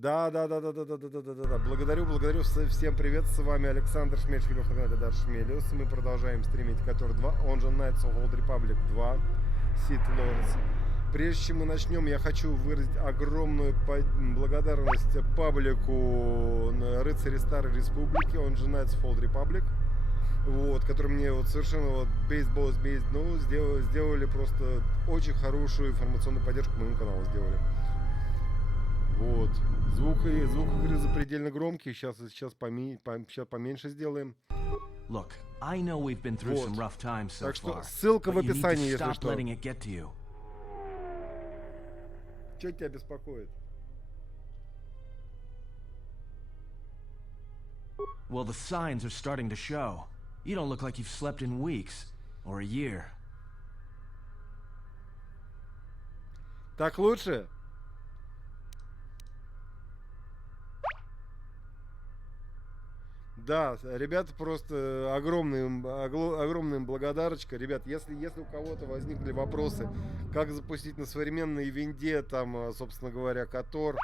Да. Благодарю. Всем привет. С вами Александр Шмельшвилев на канале Дар Шмелиус. Мы продолжаем стримить который 2. Он же Knights of Old Republic 2. Sith Lords. Прежде чем мы начнем, я хочу выразить огромную благодарность паблику Рыцари Старой Республики, он же Knights of Old Republic. Вот, который мне вот совершенно вот сделали просто очень хорошую информационную поддержку моему каналу сделали. Вот. Звук игры запредельно громкий. Сейчас поменьше сделаем. Look, I know we've been through some rough times so Так что far, ссылка в but you need to описании, если stop что. letting it get to you. Что тебя беспокоит? Well, the signs are starting to show. You don't look like you've slept in weeks or a year. Так лучше? Да, ребята, просто огромная им благодарочка. Ребят, если у кого-то возникли вопросы, как запустить на современной винде, там, собственно говоря, Котор,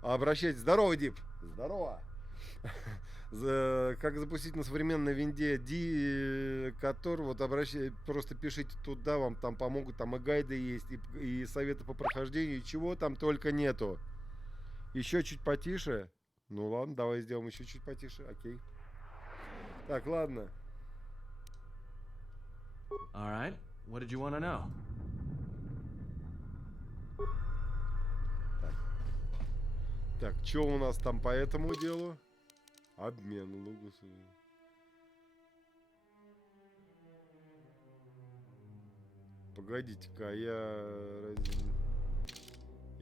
обращайтесь. Здорово, Дип! Здорово! Как запустить на современной винде Котор, вот просто пишите туда, вам там помогут, там и гайды есть, и советы по прохождению, чего там только нету. Еще чуть потише. Ну ладно, давай сделаем еще чуть потише, окей. Так, ладно. All right, what did you want to know? Так, что у нас там по этому делу? Обмен лугуса. Погодите-ка, я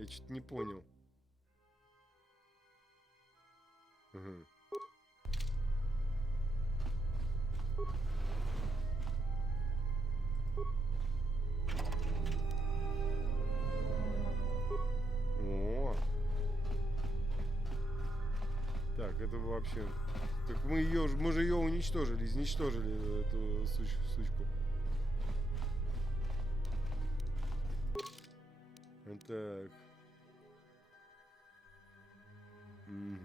что-то не понял. Угу. О. Так, это вообще... Так мы же ее изничтожили эту сучку. Так. Угу.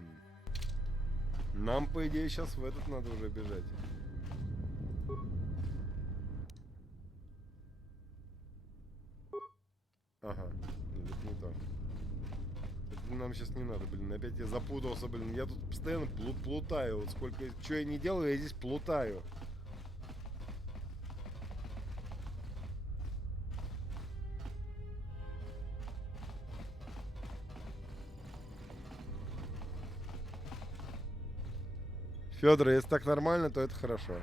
Нам, по идее, сейчас в этот надо уже бежать. Ага, нет, это не то. Это нам сейчас не надо, блин. Опять я запутался, блин. Я тут постоянно плутаю. Вот сколько... Что я не делаю, я здесь плутаю. Федор, если так нормально, то это хорошо.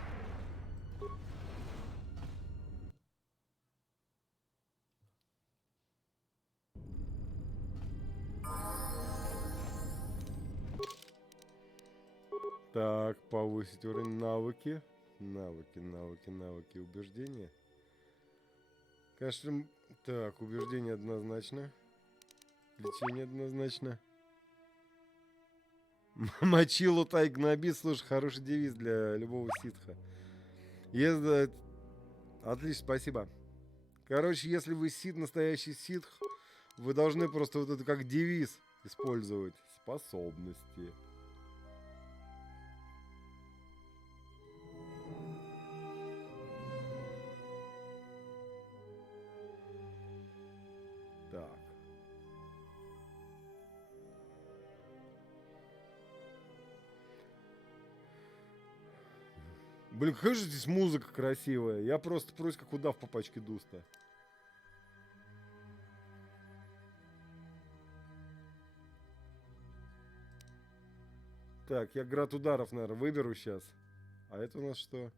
Так, повысить уровень навыки. Навыки, убеждения. Конечно, так, убеждение однозначно. Лечение однозначно. Мочи, лутай, гноби. Слушай, хороший девиз для любого ситха. Отлично, спасибо. Короче, если вы настоящий ситх, вы должны просто вот это как девиз использовать. Способности. Так. Блин, какая же здесь музыка красивая. Я просто прусь, как удав по пачке дуста. Так, я град ударов, наверное, выберу сейчас. А это у нас что?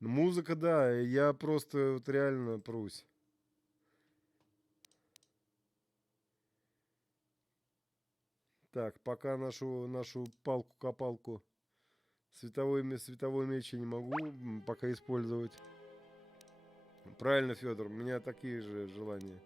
Музыка, да, я просто вот реально прусь. Так, пока нашу палку-копалку световой меч я не могу пока использовать. Правильно, Федор, у меня такие же желания.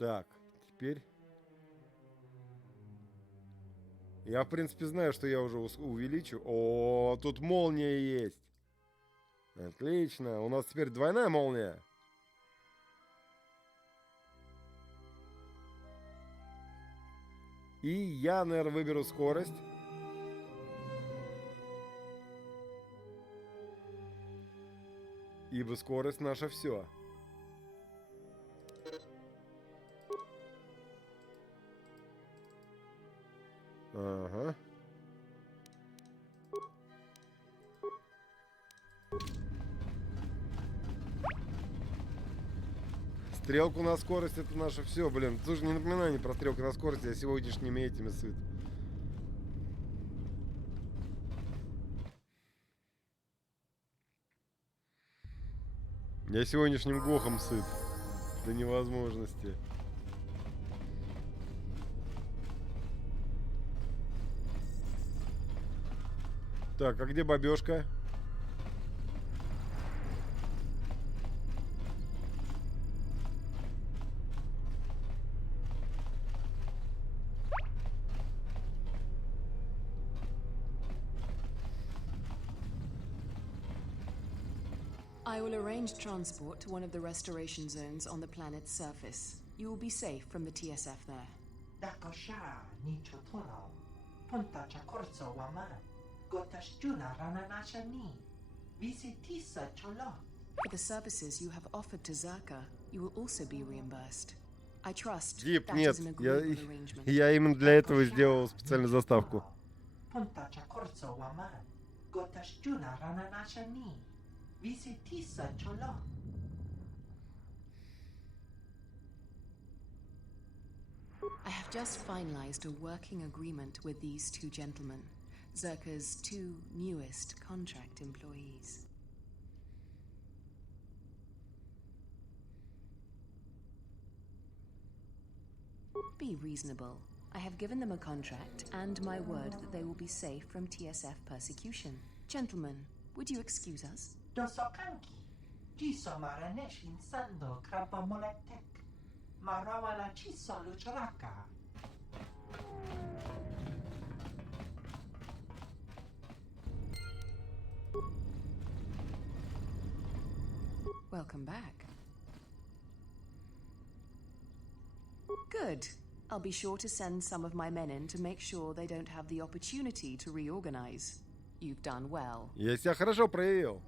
Так, теперь... Я, в принципе, знаю, что я уже увеличу. О, тут молния есть. Отлично. У нас теперь двойная молния. И я, наверное, выберу скорость. Ибо скорость наша все. Ага. Стрелку на скорость — это наше все, блин. Слушай, не напоминай мне про стрелку на скорость, я сегодняшними этими сыт. Я сегодняшним гохом сыт. До невозможности. Так, а где бабёшка? I will arrange transport to one of the restoration zones on the planet's surface. You will be safe from the TSF there. Dakosha nicho toro. Punta cha corso waman. Gotashjuna rananasha ni. Visitisa cholo. For the services you have offered to Zerka, you will also be reimbursed. I trust Дип, that нет, is an agreeable arrangement. я именно для этого сделал специальную заставку. Punta cha corso waman. Gotashjuna rananasha ni. Visitisa cholo. I have just finalized a working agreement with these two gentlemen, Zerka's two newest contract employees. Be reasonable. I have given them a contract and my word that they will be safe from TSF persecution. Gentlemen, would you excuse us? Dosokanki. Jiso maranesh insando krapa moletek. Marawana chiso lucharaka. Welcome back. Good. I'll be sure to send some of my men in to make sure they don't have the opportunity to reorganize. You've done well. Я себя хорошо проявил.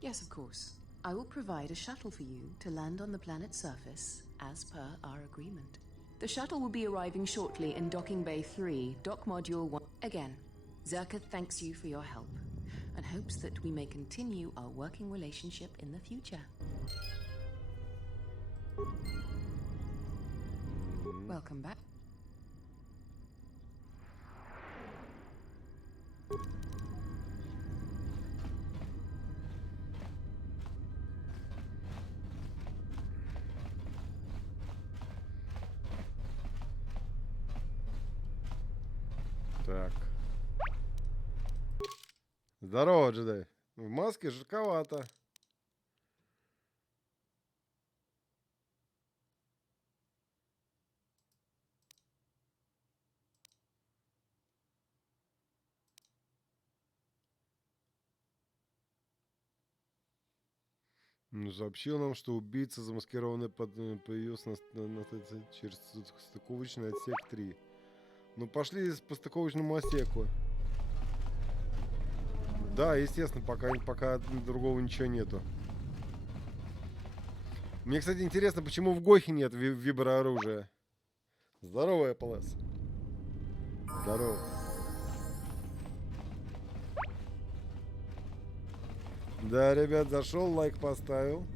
Yes, of course. I will provide a shuttle for you to land on the planet's surface, as per our agreement. The shuttle will be arriving shortly in Docking Bay 3, Dock Module 1. Again, Zerka thanks you for your help and hopes that we may continue our working relationship in the future. Welcome back. Так. Здорово, джедай. В маске жарковато. Ну, сообщил нам, что убийца, замаскированный появился через стыковочный отсек 3. Ну, пошли по стыковочному отсеку. Да, естественно, пока другого ничего нету. Мне, кстати, интересно, почему в Гохе нет виброоружия. Здорово, АПЛС. Здорово. Да, ребят, зашел, лайк поставил.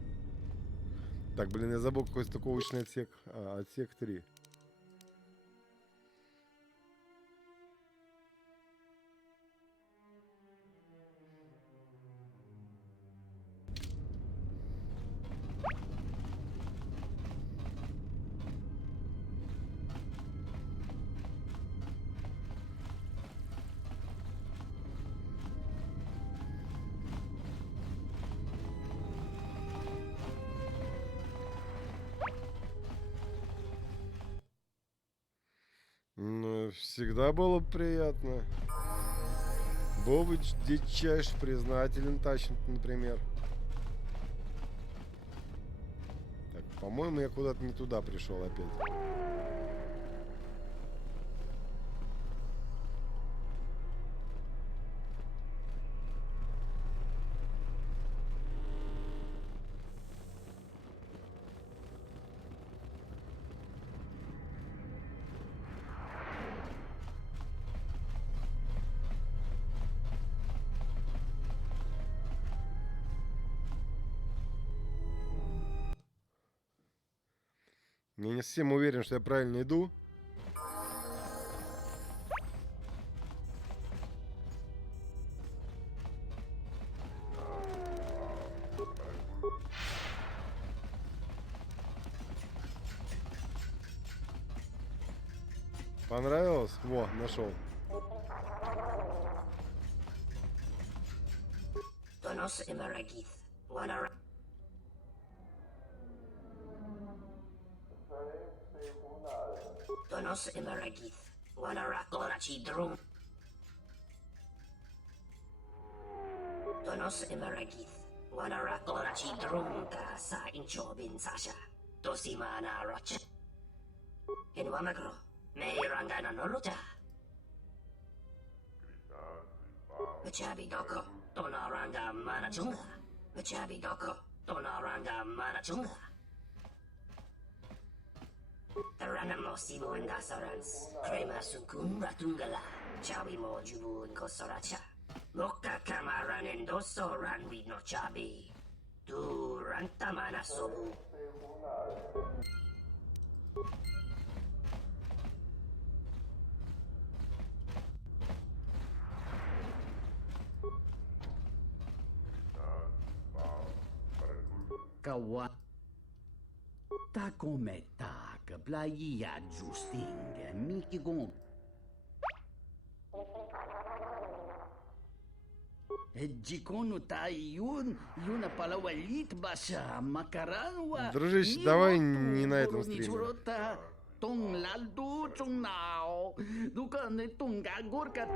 Так, блин, я забыл, какой стыковочный отсек. Отсек 3. Всегда было приятно. Был бы дичайше признателен, Тащенко, например. Так, по-моему, я куда-то не туда пришел опять. Я не совсем уверен, что я правильно иду. Понравилось? Во, нашел. Tonos emeragith, wanara chi drum. Tonos emeragith, wanara chi drum ka sa incho bin sasha. Tosimana rocha. Hinwamagro, me rangana noruta. Vachabi doko, tonaranga manachunga. Vachabi doko, tonaranga manachunga. Taranamo sibo and dasarans, crema sukun ratungala, chabi mo jubu and kosoracha. Moka kamaran and doso ran with no chabi. Tu rantamana sobu. Kawa. Ta come tak, blaia Justing, Miki Gon. Джикону та юна палавалит баша макаранва. Дружище, давай не на этом стриме. Тон лалду чунау. Дука не тунга горка.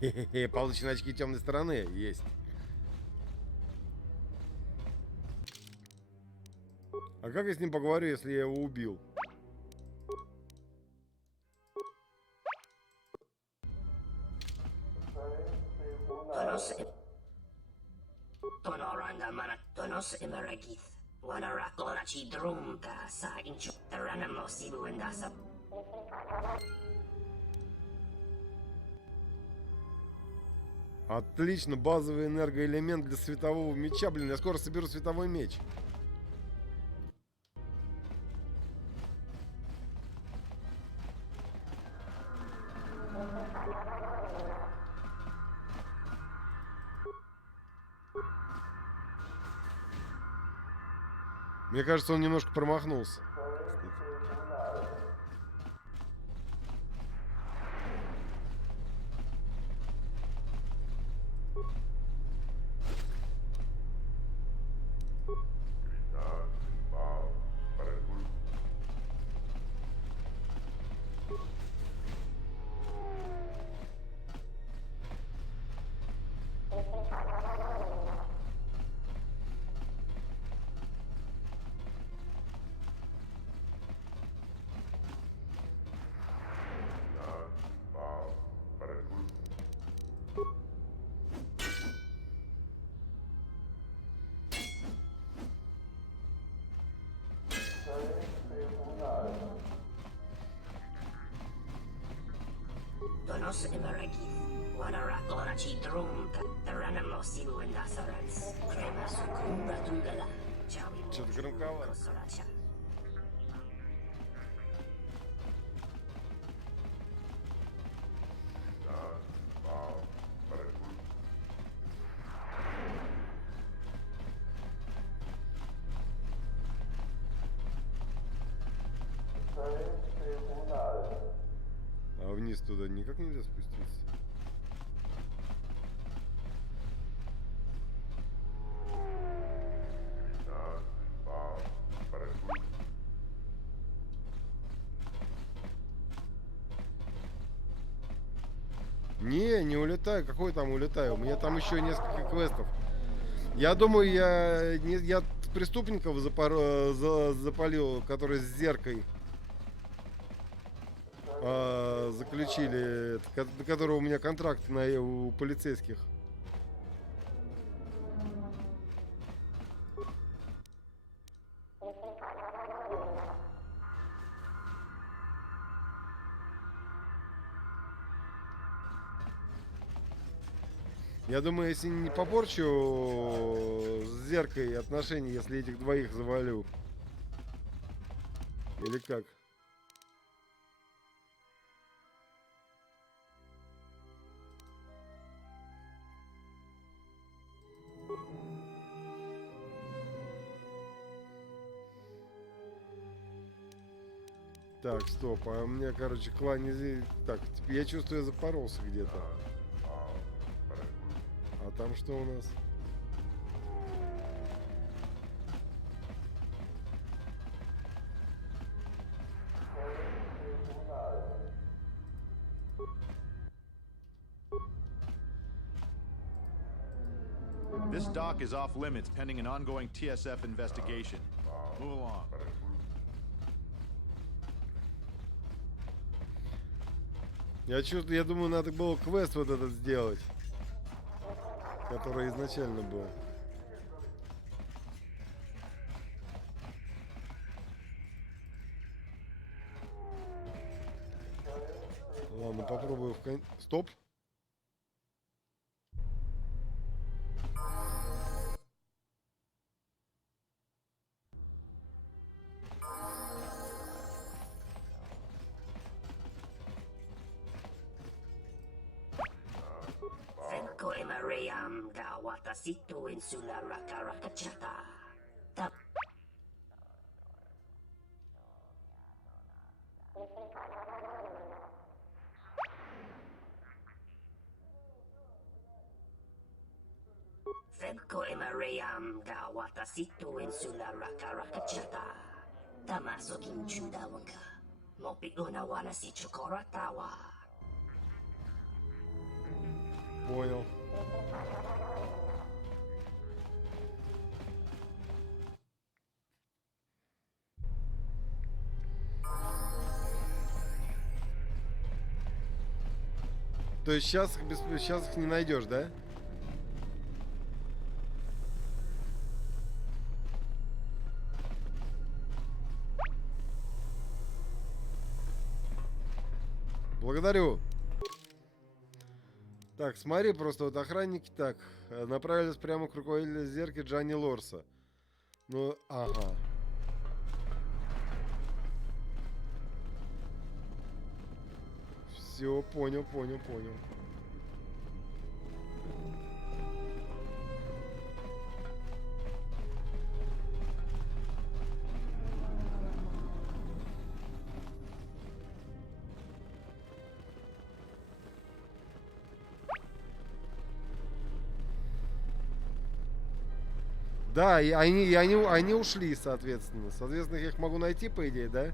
Хе-хе-хе, получены очки темной стороны. Есть. А как я с ним поговорю, если я его убил? Tonos emeragith, wanara chi drum ka sa incho. Taranamo sibu and dasa. Отлично, базовый энергоэлемент для светового меча. Блин, я скоро соберу световой меч. Мне кажется, он немножко промахнулся. Tonos emeragith, wanara chi drum ka. Taranamo sibu and dasarans. Crema sukun ratungala. Chabi mo Что-то громковато. kosoracha. А вниз туда никак нельзя спуститься? Не улетаю. Какой там улетаю? У меня там еще несколько квестов. Я думаю, я преступников запалил, которые с зеркой заключили, до которого у меня контракт у полицейских. Я думаю, если не попорчу с зеркой отношения, если этих двоих завалю. Или как? Так, стоп, а у меня, короче, клан здесь... Так, я чувствую, я запоролся где-то. А там что у нас? This dock is off limits pending an ongoing TSF investigation. Move along. Я думаю, надо было квест вот этот сделать, который изначально был. Ладно, попробую Стоп. Situ insula raka chata. Femko emariam gawata situ insula raka chata. Tamaso kinchuda waka. Mopiguna wala si chokoratawa. Понял. То есть сейчас их не найдешь, да? Благодарю. Так, смотри, просто вот охранники так направились прямо к руководителю зерки Джанни Лорса. Ну, ага. Все, понял. Да, и они ушли, соответственно. Соответственно, я их могу найти, по идее, да?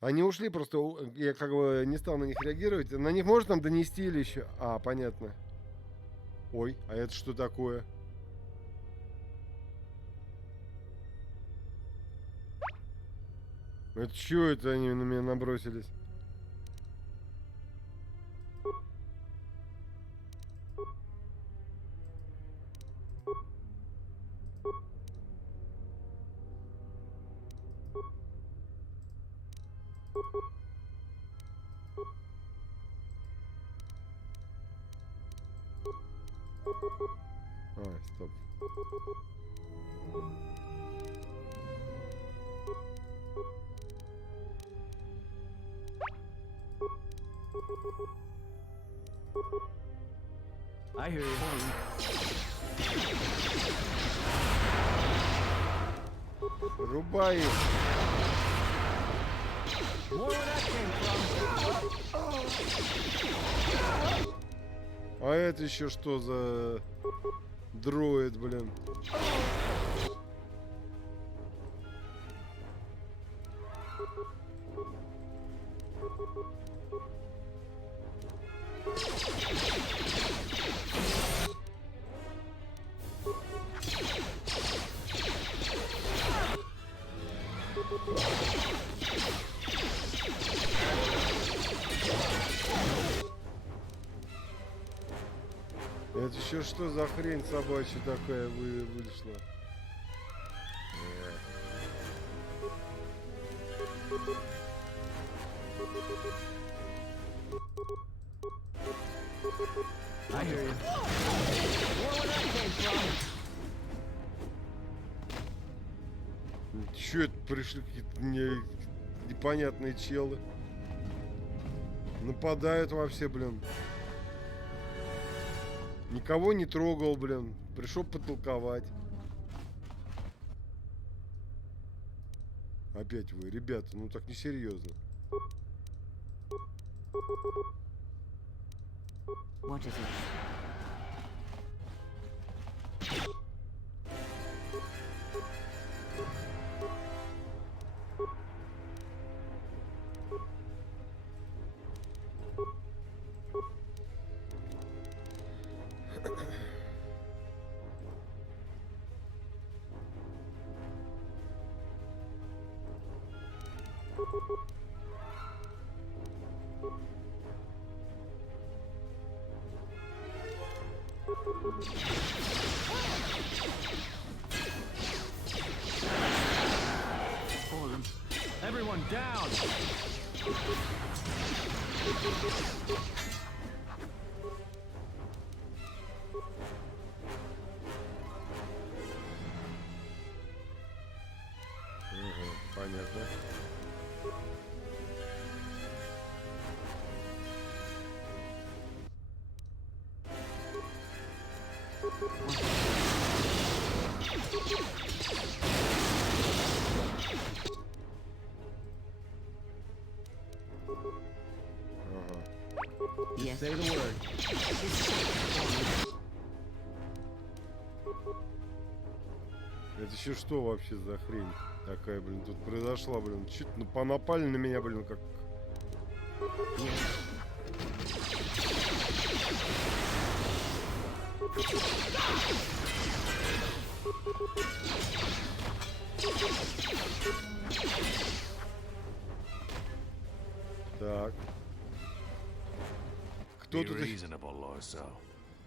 Они ушли, просто я как бы не стал на них реагировать. На них можно там донести или еще? А, понятно. Ой, а это что такое? Это что это они на меня набросились? А, стоп. I hear you. Рубай их. More where that came from. А это еще что за дроид, блин? Это еще что за хрень собачья такая вышла? I hear you. More where that came from. Че это пришли какие-то непонятные челы? Нападают во все, блин. Никого не трогал, блин. Пришел потолковать. Опять вы, ребята, ну так несерьезно. What is it? Everyone down! Понятно. Yes. Say the word. Это еще что вообще за хрень такая, блин, тут произошла, блин? Чуть напали на меня, блин, как... Так. Кто Be тут... reasonable, Lorso.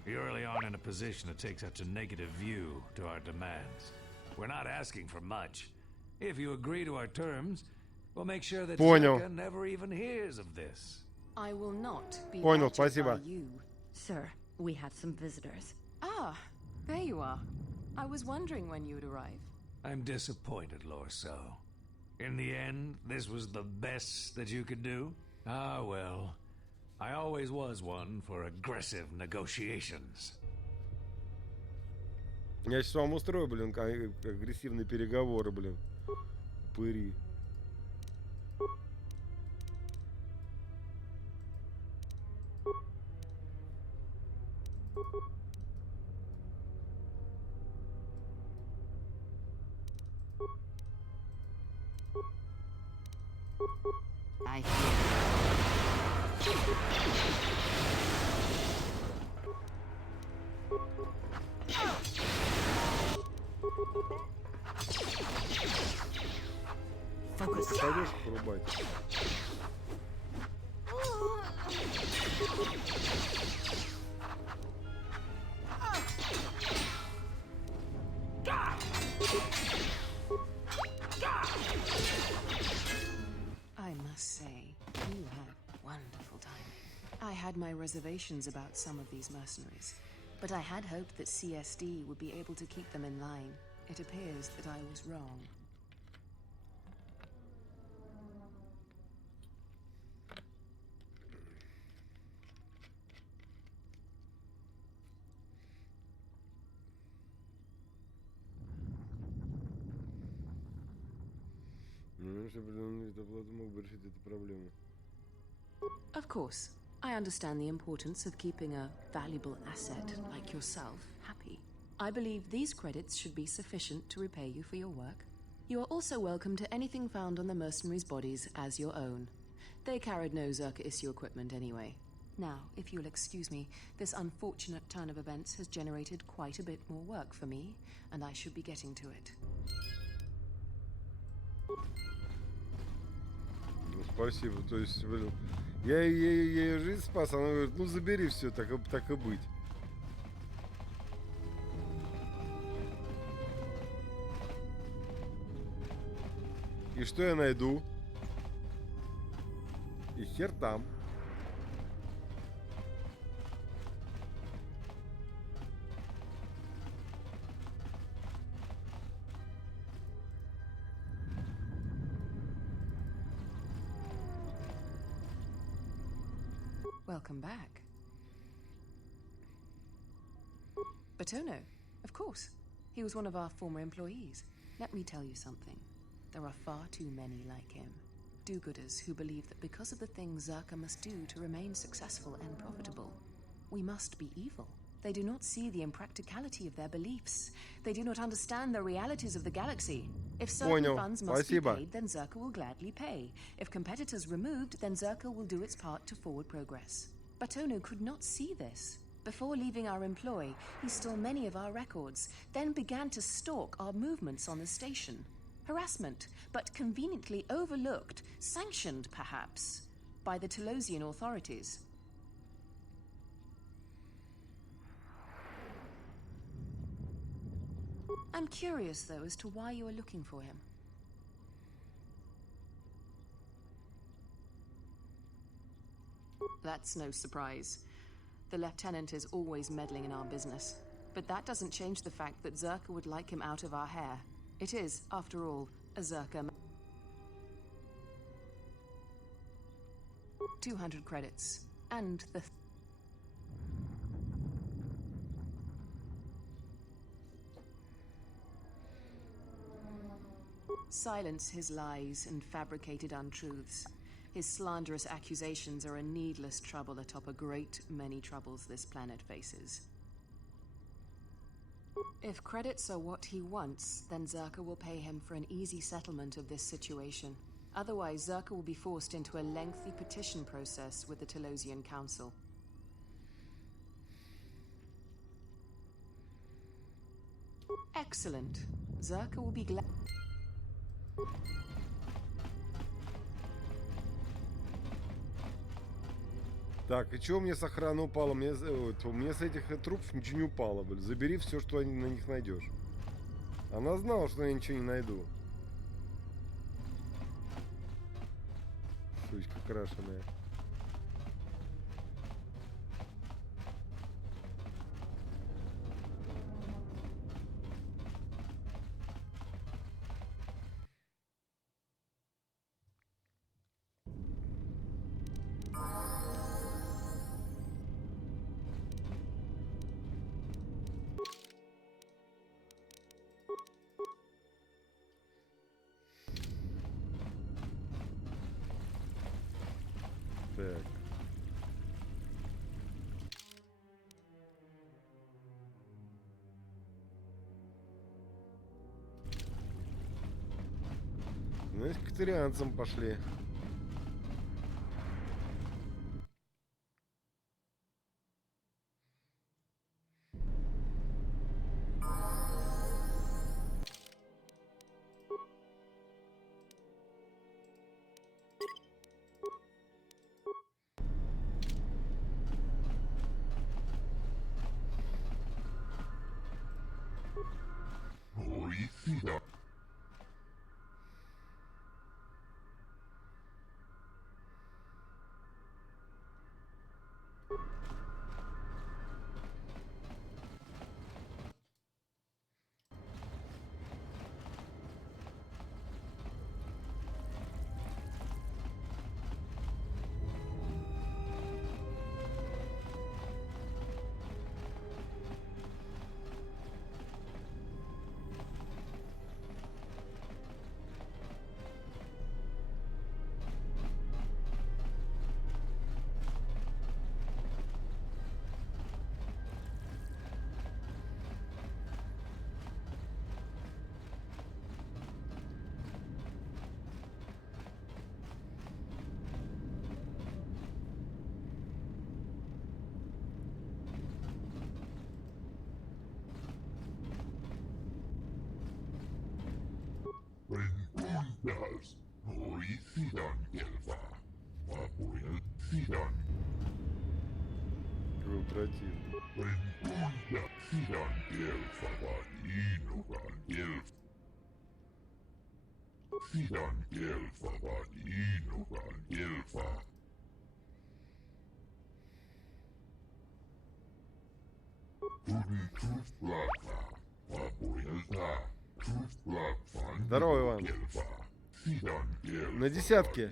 You really aren't in a position to take such a negative view to our demands. We're not asking for much. If you agree to our terms, we'll make sure that Понял. Ссылка never even hears of this. I will not be Понял, badgered by спасибо. you. Sir, we have some visitors. Ah, there you are. I was wondering when you would arrive. I'm disappointed, Lorso. In the end, this was the best that you could do? Ah, well. I always was one for aggressive negotiations. Я сейчас вам устрою, блин, агрессивные переговоры, блин. Пыри. I hear. Focus. Пойдешь порубать? I must say, you had wonderful timing. I had my reservations about some of these mercenaries, but I had hoped that CSD would be able to keep them in line. It appears that I was wrong. что определенный лимит оплаты мог бы решить эту проблему. Of course, I understand the importance of keeping a valuable asset like yourself happy. I believe these credits should be sufficient to repay you for your work. You are also welcome to anything found on the mercenaries' bodies as your own. They carried no Zerka issue equipment anyway. Now, if you'll excuse me, this unfortunate turn of events has generated quite a bit more work for me, and I should be getting to it. Ну, спасибо. То есть, блин, я ей жизнь спас, она говорит, ну забери все, так и быть. И что я найду? И хер там. Welcome back. Batono, of course. He was one of our former employees. Let me tell you something. There are far too many like him. Do-gooders who believe that because of the things Zerka must do to remain successful and profitable, we must be evil. They do not see the impracticality of their beliefs. They do not understand the realities of the galaxy. If certain funds must be paid, then Zerka will gladly pay. If competitors removed, then Zerka will do its part to forward progress. Batono could not see this. Before leaving our employ, he stole many of our records, then began to stalk our movements on the station. Harassment, but conveniently overlooked, sanctioned perhaps, by the Telosian authorities. I'm curious, though, as to why you are looking for him. That's no surprise. The lieutenant is always meddling in our business. But that doesn't change the fact that Zerka would like him out of our hair. It is, after all, a Zerka. 200 credits. And the... Silence his lies and fabricated untruths. His slanderous accusations are a needless trouble atop a great many troubles this planet faces. If credits are what he wants, then Zerka will pay him for an easy settlement of this situation. Otherwise, Zerka will be forced into a lengthy petition process with the Telosian Council. Excellent. Zerka will be glad... Так, и чего мне с охраны упало? Мне с этих трупов ничего не упало, блин. Забери все, что на них найдешь. Она знала, что я ничего не найду. Сучка крашеная. Так. Ну, к катарианцам пошли. Какой противный. Здорово, Иван. На десятке.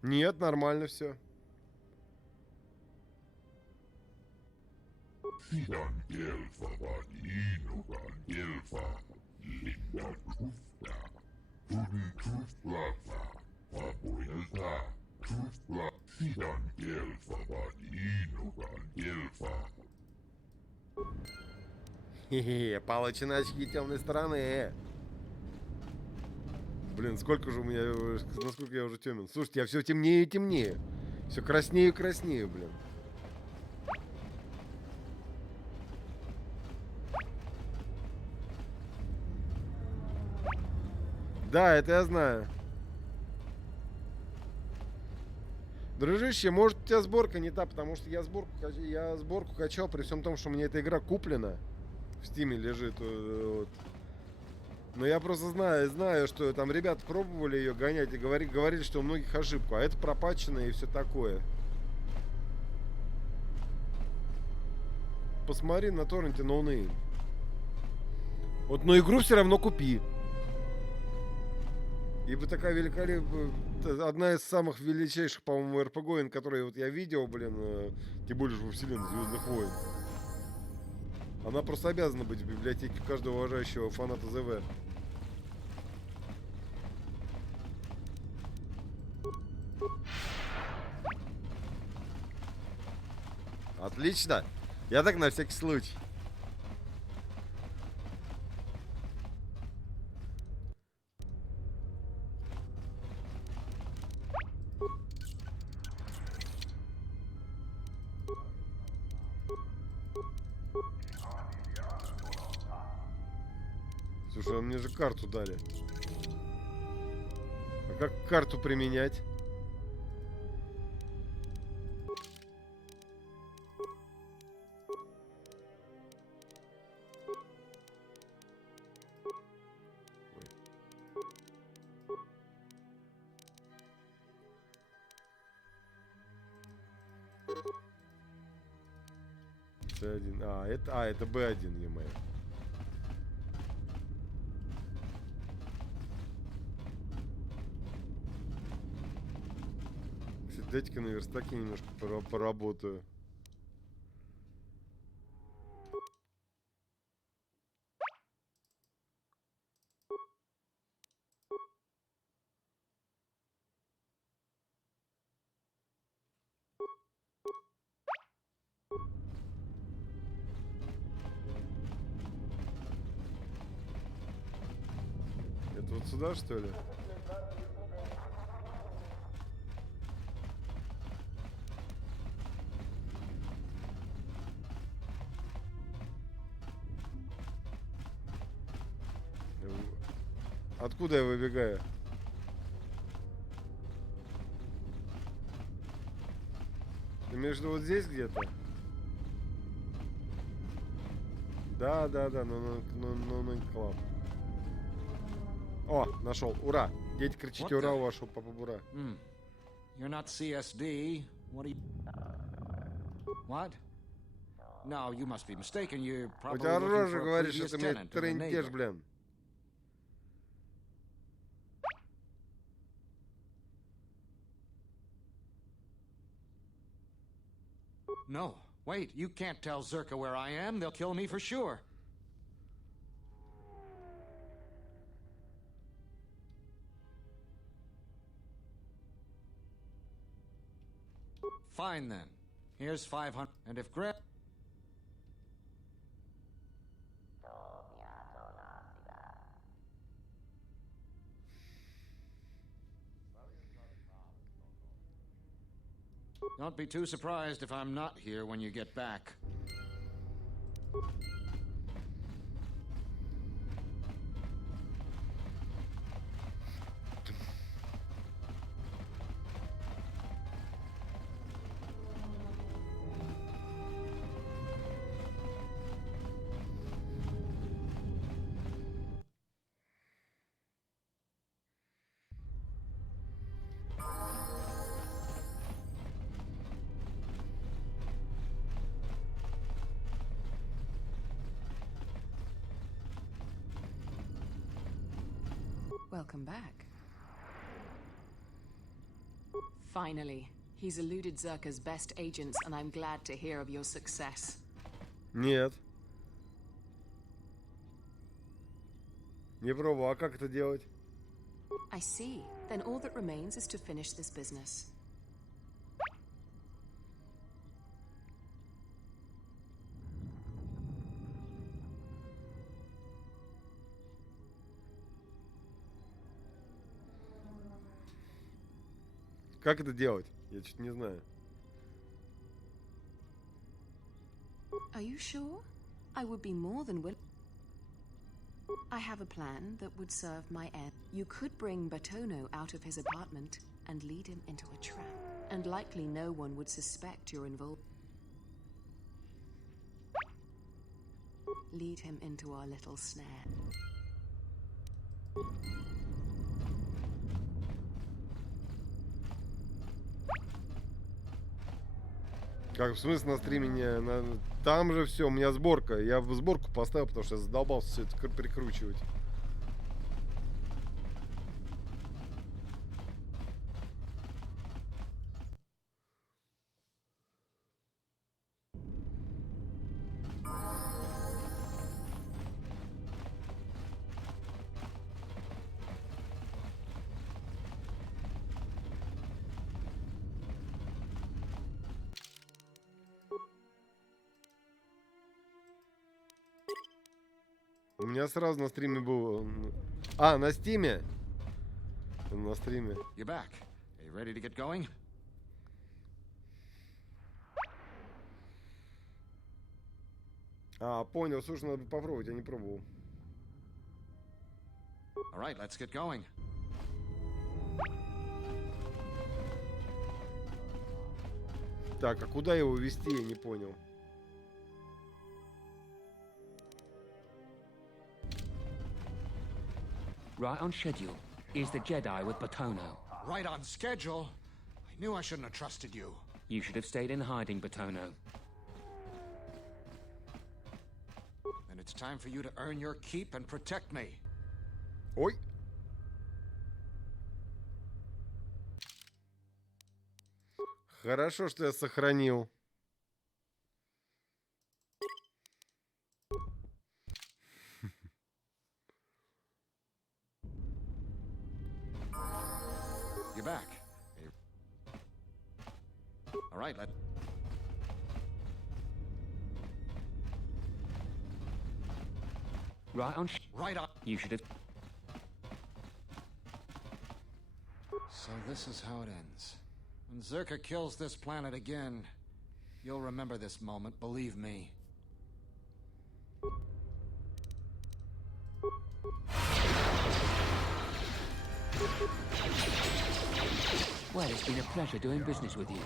Нет, нормально все. Хе-хе, получены очки темной стороны. Блин, сколько же у меня, насколько я уже темен. Слушайте, я все темнее и темнее. Все краснею и краснею, блин. Да, это я знаю. Дружище, может у тебя сборка не та, потому что я сборку качал, при всем том, что у меня эта игра куплена. В стиме лежит. Вот. Но я просто знаю, что там ребята пробовали ее гонять и говорили, что у многих ошибка. А это пропатчено и все такое. Посмотри на торренте No Name. Вот, но игру все равно купи. Ибо такая великолепная, одна из самых величайших, по-моему, РПГ, которые вот я видел, блин, тем более во вселенной Звездных войн. Она просто обязана быть в библиотеке каждого уважающего фаната ЗВ. Отлично. Я так на всякий случай. Слушай, а мне же карту дали. А как карту применять? C1. Это B1, е-мое. Кстати, дайте-ка на верстаке немножко поработаю. Это вот сюда, что ли? Откуда я выбегаю? Ты между вот здесь где-то? Да, ну, клаб. О, нашел. Ура! Дети, кричите ура, у вашего папа бура. You're not CSD. What are you... What? No, you must be mistaken. You're У probably тебя looking рожа for a говорит, previous что ты мне tenant of the трындешь, neighbor. блин. No, wait, you can't tell Zerka where I am. They'll kill me for sure. Fine then. Here's 500. And if Grant... Don't be too surprised if I'm not here when you get back. Welcome back. Finally, he's eluded Zerka's best agents, and I'm glad to hear of your success. Нет. Не пробовал. А как это делать? I see. Then all that remains is to finish this business. Как это делать? Я чуть не знаю. Are you sure? I would be more than willing. I have a plan that would serve my end. You could bring Batono out of his apartment and lead him into a trap. And likely no one would suspect you're involved. Lead him into our little snare. Как, в смысле на стриме не... Там же все, у меня сборка. Я в сборку поставил, потому что я задолбался все это прикручивать. У меня сразу на стриме был... А, на стиме? На стриме. You're back. Are you ready to get going? А, понял. Слушай, надо попробовать, я не пробовал. All right, let's get going. Так, а куда его вести, я не понял. Right on schedule is the Jedi with Batono. Right on schedule? I knew I shouldn't have trusted you. You should have stayed in hiding, Batono. Then it's time for you to earn your keep and protect me. Ой. Хорошо, что я сохранил. You're back. All right, let... Right on. Right on. You should have. So this is how it ends. When Zerka kills this planet again, you'll remember this moment, believe me. Well, it's been a pleasure doing business with you.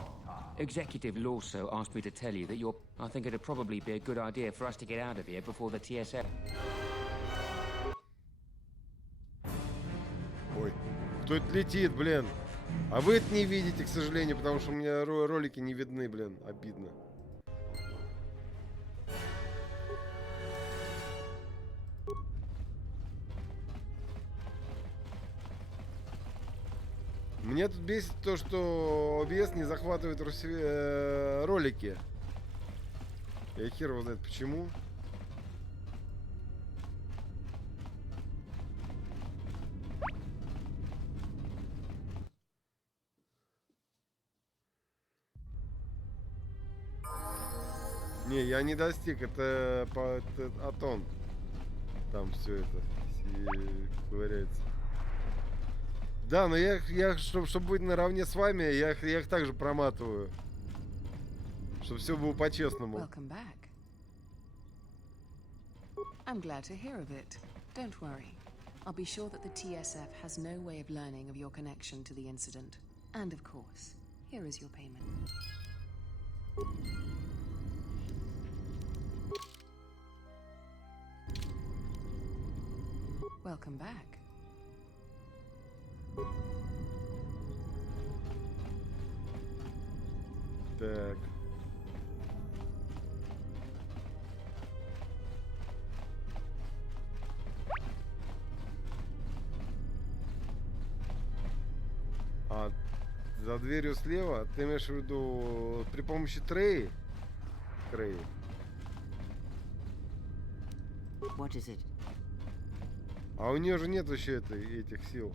Executive Lawso asked me to tell you that you're... I think it'd probably be a good idea for us to get out of here before the TSF... Ой, кто это летит, блин? А вы это не видите, к сожалению, потому что у меня ролики не видны, блин. Обидно. Меня тут бесит то, что OBS не захватывает ролики. Я хер его знает почему. я не достиг, это Атон. Там все это ковыряется. Да, но я чтобы быть наравне с вами, я их также проматываю. Чтобы все было по-честному. Welcome back. I'm glad to hear of it. Don't worry. I'll be sure that the TSF has no way of learning of your connection to the incident. And of course, here is your payment. Welcome back. Так. А за дверью слева ты имеешь в виду при помощи Треи? What is it? А у нее же нет еще этих сил.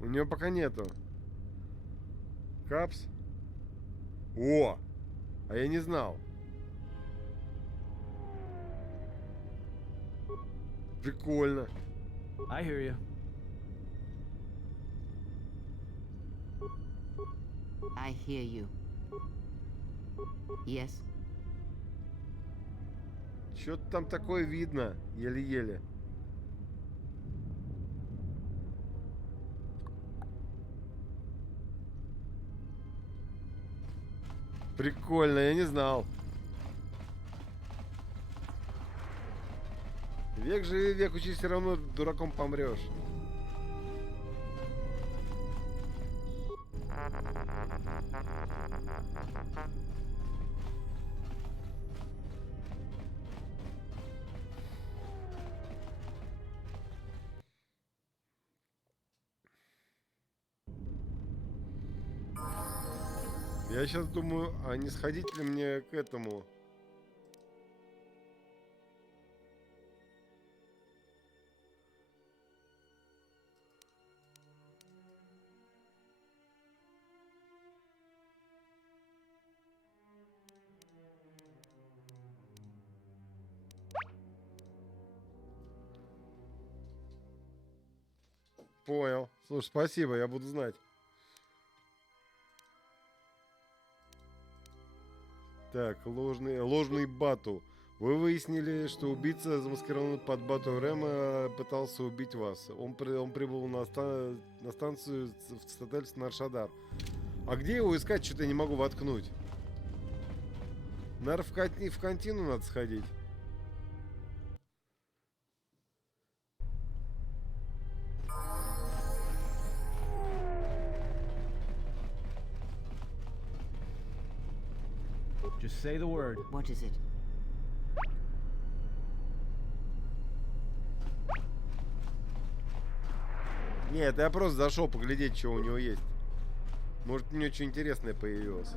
У нее пока нету. Капс. О! А я не знал. Прикольно. I hear you. I hear you. Yes. Что-то там такое видно, еле-еле. Прикольно, я не знал. Век живи, век учись, все равно дураком помрешь. Я сейчас думаю, а не сходить ли мне к этому? Понял. Слушай, спасибо, я буду знать. Так, ложный Бату. Вы выяснили, что убийца, замаскированный под Бату Рэма, пытался убить вас. Он прибыл на станцию в цитадель Наршадар. А где его искать? Что-то я не могу воткнуть. Наверное, в кантину надо сходить. Just say the word. What is it? Нет, я просто зашел поглядеть, что у него есть. Может, мне что интересное появилось.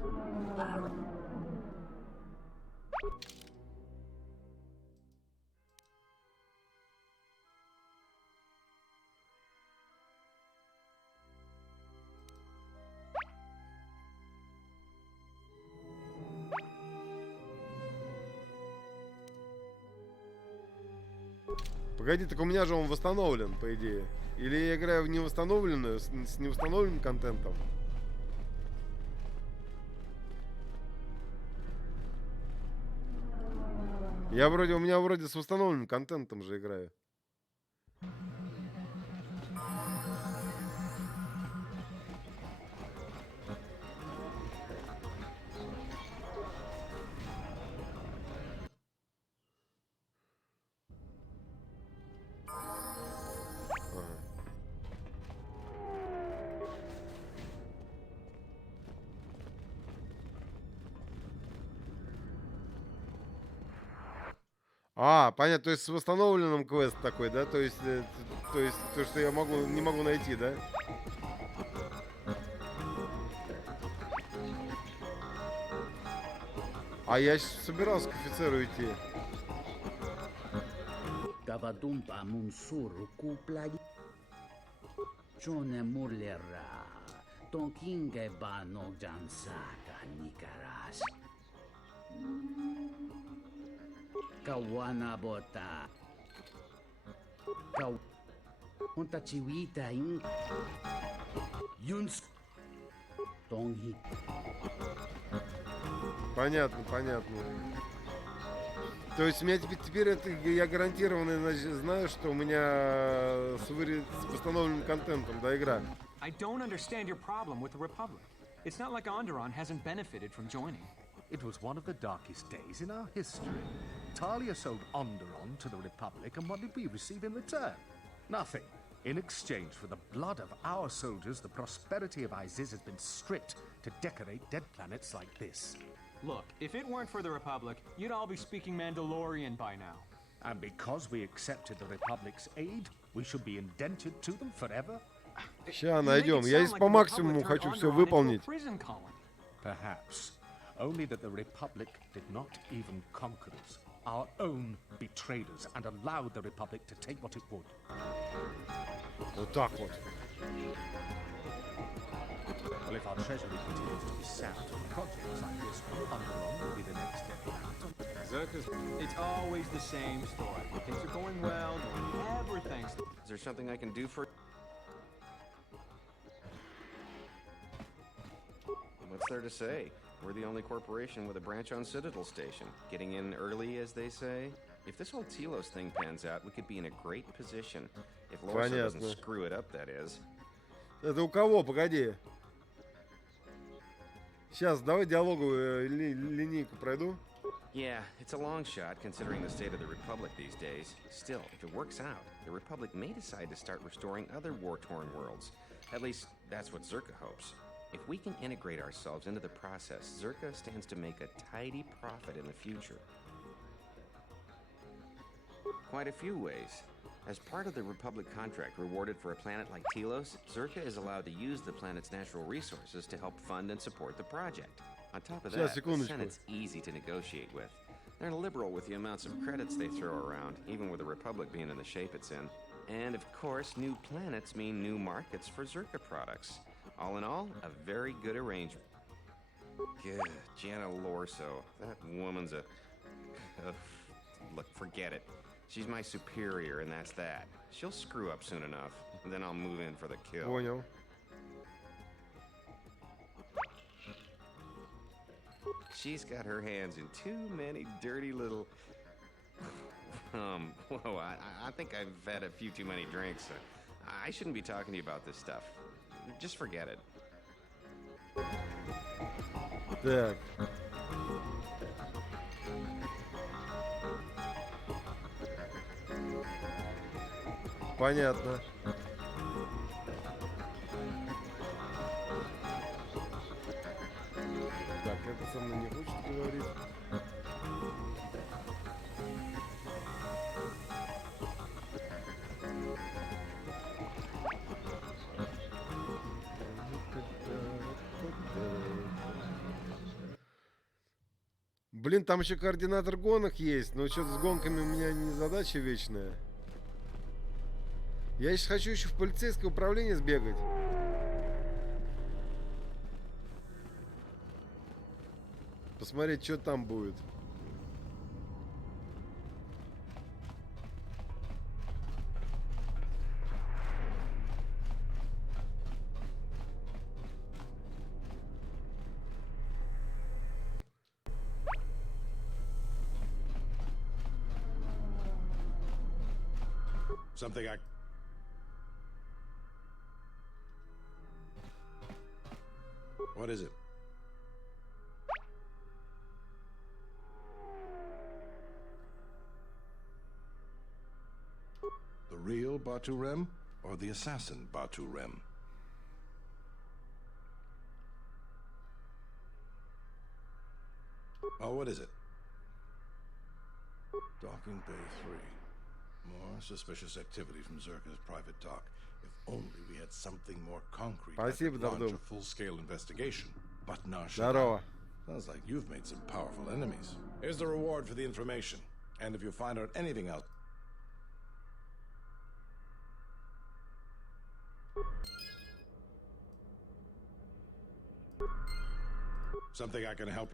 Погоди, так у меня же он восстановлен, по идее. Или я играю в невосстановленную, с невосстановленным контентом? У меня вроде с восстановленным контентом же играю. А, понятно, то есть с восстановленным квест такой, да? То есть то, что я не могу найти, да? А я собирался к офицеру идти. Gavadumpa munsuru kuplagi. Chone mulera. Tonkinge bano jansaka nikaras. Kawana bota. Kaw. Unta chiwita in. Yuns. Tonghi. Понятно, понятно. То есть у меня теперь это, я гарантированно знаю, что у меня с восстановленным контентом, да, игра. I don't understand your problem with the Republic. It's not like Onderon hasn't benefited from joining. It was one of the darkest days in our history. Talia sold Onderon to the Republic, and what did we receive in return? Nothing. In exchange for the blood of our soldiers, the prosperity of Iziz has been stripped to decorate dead planets like this. Look, if it weren't for the Republic, you'd all be speaking Mandalorian by now. And because we accepted the Republic's aid, we should be indentured to them forever? Ща найдем. Я здесь по максимуму хочу все выполнить. Perhaps. Only that the Republic did not even conquer us. Our own betrayed us and allowed the Republic to take what it would. Вот так вот. Well, if our treasury continues to be sapped, projects like this from Underground will be the next step. It's always the same story. When things are going well, no one ever thinks. Is there something I can do for... What's there to say? We're the only corporation with a branch on Citadel Station. Getting in early, as they say. If this whole Telos thing pans out, we could be in a great position. If Lorsa doesn't screw it up, that is. Это у кого? Погоди. Сейчас, давай диалоговую линейку пройду. Yeah, it's a long shot considering the state of the Republic these days. Still, if it works out, the Republic may decide to start restoring other war-torn worlds. At least, that's what Zerka hopes. If we can integrate ourselves into the process, Zerka stands to make a tidy profit in the future. Quite a few ways. As part of the Republic contract rewarded for a planet like Telos, Zerka is allowed to use the planet's natural resources to help fund and support the project. On top of that, the Senate's easy to negotiate with. They're liberal with the amounts of credits they throw around, even with the Republic being in the shape it's in. And of course, new planets mean new markets for Zerka products. All in all, a very good arrangement. Good, Jana Lorso. That woman's a... look, forget it. She's my superior, and that's that. She'll screw up soon enough, and then I'll move in for the kill. Понял. She's got her hands in too many dirty little... whoa, I think I've had a few too many drinks. I shouldn't be talking to you about this stuff. Just forget it. Так. Понятно. Так, это со мной не хочет говорить. Блин, там еще координатор гонок есть, но что-то с гонками у меня не задача вечная. Я сейчас хочу еще в полицейское управление сбегать. Посмотреть, что там будет. Something I... What is it? The real Batu Rem or the assassin Batu Rem? Oh, what is it? Docking Bay 3. More suspicious activity from Zerka's private dock. If only we had something more concrete that could launch a full-scale investigation. But Nar Shaddaa, Sounds like you've made some powerful enemies. Here's the reward for the information. And if you find out anything else... Something I can help...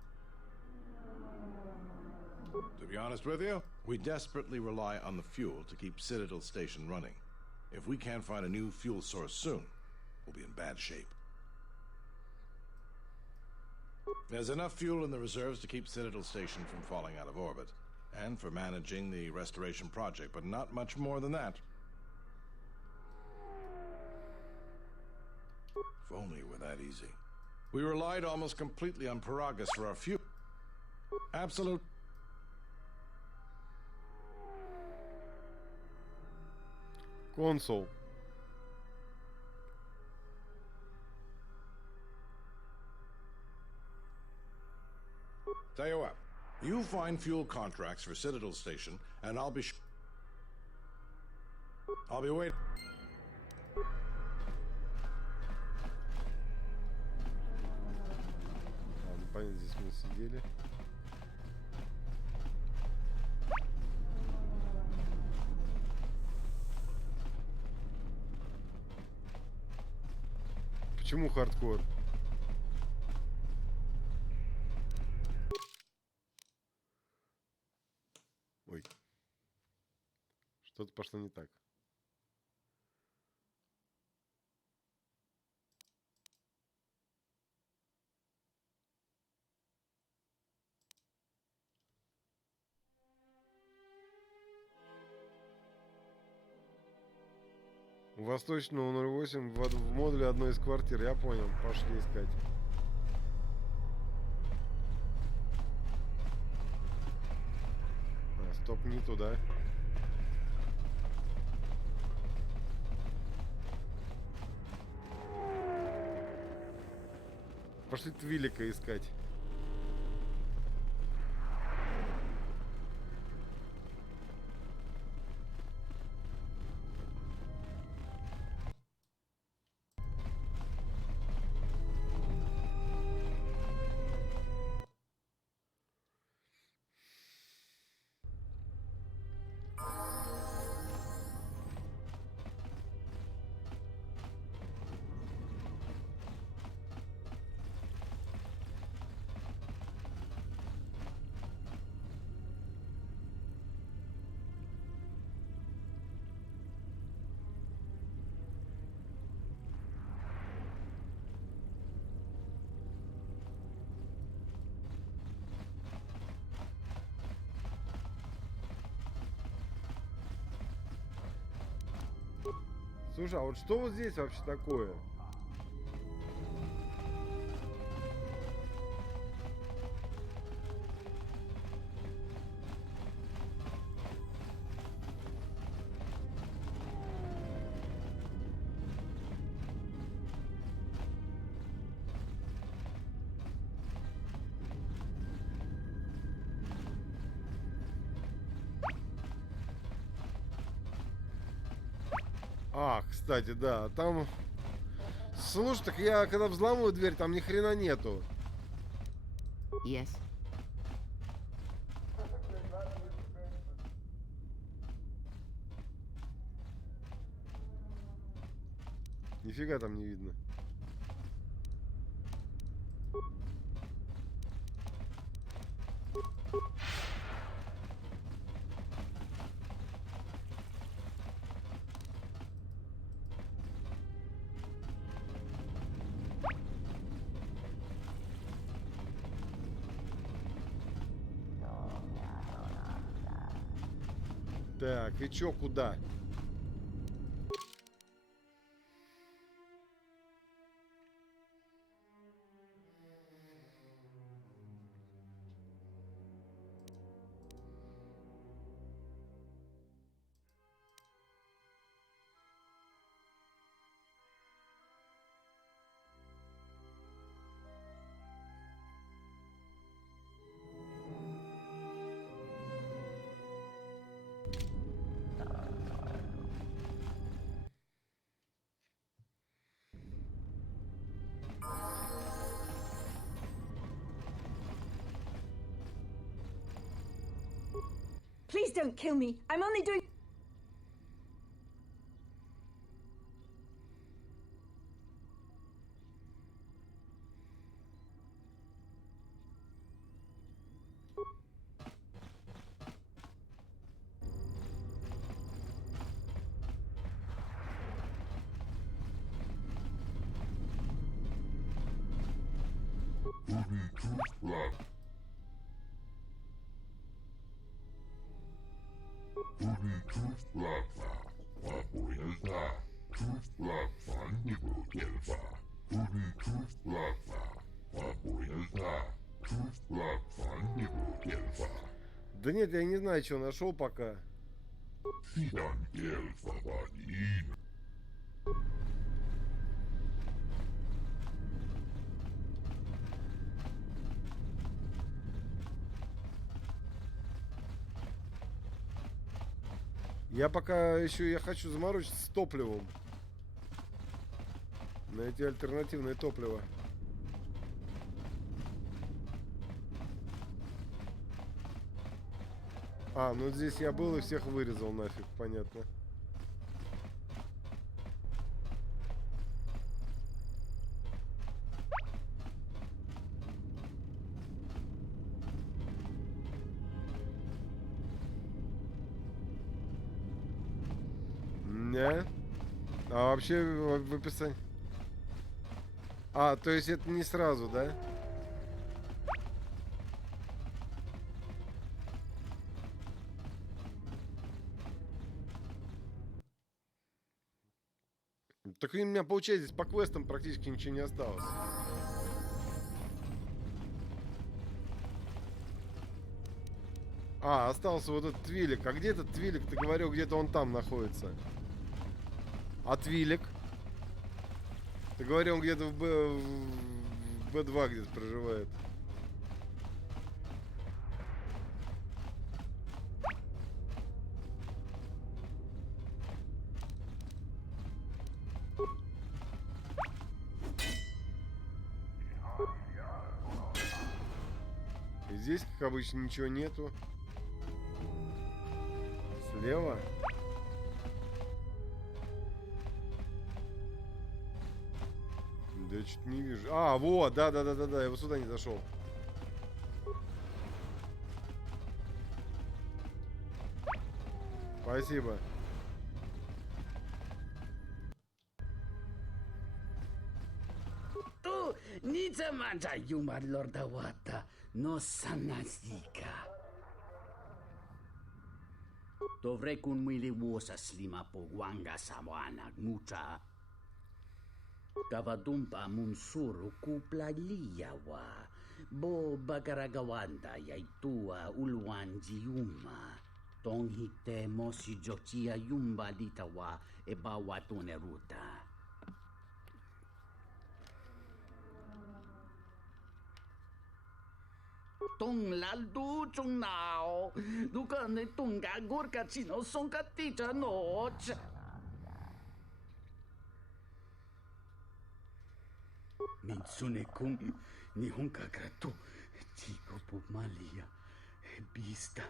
To be honest with you, we desperately rely on the fuel to keep Citadel Station running. If we can't find a new fuel source soon, we'll be in bad shape. There's enough fuel in the reserves to keep Citadel Station from falling out of orbit, and for managing the restoration project, but not much more than that. If only it were that easy. We relied almost completely on Paragus for our fuel. Absolute. Консул. Tell you what, you find fuel contracts for Citadel Station, and I'll be waiting. Понятно, здесь мы сидели. Почему хардкор? Ой. Что-то пошло не так. Восточного 08 в модуле одной из квартир. Я понял. Пошли искать. Стоп, не туда. Пошли Твилика искать. Слушай, а вот что вот здесь вообще такое? А, кстати, да, там... Слушай, так я когда взламываю дверь, там ни хрена нету. Yes. Нифига там не видно. Так, и чё, куда? Please don't kill me. I'm only doing... Да нет, я не знаю, что нашел пока. Я пока еще я хочу заморочиться с топливом. Найти альтернативное топливо. А, ну здесь я был и всех вырезал нафиг, понятно. Не. А вообще в описании. А, то есть это не сразу, да? Так у меня, получается, здесь по квестам практически ничего не осталось. А, остался вот этот твилик. А где этот твилик? Ты говорил, где-то он там находится. А твилик? Ты говорил, он где-то в Б2 где-то проживает. И здесь, как обычно, ничего нету. Слева? Да я что-то не вижу. А, вот, да, я вот сюда не зашел. Спасибо. Tu nici mangia iumarilor de oată, nu să nazica. Tu vrei cu un mâile o să slima po guanga samoana mucha. Kavadumpa munsuru cu plalia wa. Bo bagaragawanda yai tua ulwanji yuma. Tonghite mosi jotia yumba litawa e bawatune ruta. Tong laldu chung nao. Duka ne tunga gurka chino sonka tita noch. Mitsune kung nihonka gratu. Chico pumalia. Bista.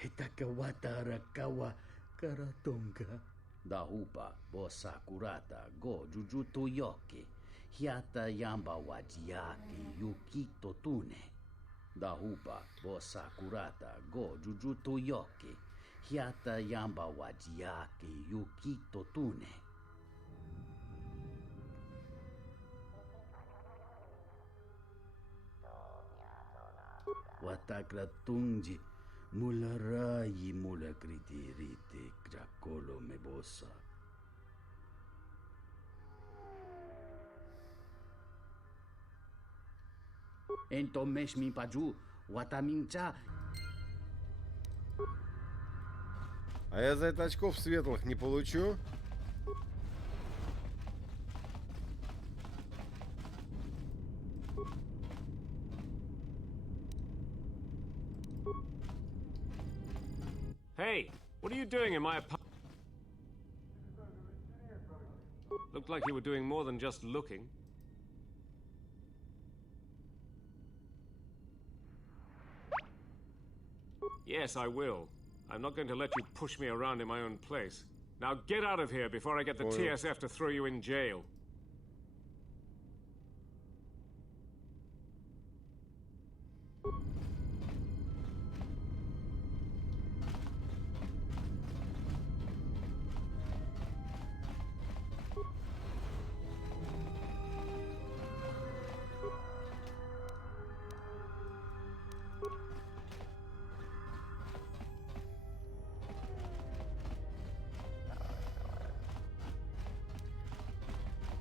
Hetakawata rakawa karatonga. Dahupa bosa kurata go jujutu yoki. Hiata yamba wajiaki yukito tune. Dahupa bosa kurata go jujutu yoki. Hiata yamba wajiaki yukito tune. Watakratunji mula rayi mula kritirite krakolo mebosa. Entomesh mi paju watamincha. А я за это очков светлых не получу? Hey, what are you doing in my apartment? Looked like you were doing more than just looking. Yes, I will. I'm not going to let you push me around in my own place. Now get out of here before I get the TSF to throw you in jail.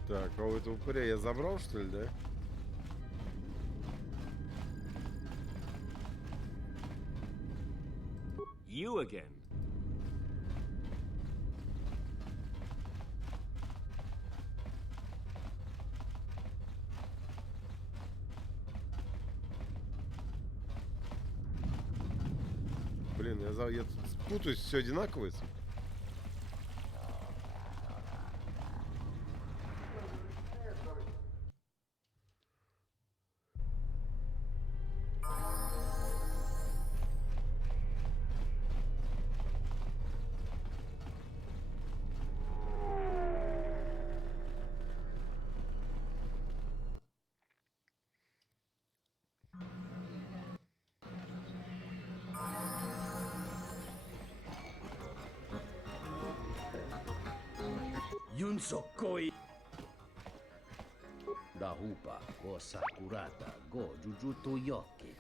Так, а у этого упыря я забрал, что ли, да? You again. Блин, я тут путаюсь, все одинаковое. Yunsokoi da hupa go sakurata go jujuto yoke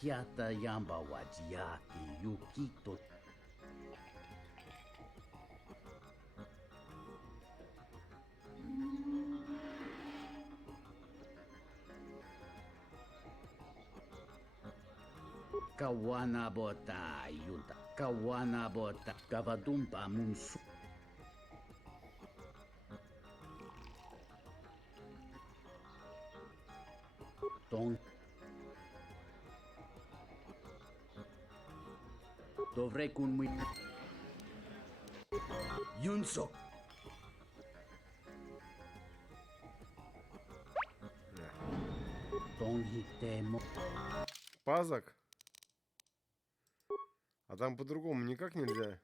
hiata yamba wajiaki yukito kawana bota yunta kawana bota kavadumpa munsu dovrei comunicare Yunso Пазок? А там по-другому никак нельзя.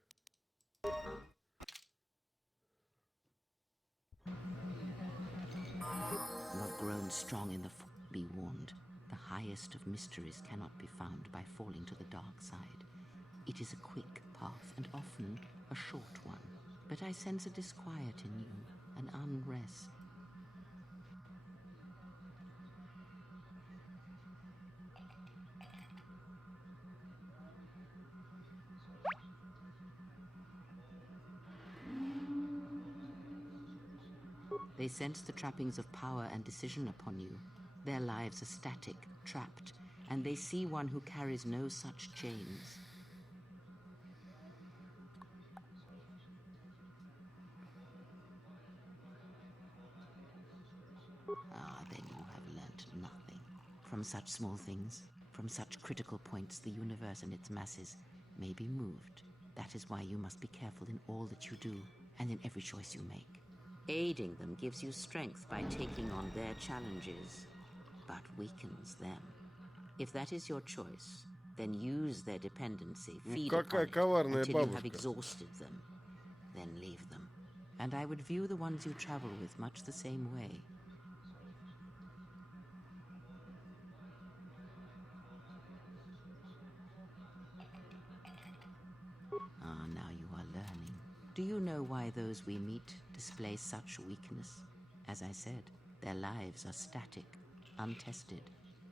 You have grown strong in the be warned. The highest of mysteries cannot be found by falling to the dark side. It is a quick path and often a short one. But I sense a disquiet in you, an unrest. They sense the trappings of power and decision upon you. Their lives are static, trapped, and they see one who carries no such chains. Ah, then you have learnt nothing. From such small things, from such critical points, the universe and its masses may be moved. That is why you must be careful in all that you do, and in every choice you make. Aiding them gives you strength by taking on their challenges, but weakens them. If that is your choice, then use their dependency, feed upon it until you have exhausted them. Then leave them. And I would view the ones you travel with much the same way. Ah, now you are learning. Do you know why those we meet display such weakness? As I said, their lives are static, untested.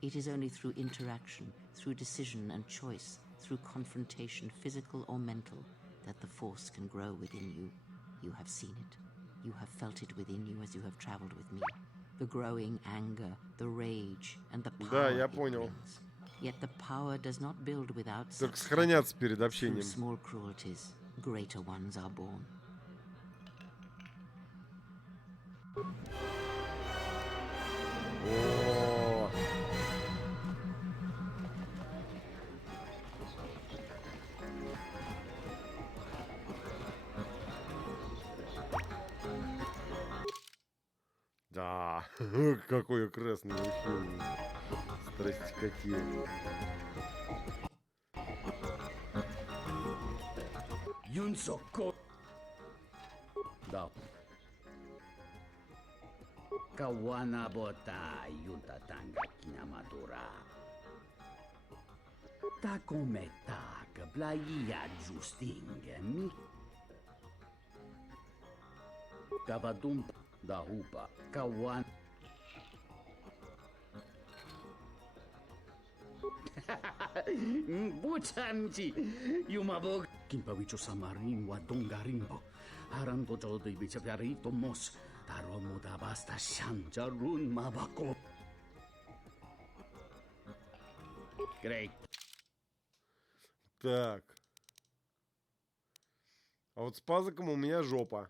It is only through interaction, through decision and choice, through confrontation, physical or mental, that the force can grow within you. You have seen it. You have felt it within you as you have traveled with me. The growing anger, the rage, and the power it brings. Yet the power does not build without сохраняться перед общением. Through small cruelties, greater ones are born. О. Да, какой красный ушел. Страсти какие. Yunsoko. Da. Kawana bota yunta tanga kinamatura. Ta come ta che blaia giustinga mi. Kavadum da hupa kawan. Buchanji, Yumabog, Kimpawicho Samarin, Wadongarimbo, Arando Jodi Bichapiarito Mos, Taromo da Basta Shanjarun Mabako. Great. Так. А вот с пазиком у меня жопа.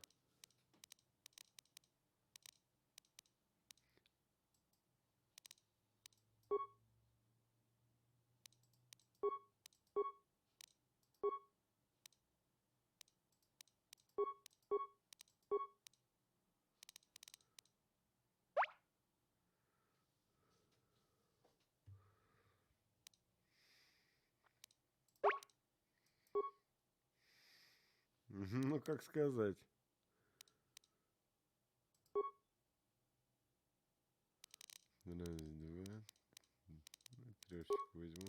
Ну, как сказать. Раз, два. Трешечку возьму.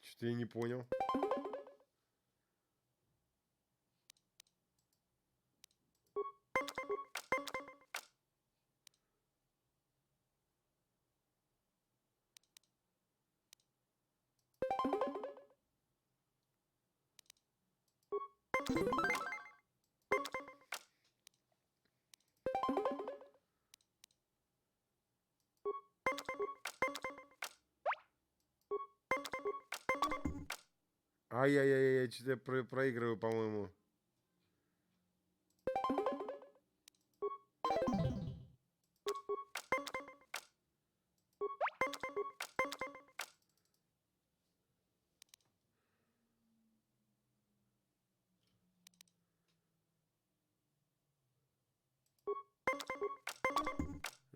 Что-то я не понял. Ай-яй-яй-яй, что-то я проигрываю, по-моему.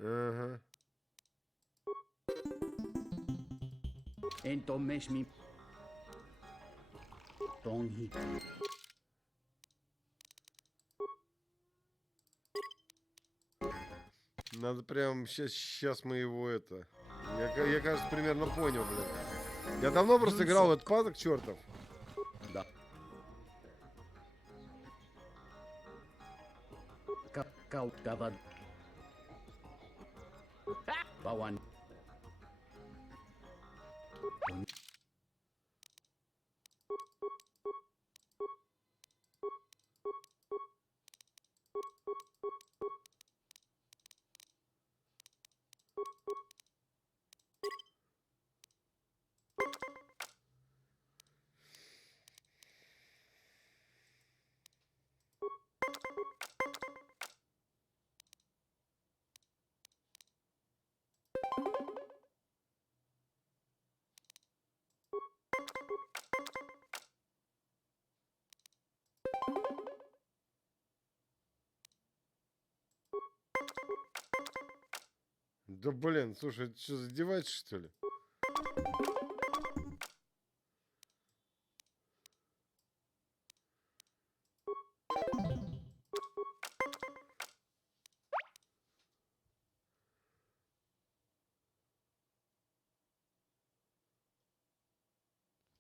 Ага. Entonces mi Tongi. Надо прям сейчас мы его это. Я, кажется, примерно понял, блин. Я давно просто играл в этот пазик чертов. Да. Кавад. Баван. Да блин, слушай, это что, задевается, что ли?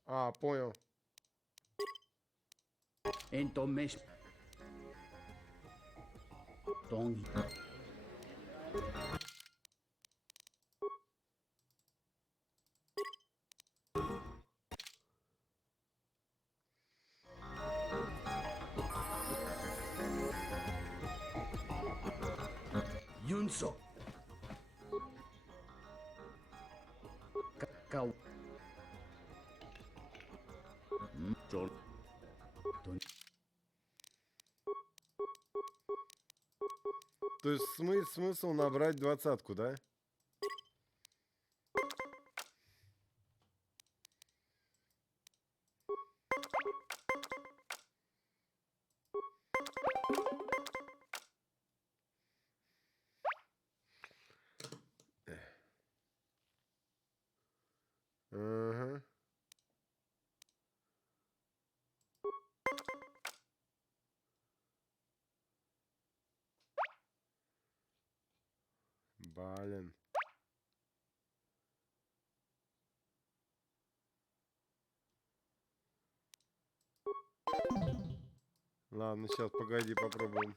А, понял. Entonces Tongi. Yunso. Kau. То есть смысл набрать 20-ку, да? Ага. Блин. Ладно, сейчас, погоди, попробуем.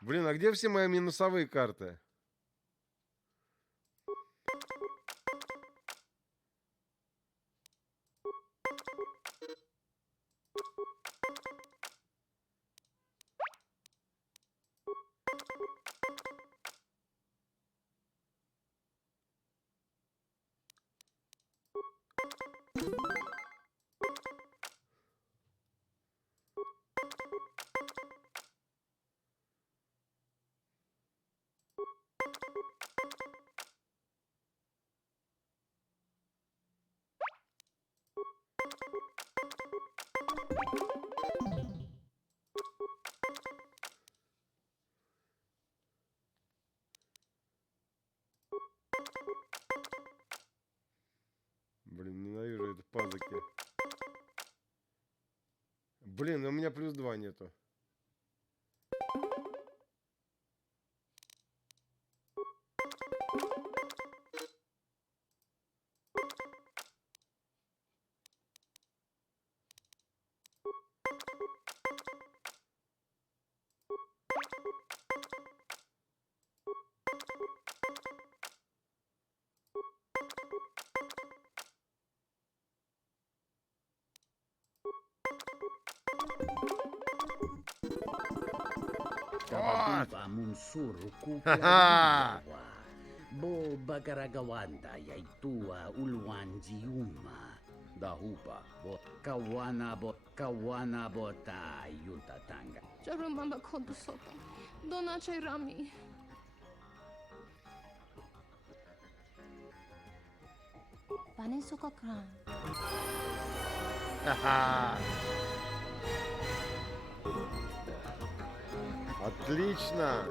Блин, а где все мои минусовые карты? Блин, ненавижу это пазыки. Блин, у меня +2 нету. Kabaduva munsuru kuklawa. Bo bagaragawanda yaitua ulwanjiuma. Dahupa bo kawana bota yuntatanga. Jarumamba kodusota. Donache rami. Vanesuka kran. Отлично!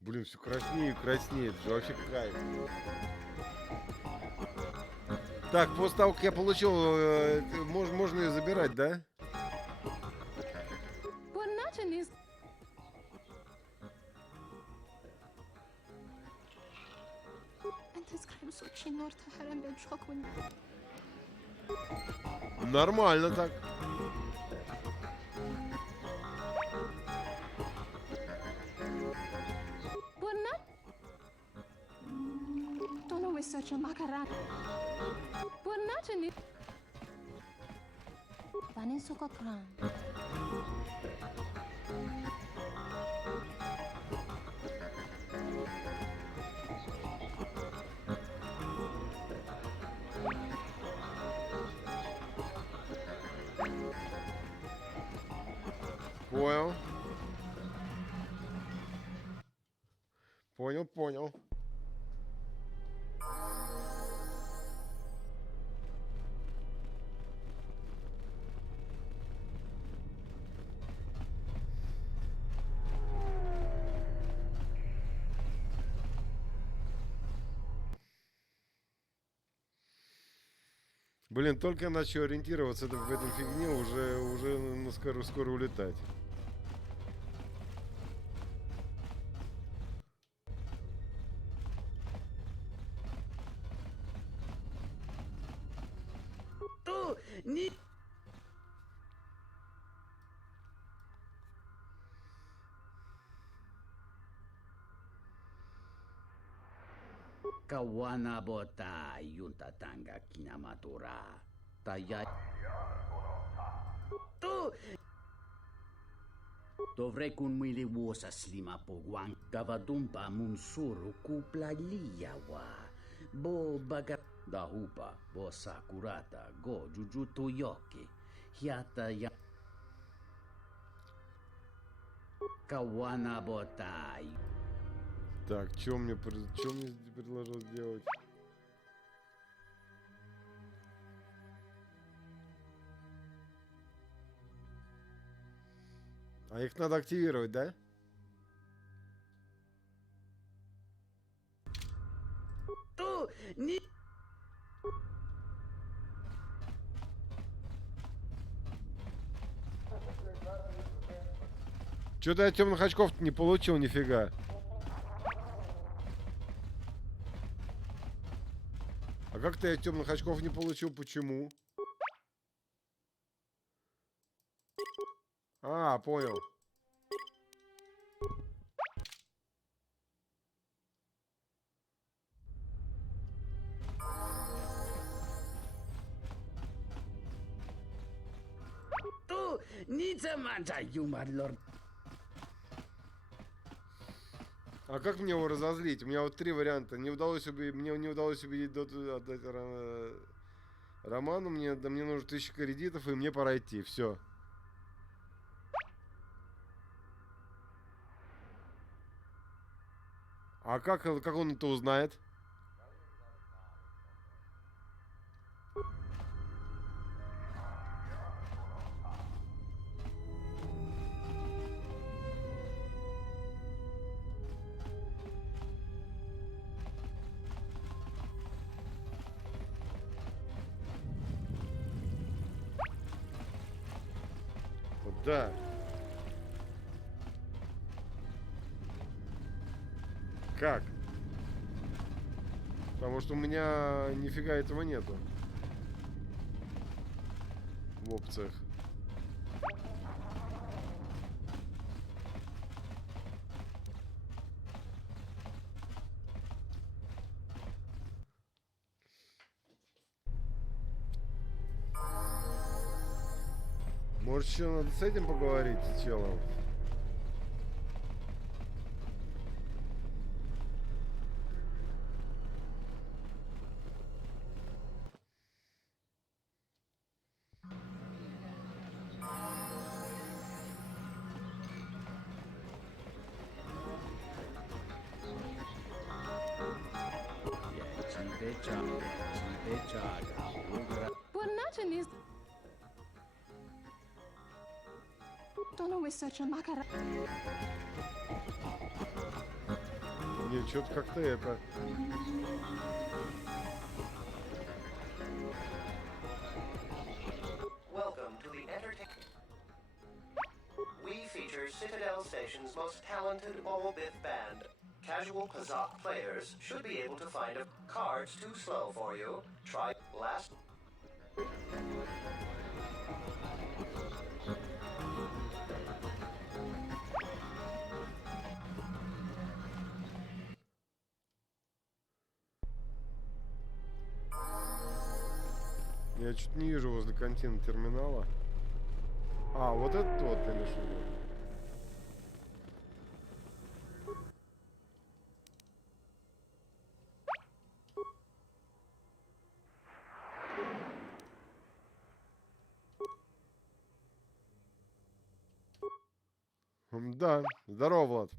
Блин, все краснее и краснее. Это же вообще кайф. Так, после того, как я получил, можно ее забирать, да? Нормально так. Such a macaron. Buonanotte. Vanesuka kran. Понял. Понял. Блин, только я начал ориентироваться в этом фигне, уже скоро улетать. Kawana bota yuntatanga kinamatura. Dovrei con mili wosa slima pogwan gavadumpa munsuru kuplaliyawa bo baga da hupa bo sakurata go jujuto yoki hiata ya kawana botai. Так, что мне предложил сделать? А их надо активировать, да? Что-то я темных очков не получил нифига. А как-то я темных очков не получил, почему? А, понял. А как мне его разозлить? У меня вот 3 варианта. Мне не удалось убедить отдать Роману. Мне нужно 1000 кредитов, и мне пора идти. Все. А как он это узнает? Да. Как? Потому что у меня нифига этого нету в опциях. Может, еще надо с этим поговорить, с челом? Don't always search a makara. Не, что-то как-то это... Welcome to the entertainment. We feature Citadel Station's most talented ball-bit band. Casual Kazakh players should be able to find a cards too slow for you. Try last. Я чуть не вижу возле контент-терминала. А, вот это тот, ты имеешь в виду? Да, здорово, Влад.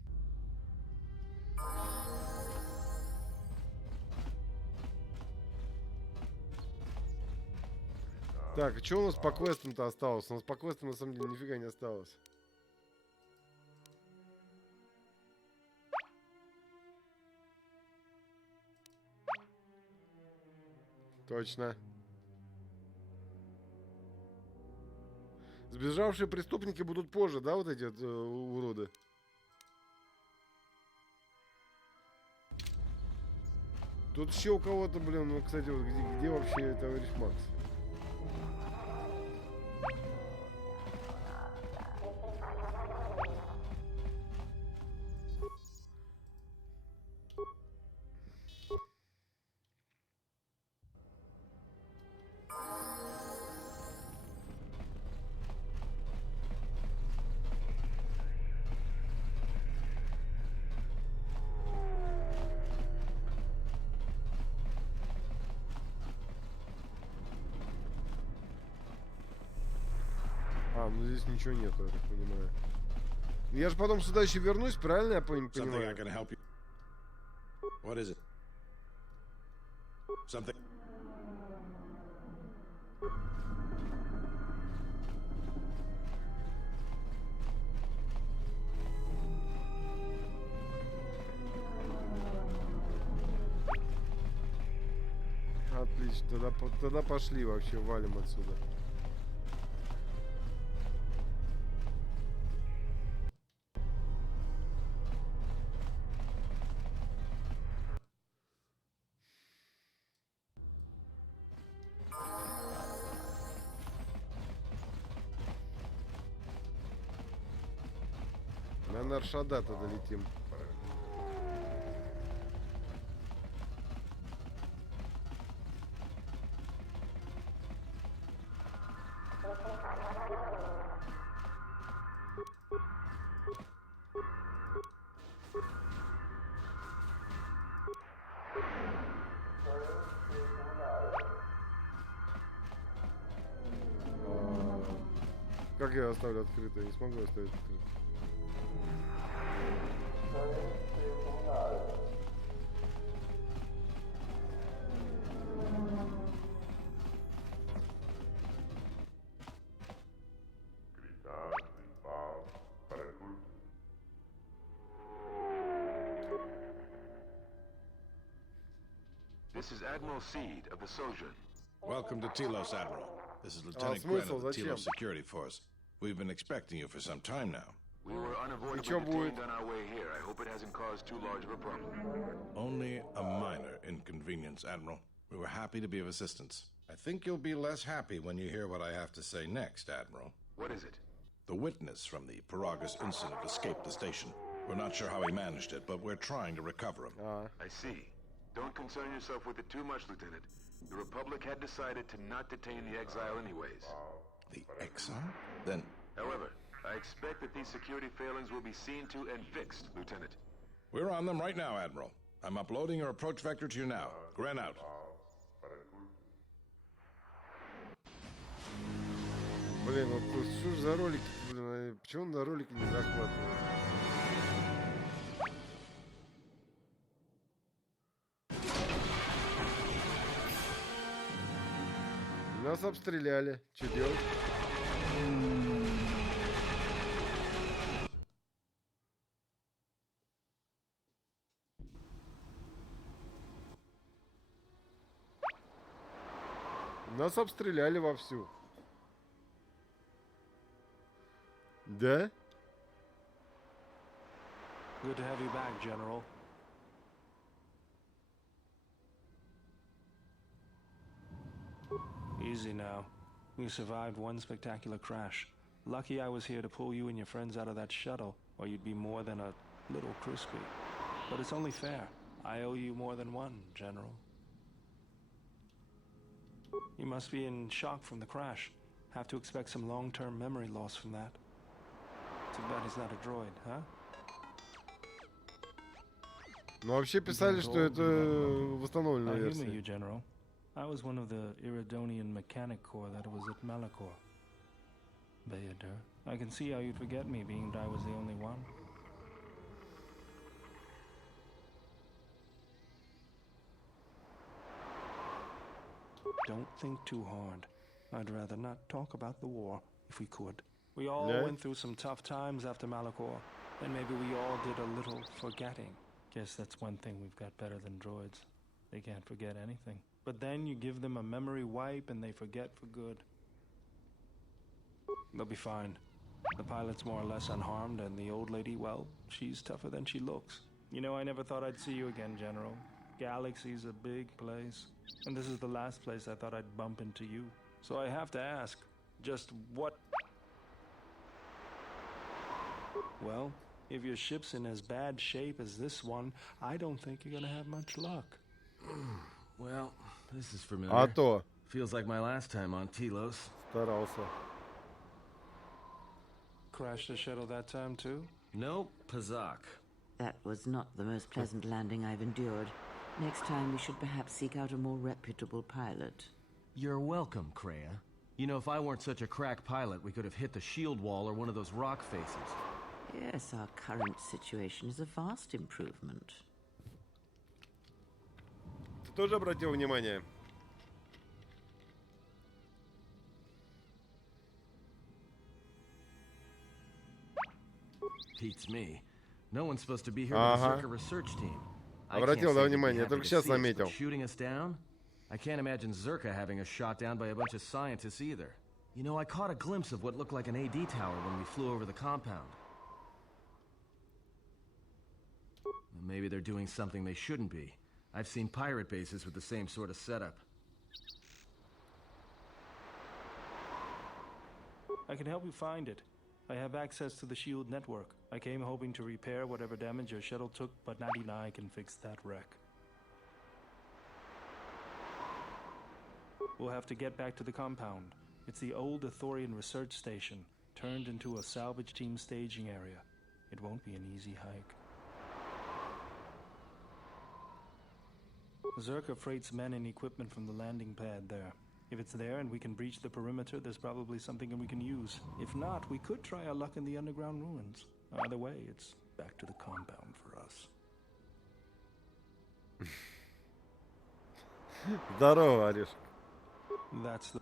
Так, а что у нас по квестам-то осталось? У нас по квестам на самом деле нифига не осталось. Точно. Сбежавшие преступники будут позже, да, вот эти вот уроды? Тут еще у кого-то, блин, ну, кстати, вот где вообще товарищ Макс? А, ну здесь ничего нету, я так понимаю. Я же потом сюда еще вернусь, правильно я понимаю? What is it? Something. Отлично, тогда пошли вообще, валим отсюда. На Наршадата долетим. Как я оставлю открыто? Я не смогу оставить открыто. This is Admiral Seed of the Sojourn. Welcome to Telos, Admiral. This is Lieutenant Gwen of the Telos Security Force. We've been expecting you for some time now. We were unavoidably detained on our way here. I hope it hasn't caused too large of a problem. Only a minor inconvenience, Admiral. We were happy to be of assistance. I think you'll be less happy when you hear what I have to say next, Admiral. What is it? The witness from the Paragus incident escaped the station. We're not sure how he managed it, but we're trying to recover him. I see. Don't concern yourself with it too much, Lieutenant. The Republic had decided to not detain the exile anyways. The exile? Then... However, I expect that these security failings will be seen to and fixed, Lieutenant. We're on them right now, Admiral. I'm uploading your approach vector to you now. Gren out. Блин, вот что ж за ролики, блин, почему на ролики не захватывают? Нас обстреляли. Что делать? Нас обстреляли вовсю. Да? Good to have you back, General. Easy now. You survived one spectacular crash. Lucky I was here to pull you and your friends out of that shuttle, or you'd be more than a little crispy. But it's only fair. I owe you more than one, General. You must be in shock from the crash. Have to expect some long-term memory loss from that. Too bad he's not a droid, huh? Ну, вообще писали, что это восстановленная версия. I humor you, General. I was one of the Iridonian Mechanic Corps that was at Malachor. Bayadur, I can see how you'd forget me, being that I was the only one. Don't think too hard. I'd rather not talk about the war, if we could. We all went through some tough times after Malachor, and maybe we all did a little forgetting. Guess that's one thing we've got better than droids. They can't forget anything. But then you give them a memory wipe and they forget for good. They'll be fine. The pilot's more or less unharmed, and the old lady, well, she's tougher than she looks. You know, I never thought I'd see you again, General. Galaxy's a big place, and this is the last place I thought I'd bump into you. So I have to ask, just what... Well, if your ship's in as bad shape as this one, I don't think you're gonna have much luck. Well, this is familiar. А то. Feels like my last time on Telos. Старался. Crashed the shuttle that time too? Nope, Pazak. That was not the most pleasant landing I've endured. Next time we should perhaps seek out a more reputable pilot. You're welcome, Kreia. You know, if I weren't such a crack pilot, we could have hit the shield wall or one of those rock faces. Yes, our current situation is a vast improvement. Ты тоже обратил внимание? Beats me. No one's supposed to be here but the Zerka research team. Обратил внимание, я только сейчас заметил. Shooting us down? I can't imagine Zerka having us shot down by a bunch of scientists either. You know, I caught a glimpse of what looked like an AD tower when we flew over the compound. Maybe they're doing something they shouldn't be. I've seen pirate bases with the same sort of setup. I can help you find it. I have access to the shield network. I came hoping to repair whatever damage your shuttle took, but not even I can fix that wreck. We'll have to get back to the compound. It's the old Athorian research station, turned into a salvage team staging area. It won't be an easy hike. Zerka freights men and equipment from the landing pad there. If it's there and we can breach the perimeter, there's probably something we can use. If not, we could try our luck in the underground ruins. Either way, it's back to the compound for us. Здорово, Орешек. That's the...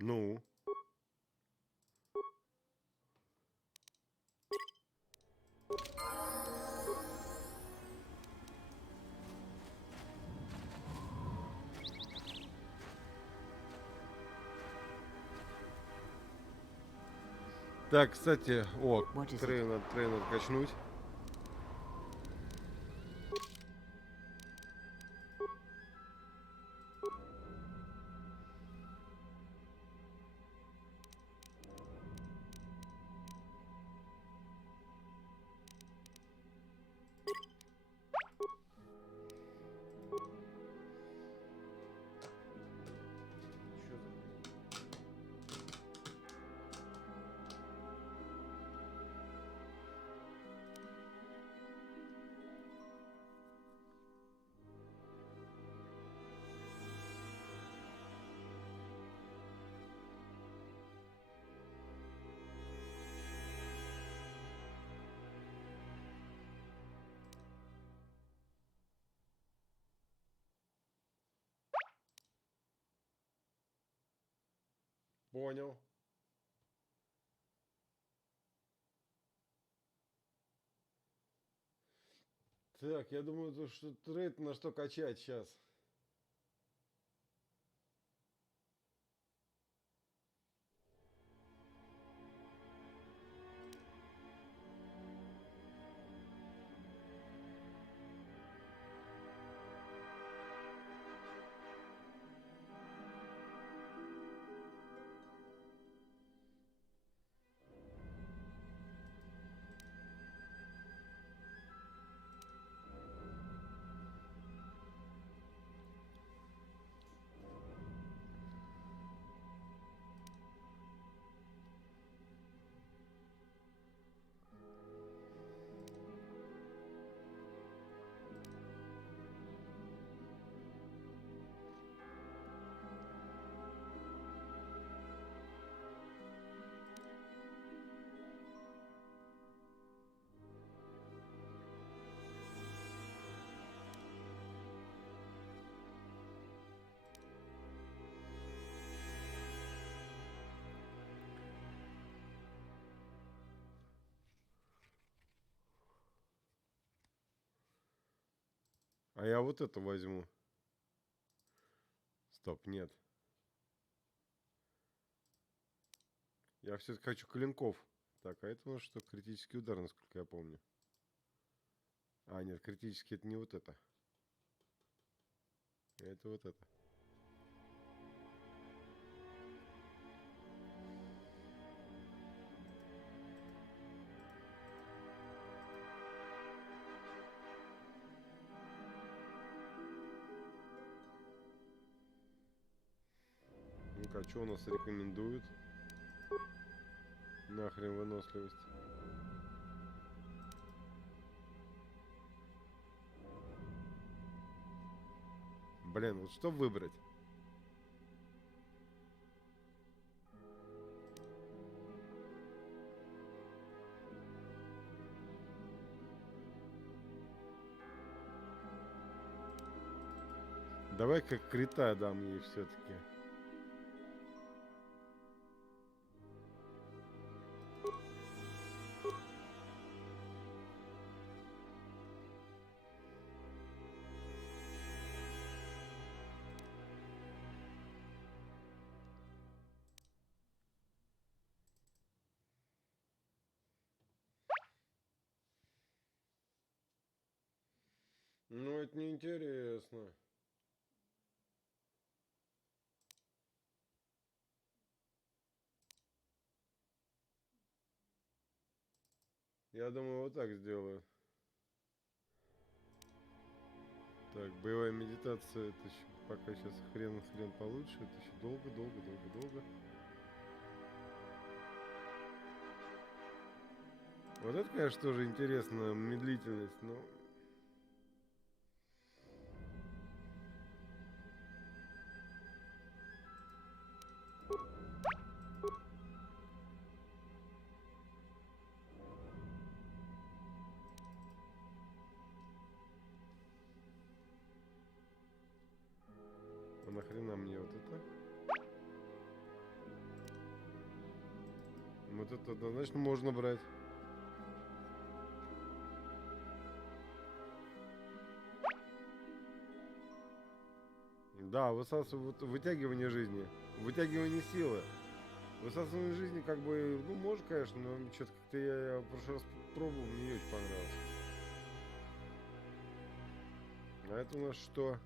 Ну. Так, кстати, трейн надо качнуть. Понял. Так, я думаю, что трейд на что качать сейчас. А я вот это возьму. Стоп, нет. Я все-таки хочу клинков. Так, а это у нас что? Критический удар, насколько я помню. А, нет, критически это не вот это. Это вот это. Ну-ка, что у нас рекомендуют? Нахрен выносливость. Блин, вот что выбрать? Давай как крита дам ей все-таки. Ну, это неинтересно. Я думаю, вот так сделаю. Так, боевая медитация, это еще пока сейчас хрен получше. Это еще долго. Вот это, конечно, тоже интересно, медлительность, но... А нахрена мне вот это? Вот это однозначно можно брать. Да, вытягивание жизни. Вытягивание силы. Высасывание жизни, как бы, ну, может, конечно, но что-то как-то я в прошлый раз пробовал, мне не очень понравилось. А это у нас что?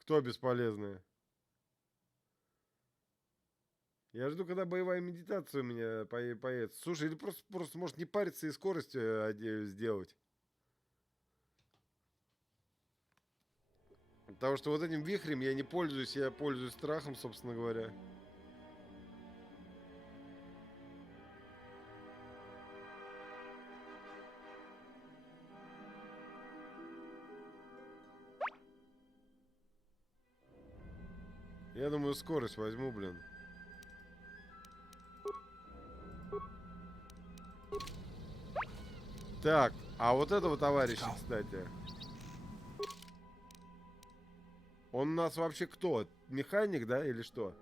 Кто бесполезный? Я жду, когда боевая медитация у меня появится. Слушай, или просто может не париться и скорость сделать. Потому что вот этим вихрем я не пользуюсь, я пользуюсь страхом, собственно говоря. Я думаю, скорость возьму, блин. Так, а вот этого товарища, кстати. Он у нас вообще кто? Механик, да, или что?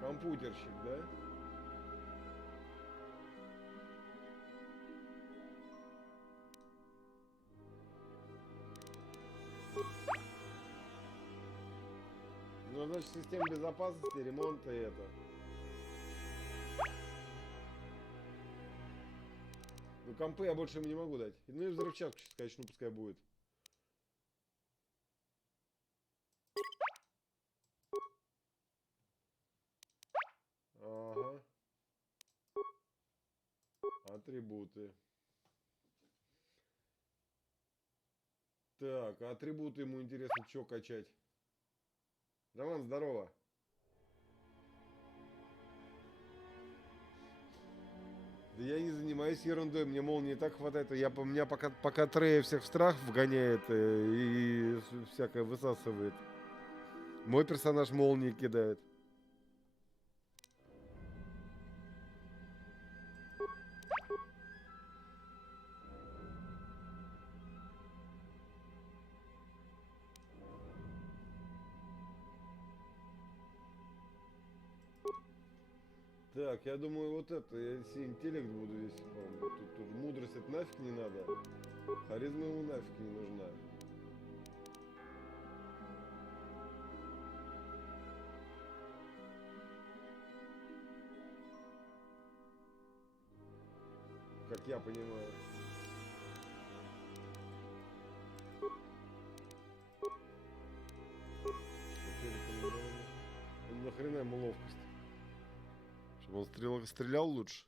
Компьютерщик, да? Ну, значит, система безопасности, ремонта и это. Ну, компы я больше ему не могу дать. Ну и взрывчатку сейчас, конечно, пускай будет. Ага. Атрибуты. Так, атрибуты ему интересно, что качать. Роман, здорово. Да я не занимаюсь ерундой, мне молнии так хватает. Меня пока Трея всех в страх вгоняет и всякое высасывает. Мой персонаж молнии кидает. Так, я думаю, вот это, я если интеллект буду весь, тут мудрость это нафиг не надо. Харизма ему нафиг не нужна. Как я понимаю. Нахрена ему ловкость? Чтобы он стрелял лучше?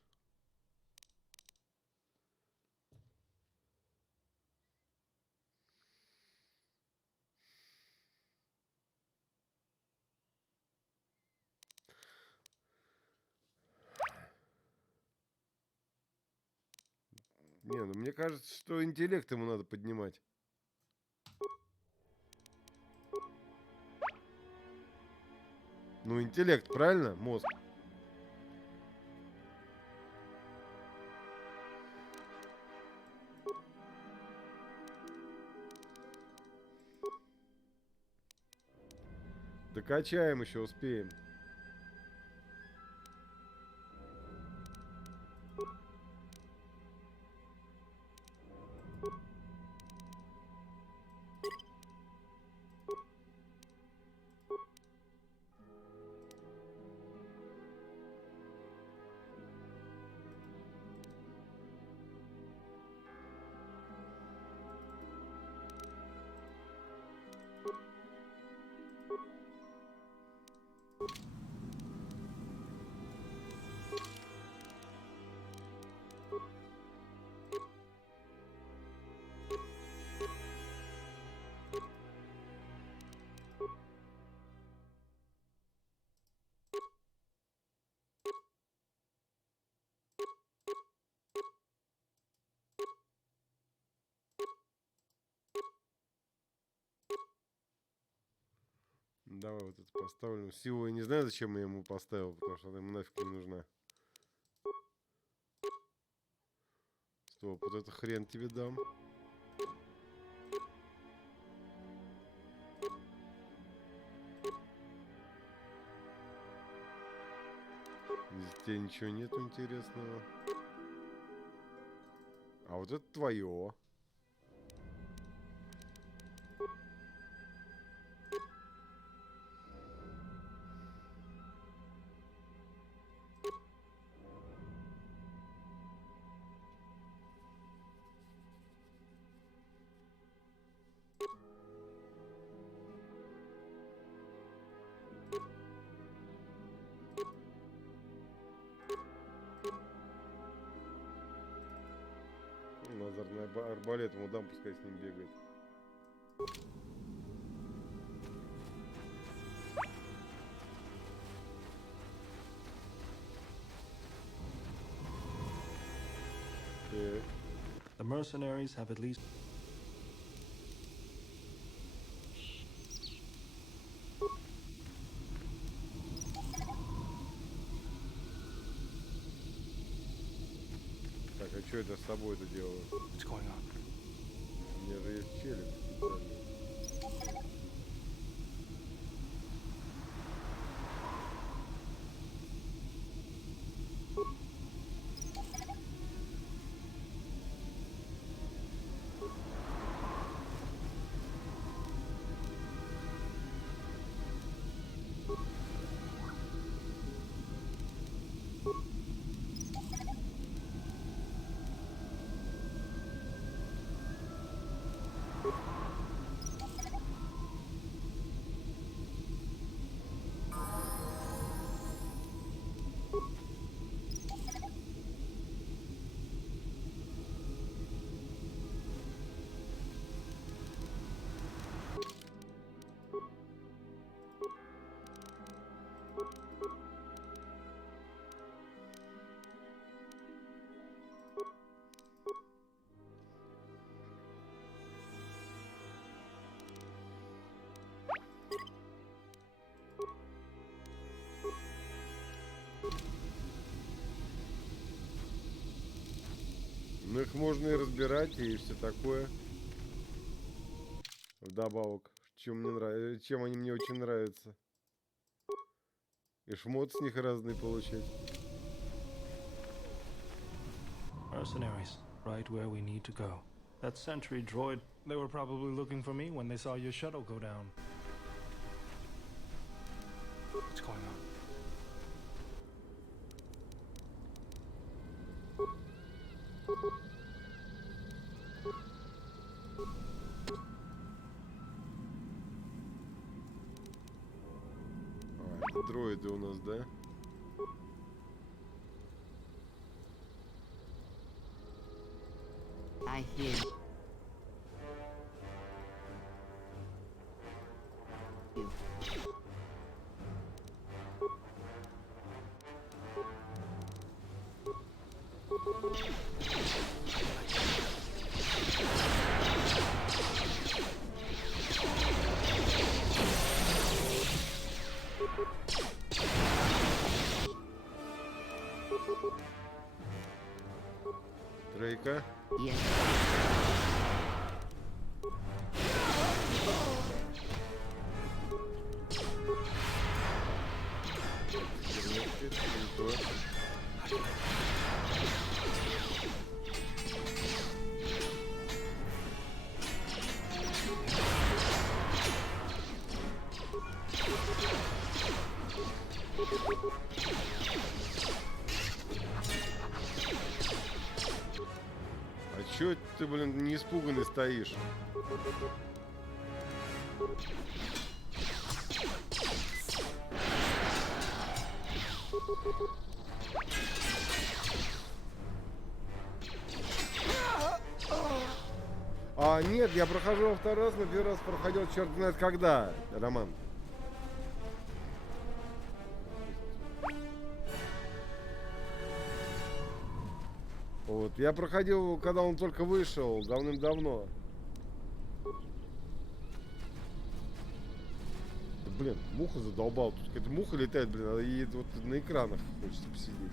Не, ну мне кажется, что интеллект ему надо поднимать. Ну, интеллект, правильно? Мозг. Докачаем еще, успеем. Давай вот это поставлю. Силу я не знаю, зачем я ему поставил, потому что она ему нафиг не нужна. Стоп, вот это хрен тебе дам. Здесь у тебя ничего нету интересного. А вот это твое. Лазерный арбалет ему дам, пускай с ним бегает. The mercenaries have at least... Так, а что это с собой это делаю? У меня же есть челюсть специальный. Ну их можно и разбирать, и все такое. Вдобавок, чем мне нравится, чем они мне очень нравятся. И шмот с них разный получать. Mercenaries, right where we need to go. That sentry droid, they were probably looking for me when they saw your shuttle go down. What's going on? Это дроиды у нас, да? I hear you. Тройка. Yes. А чё ты, блин, не испуганный стоишь? А, нет, я прохожу во второй раз, но первый раз проходил черт знает когда, Роман. Вот, я проходил, когда он только вышел, давным-давно. Да, блин, муха задолбал. Тут какая-то муха летает, блин, и вот на экранах хочется посидеть.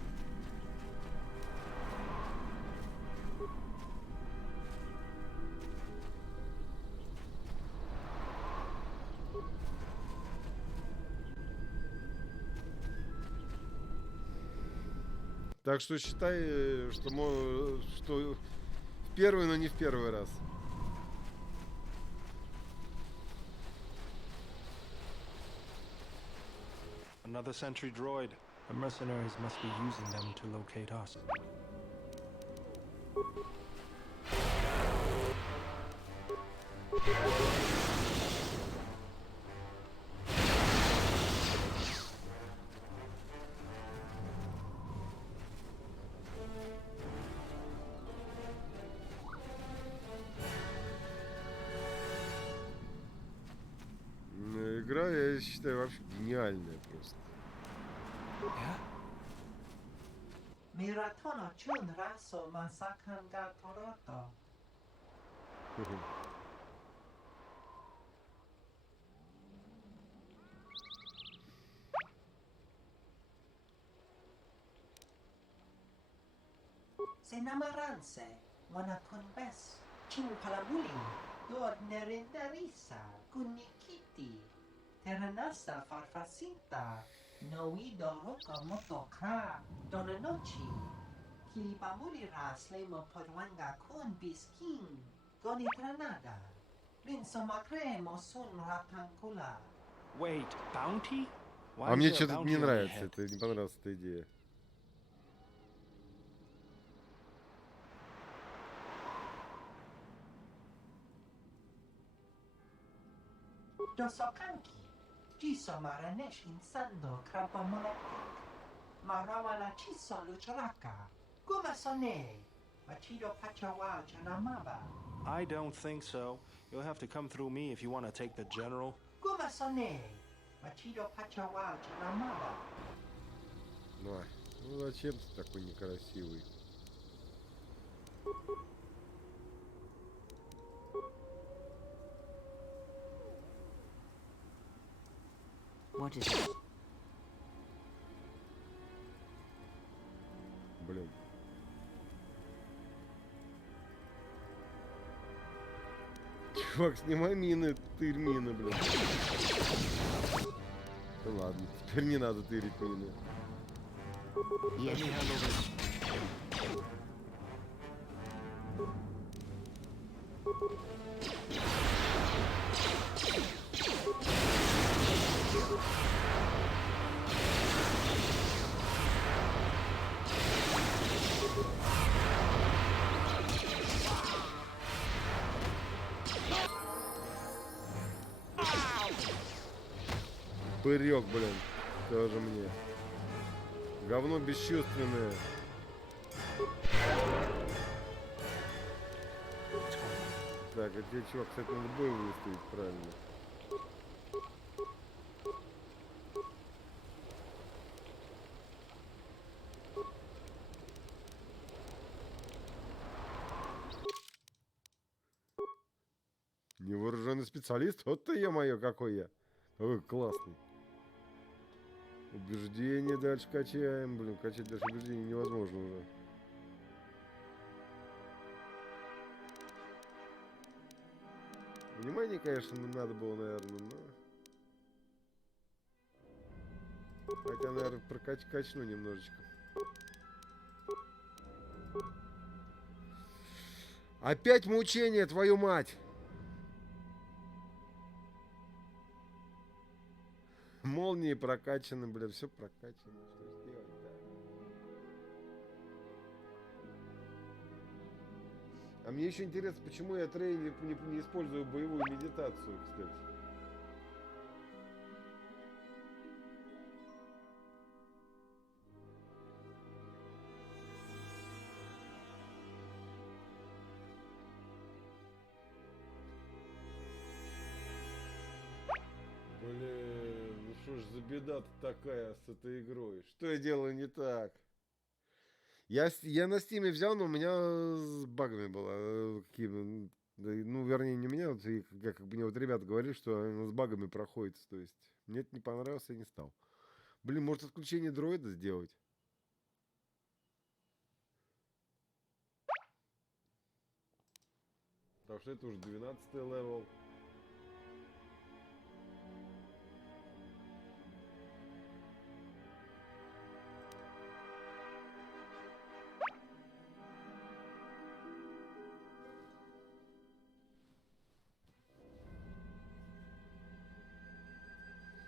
Так что считай, что в первый, но не в первый раз. Another sentry droid. The mercenaries must be using them to locate us. Игра, я считаю, вообще гениальная просто. Miratono chun raso masakan ga toroto. Senamaranse, wanakun bes, ching palamuli, dor nerindarisa, kunikiti, teranasa farfasinta, noido roka motoka, donanochi, kilipamuli raslemo podwanga kun biskin, gonitranada, rinsomakremo sun ratankula. Wait, bounty? А мне что-то не нравится, это не понравилась эта идея. Dosokanki, Ciso maranesh insando krapamolektik, marawana ciso lucharaka, gumasone, machido pachawa chanamaba. I don't think so. You'll have to come through me if you want to take the general. Gumasone, machido pachawa chanamaba. Ну зачем ты такой некрасивый? What is it? Блин. Чувак, снимай мины, тырь мины, блин. Да ладно, теперь не надо тырить мины. Пырек, блин, тоже мне. Говно бесчувственное. Так, а тебе, чувак, кстати, надо бой выставить правильно. Невооруженный специалист? Вот-то ё-моё, какой я. Какой классный. Убеждение дальше качаем. Блин, качать дальше убеждение невозможно уже. Внимание, конечно, надо было, наверное, но... Хотя, наверное, качну немножечко. Опять мучение, твою мать! Молнии прокачаны, бля, все прокачано. Что сделать, да? А мне еще интересно, почему я Трей не использую боевую медитацию, кстати. Блин, ну что ж за беда-то такая с этой игрой? Что я делаю не так? Я на стиме взял, но у меня с багами было. Ну, вернее, не у меня, вот, как мне вот ребята говорили, что оно с багами проходит. То есть, мне это не понравилось, я не стал. Блин, может отключение дроида сделать? Потому что это уже 12-й левел.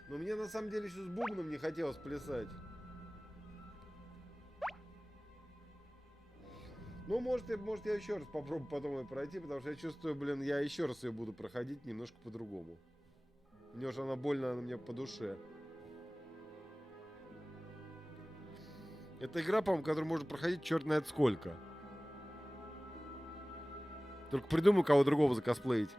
Но мне на самом деле еще с бубном не хотелось плясать. Ну, может я еще раз попробую потом ее пройти, потому что я чувствую, блин, я еще раз ее буду проходить немножко по-другому. Мне уже она больно, она мне по душе. Это игра, по-моему, которую можно проходить черт знает сколько. Только придумаю, кого другого закосплеить.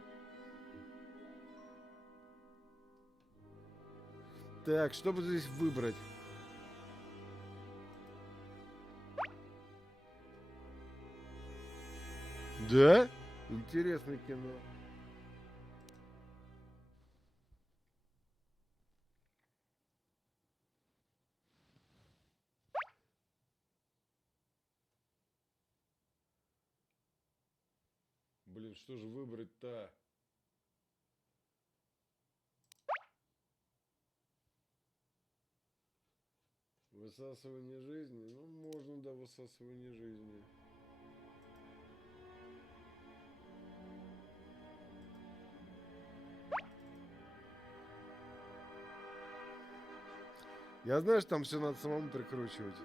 Так, что бы здесь выбрать? Да? Интересное кино. Блин, что же выбрать-то? Высасывание жизни? Ну, можно, да, высасывание жизни. Я знаю, что там все надо самому прикручивать.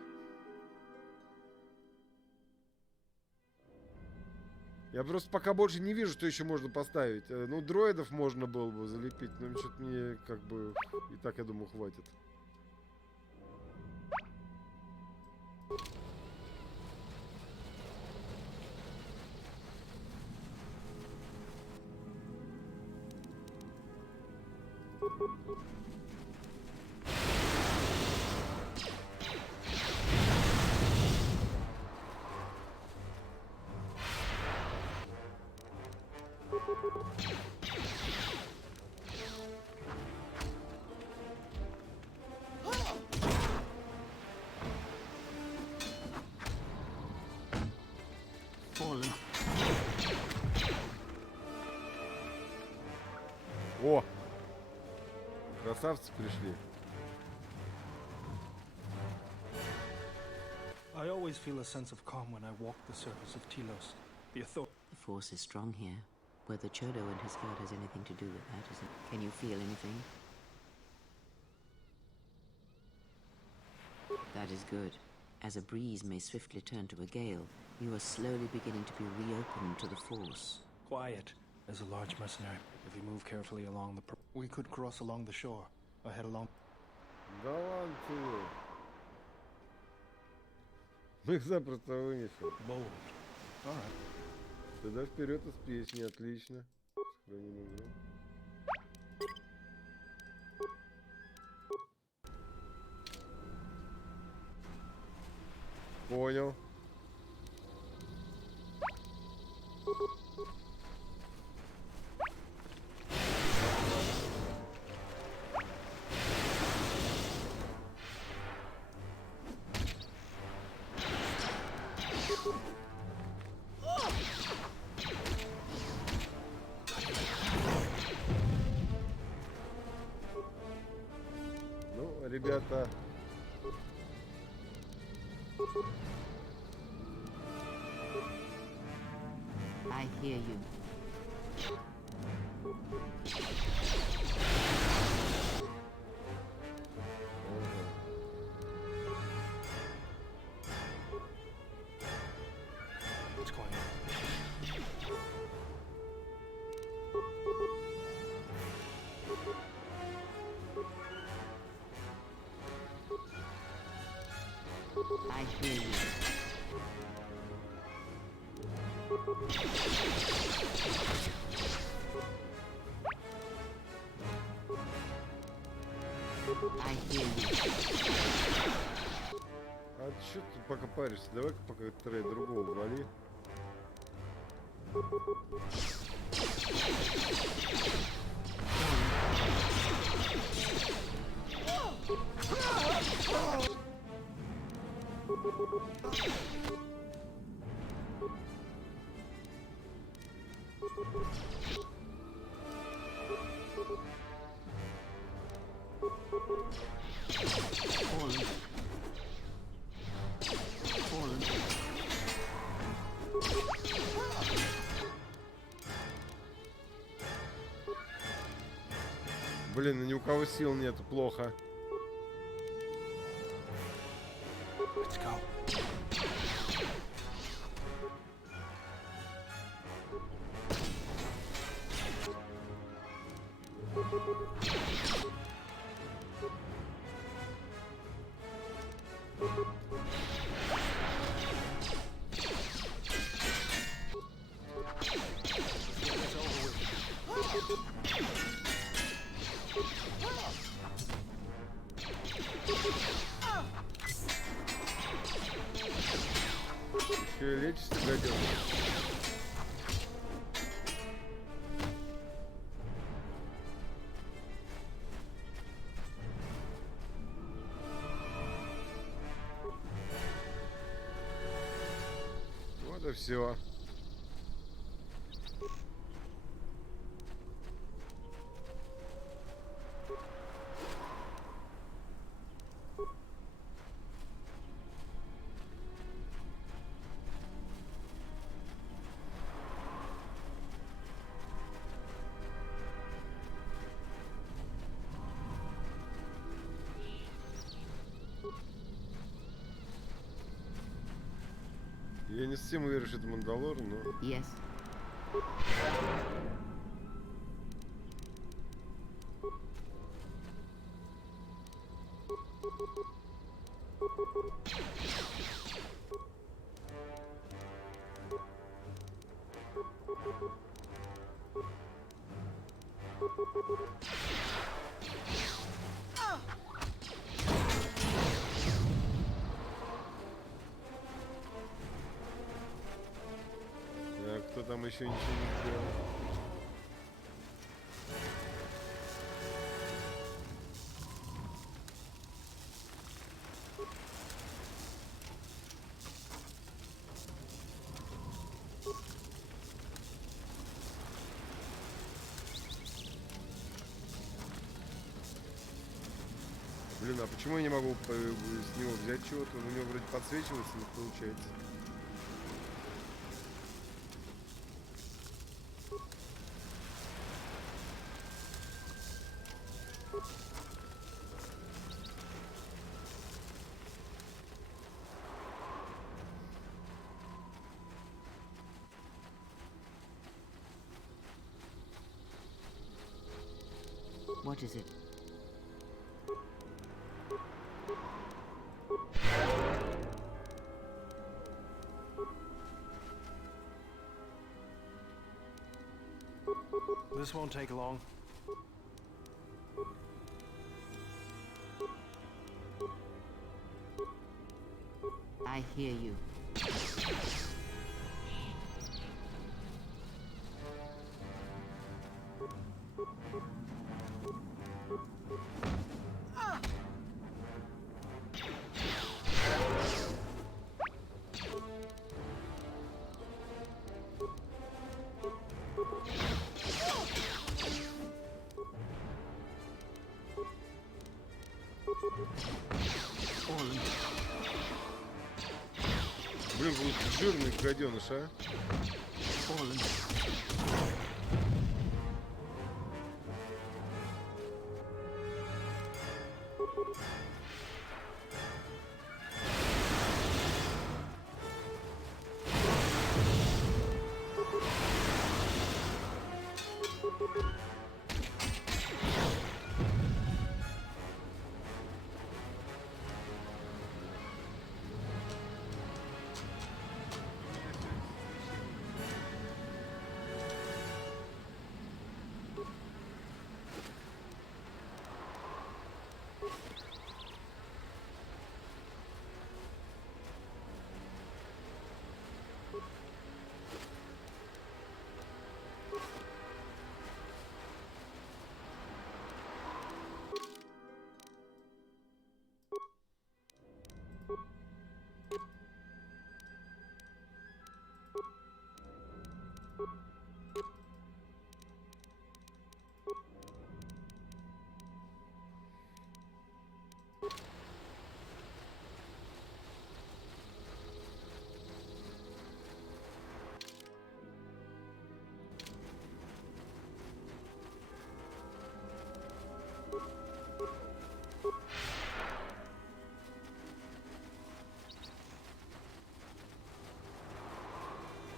Я просто пока больше не вижу, что еще можно поставить. Ну, дроидов можно было бы залепить, но что-то мне как бы и так, я думаю, хватит. О! Красавцы пришли. I always feel a sense of calm when I walk the surface of Telos. The force is strong here. Whether Chodo and his skirt has anything to do with that isn't. Can you feel anything? That is good. As a breeze may swiftly turn to a gale, you are slowly beginning to be reopened to the Force. Quiet. There's a large mercenary. If we move carefully along the... we could cross along the shore. Or head along... Да ладно тебе. Ну их запросто вынесем. Bold. Alright. Тогда вперед из песни, отлично. Сохраним игру. Понял. Ну, ребята, I hear you. What's going on? I hear you. I hear you. а чё ты пока паришься? Давай-ка пока трей другого вали. Блин, ни у кого сил нету, плохо. Let's go. Че, лечишься, гадёнок? Вот и все. Я не совсем уверен, что это Мандалор, но... Yes. Кто там еще ничего не сделал? Блин, а почему я не могу с него взять чего-то? У него вроде подсвечивается, не получается. What is it? This won't take long. I hear you. Блин, вы жирный гаденыш, а?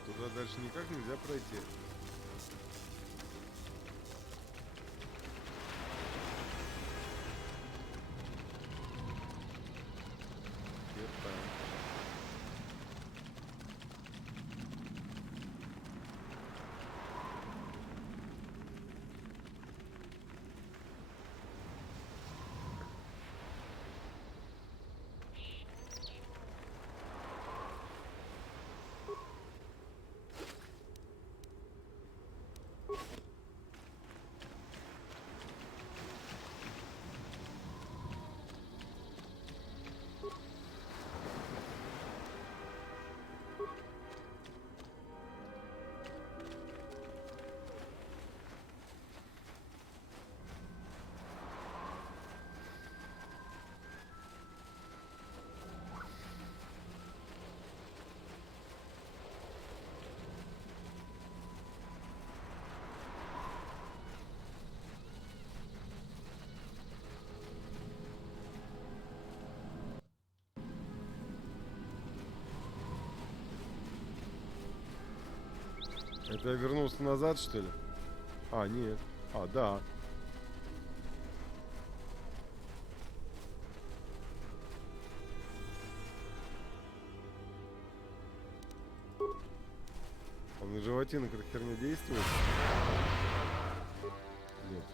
Туда дальше никак нельзя пройти. Это я вернулся назад, что ли? А, нет. А, да. Он на животе на какой-то херне действует? Нет.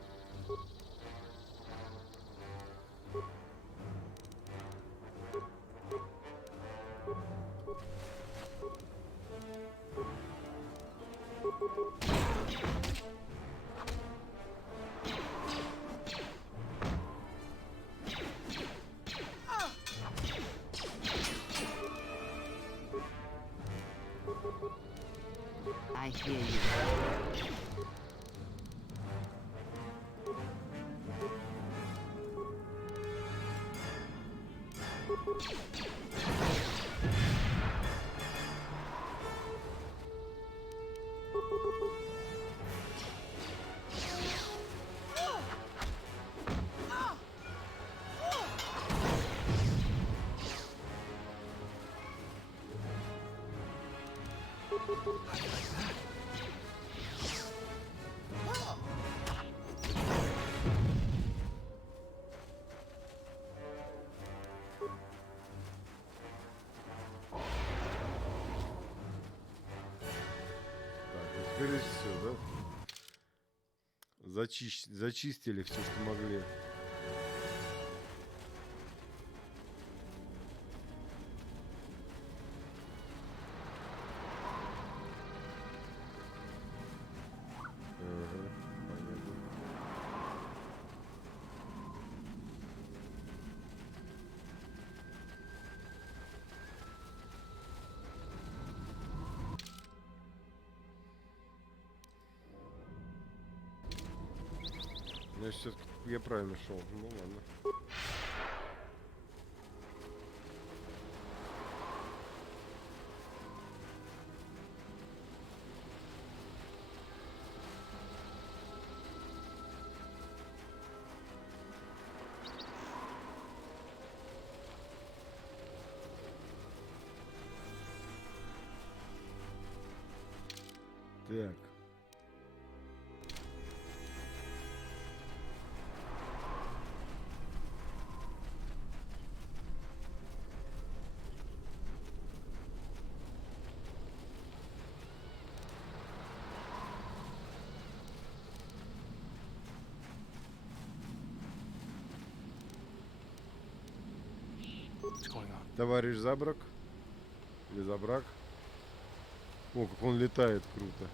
I hear you. Скорее всего, да? Зачистили все, что могли. Значит, все-таки я правильно шел. Ну ладно. Так. Товарищ Забрак. Или Забрак. О, как он летает круто.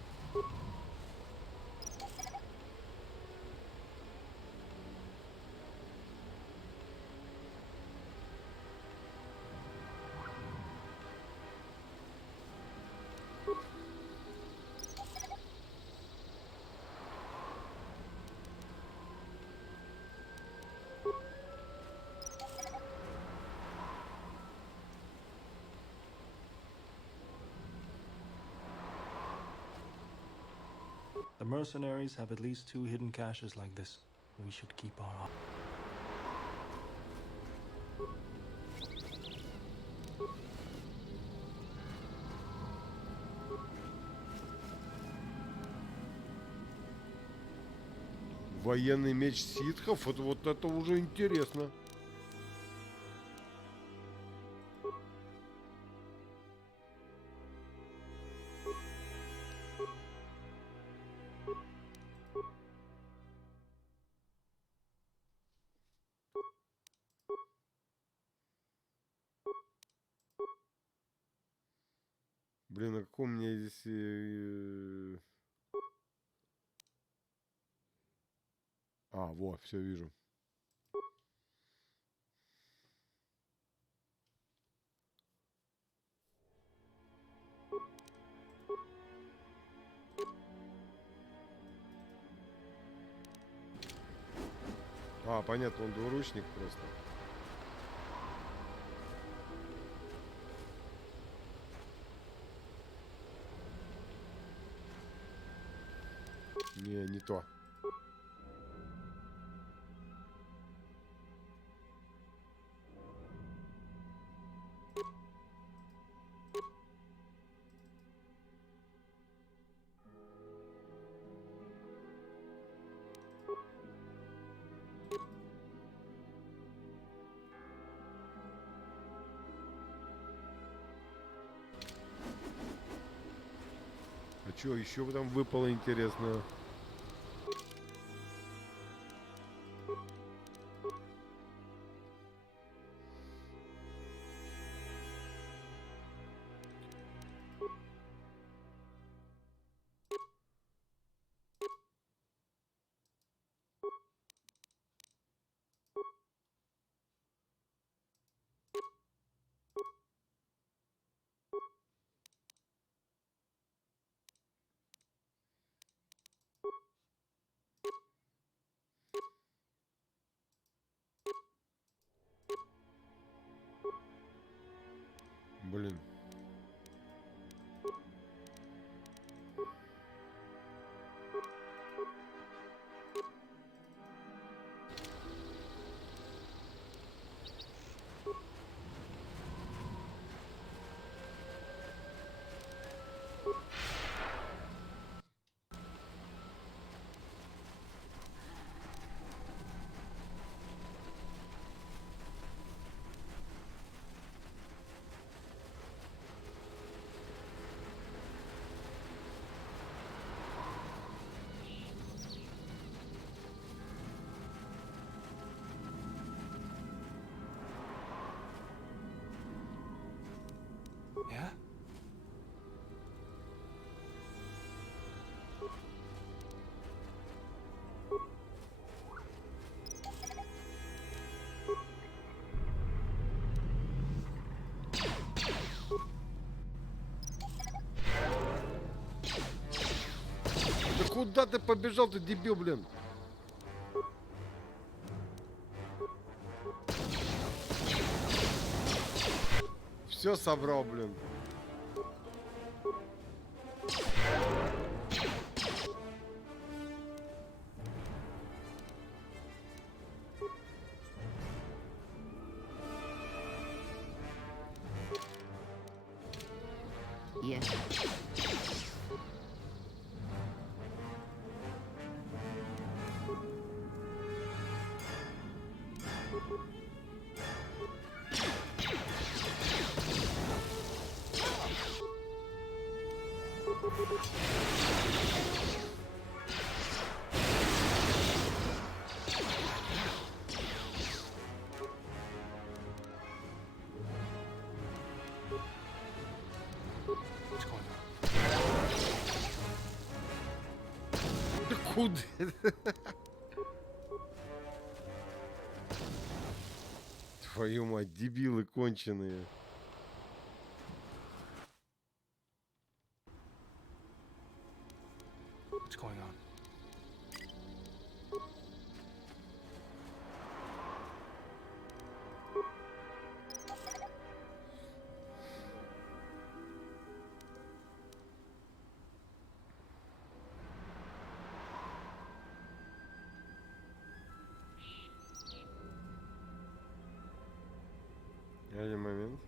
The mercenaries have at least 2 hidden caches like this. We should keep our eye. Военный меч ситхов, вот это уже интересно. Блин, а какой у меня здесь... А, вот, все вижу. А, понятно, он двуручник просто. Не то. А что еще там выпало интересного? Блин. Куда ты побежал, ты дебил, блин? Все собрал, блин. Yes. What's going on? Куда? Твою мать, дебилы конченые. What's going on? Один момент.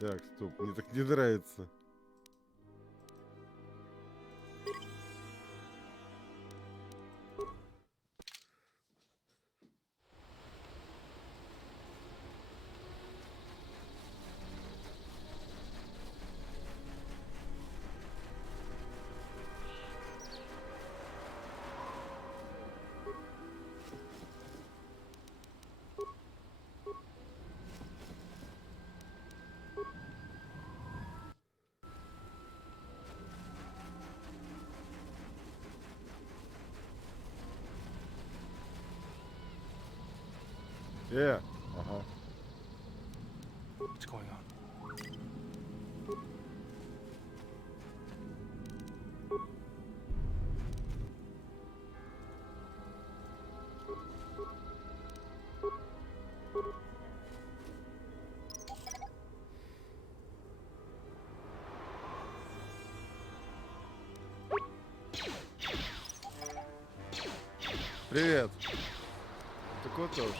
Так, стоп, мне так не нравится. Ага. What's going on? Привет. Так вот уж.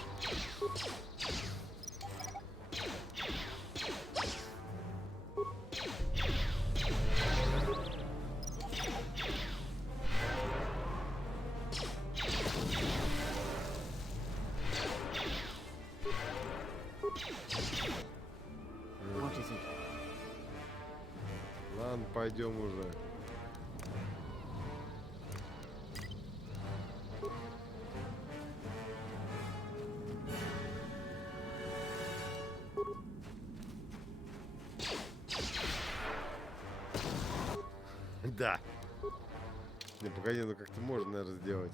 What is it? Ладно, пойдем уже. Да. Не, погоди, ну как-то можно, наверное, сделать.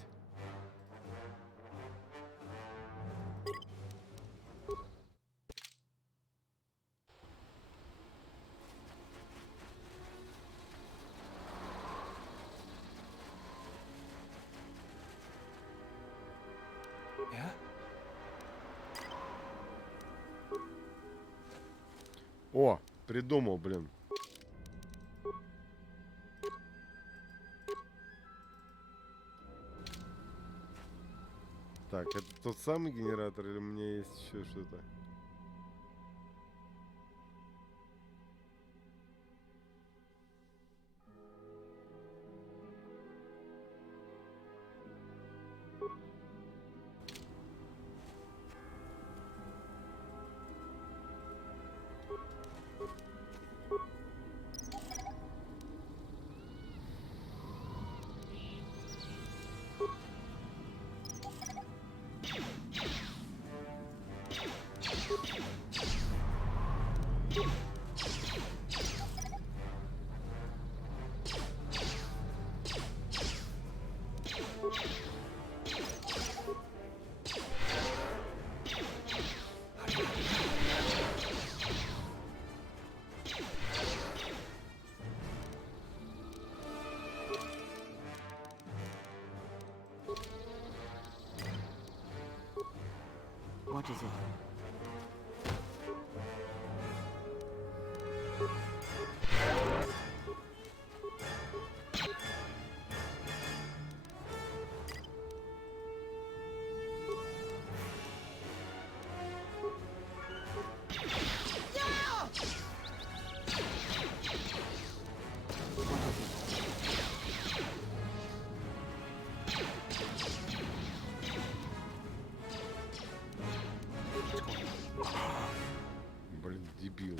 Yeah? О, придумал, блин. Так, это тот самый генератор или у меня есть еще что-то? дебил.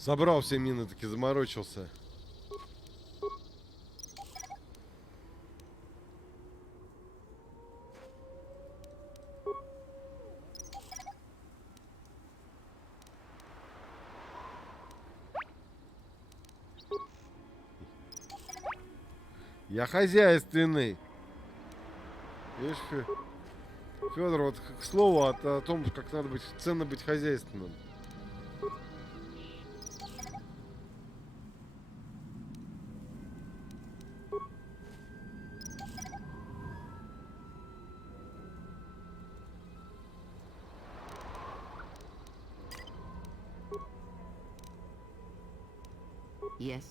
Собрал все мины, таки заморочился. Я хозяйственный. Видишь, Федор, вот к слову о том, как надо быть, ценно быть хозяйственным. Yes.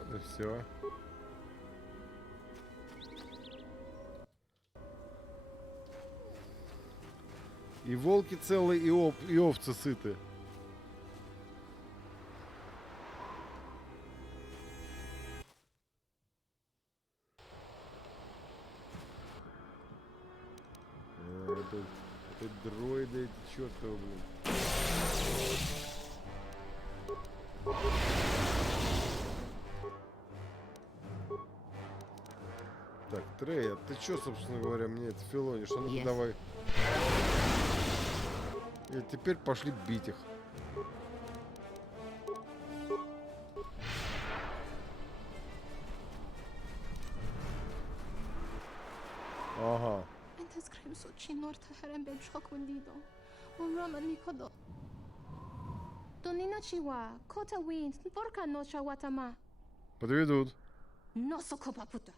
Это все. И волки целые, и овцы сыты. Это дроиды эти чертовы, блин. Так, Трей, а ты чё, собственно говоря, мне это филонишь? А ну-ка давай. И теперь пошли бить их. Ага. Подведут. Ну, сука, попута.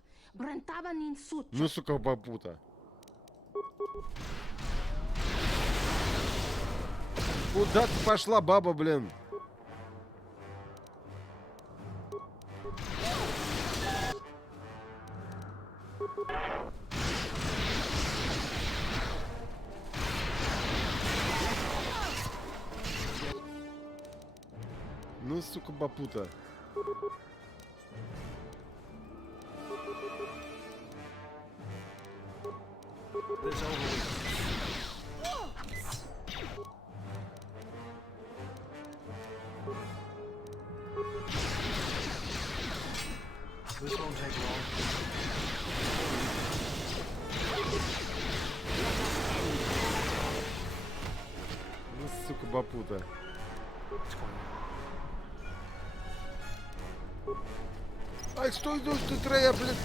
Куда ты пошла, баба, блин? Ну, сука, бапута. This won't take long. Ну, сука, бапута. Ай, стой, ты, Трея, блин.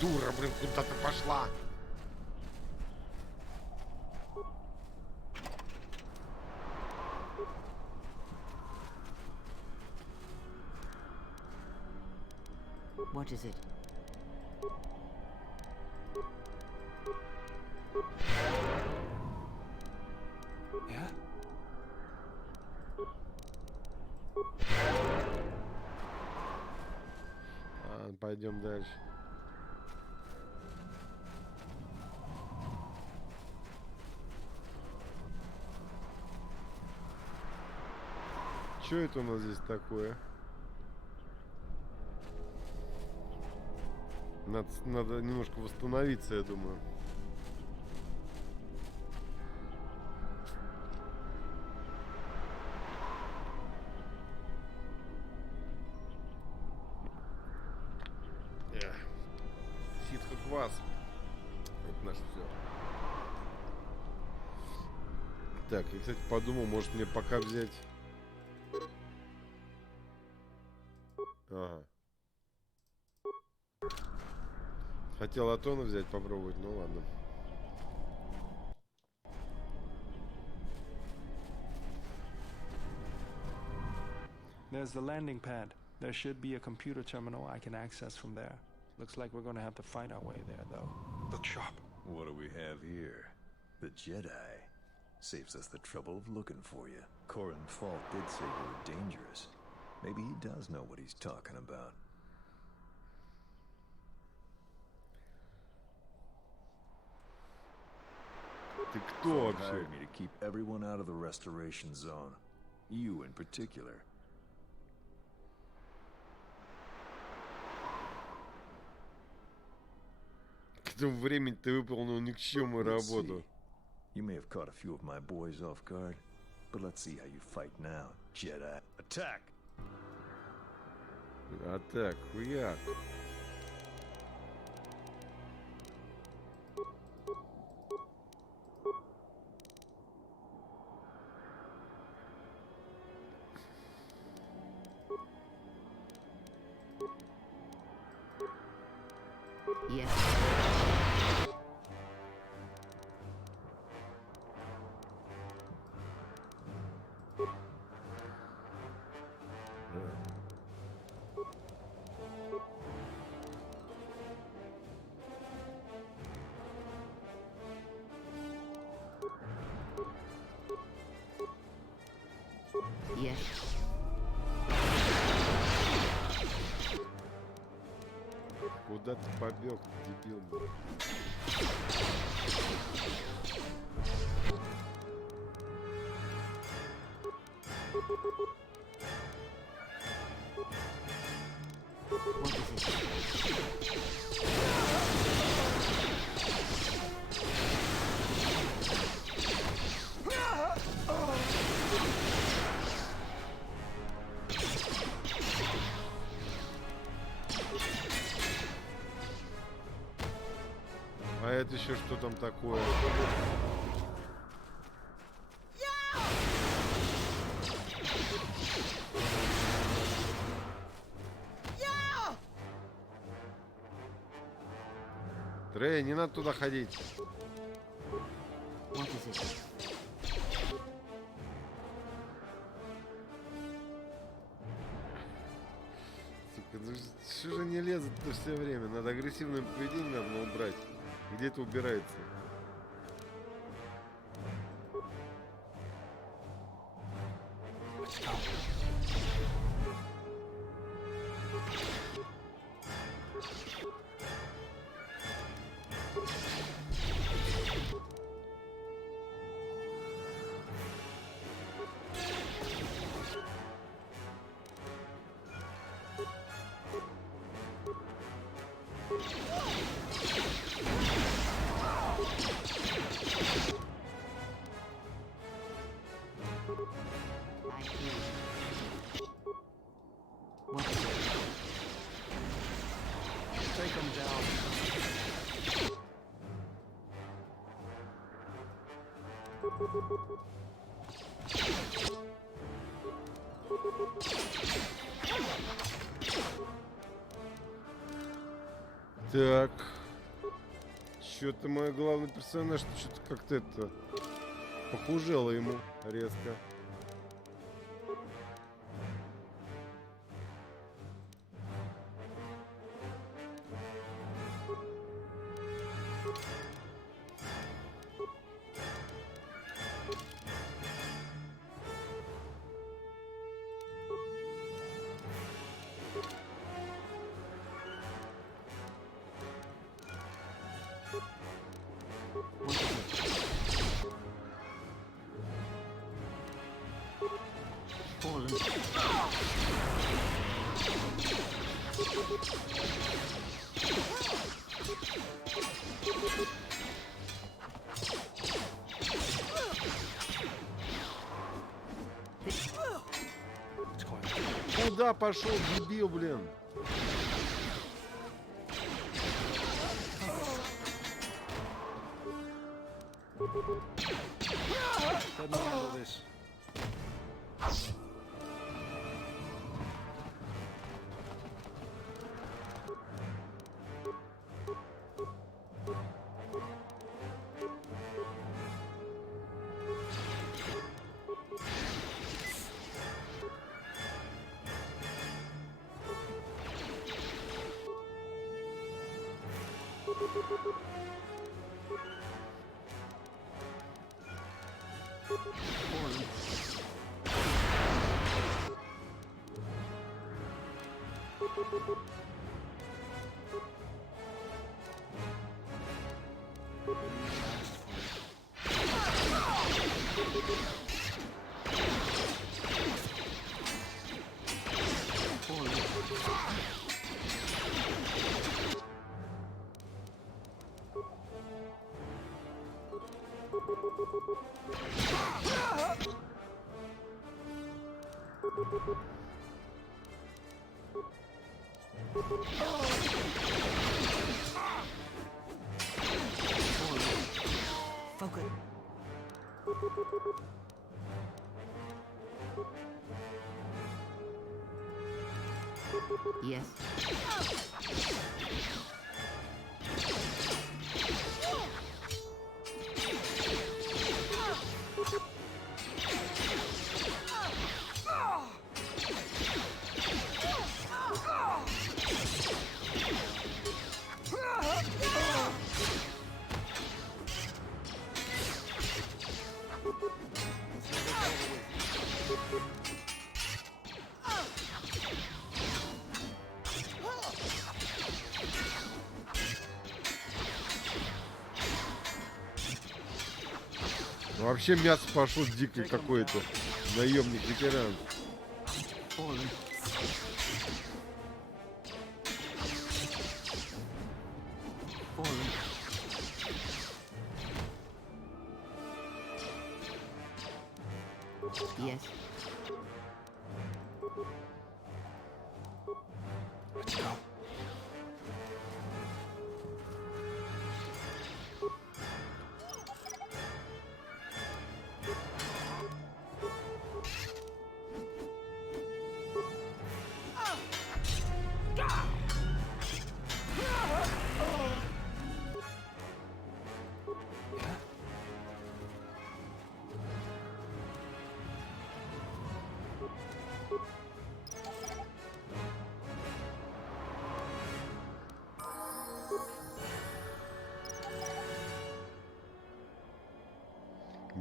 Дура, блин, куда ты пошла? What is it? Yeah? Пойдем дальше. Что это у нас здесь такое? Надо немножко восстановиться, я думаю. Ситха квас. Это наше все. Так, я, кстати, подумал, может мне пока взять... Ага. Хотел Атона взять, попробовать, ну ладно. There's the landing pad. There should be a computer terminal I can access from there. Looks like we're gonna have to fight our way there, though. Look sharp. What do we have here? The Jedi. Saves us the trouble of looking for you. Corin Falk did say you were dangerous. Maybe he does know what he's talking about. Ты кто вообще? Hired me to keep everyone out of the restoration zone. You in particular. К этому времени ты выполнил никчемную работу. You may have caught a few of my boys off guard, but let's see how you fight now, Jedi. Attack! Атак, хуяк. Yes. Yes. Куда ты побег, дебил? А это еще что там такое? Трей, не надо туда ходить. Сука, ну что же не лезет-то все время? Надо агрессивное поведение надо убрать. Где это убирается? Take them down. Так. Что-то мой главный персонаж что-то как-то это похужело ему резко. туда пошел, дебил, блин. Let me handle this. Focus. Yes. Вообще мясо пошло дикий какой-то. Наемник-ветеран. Yes. Let's go.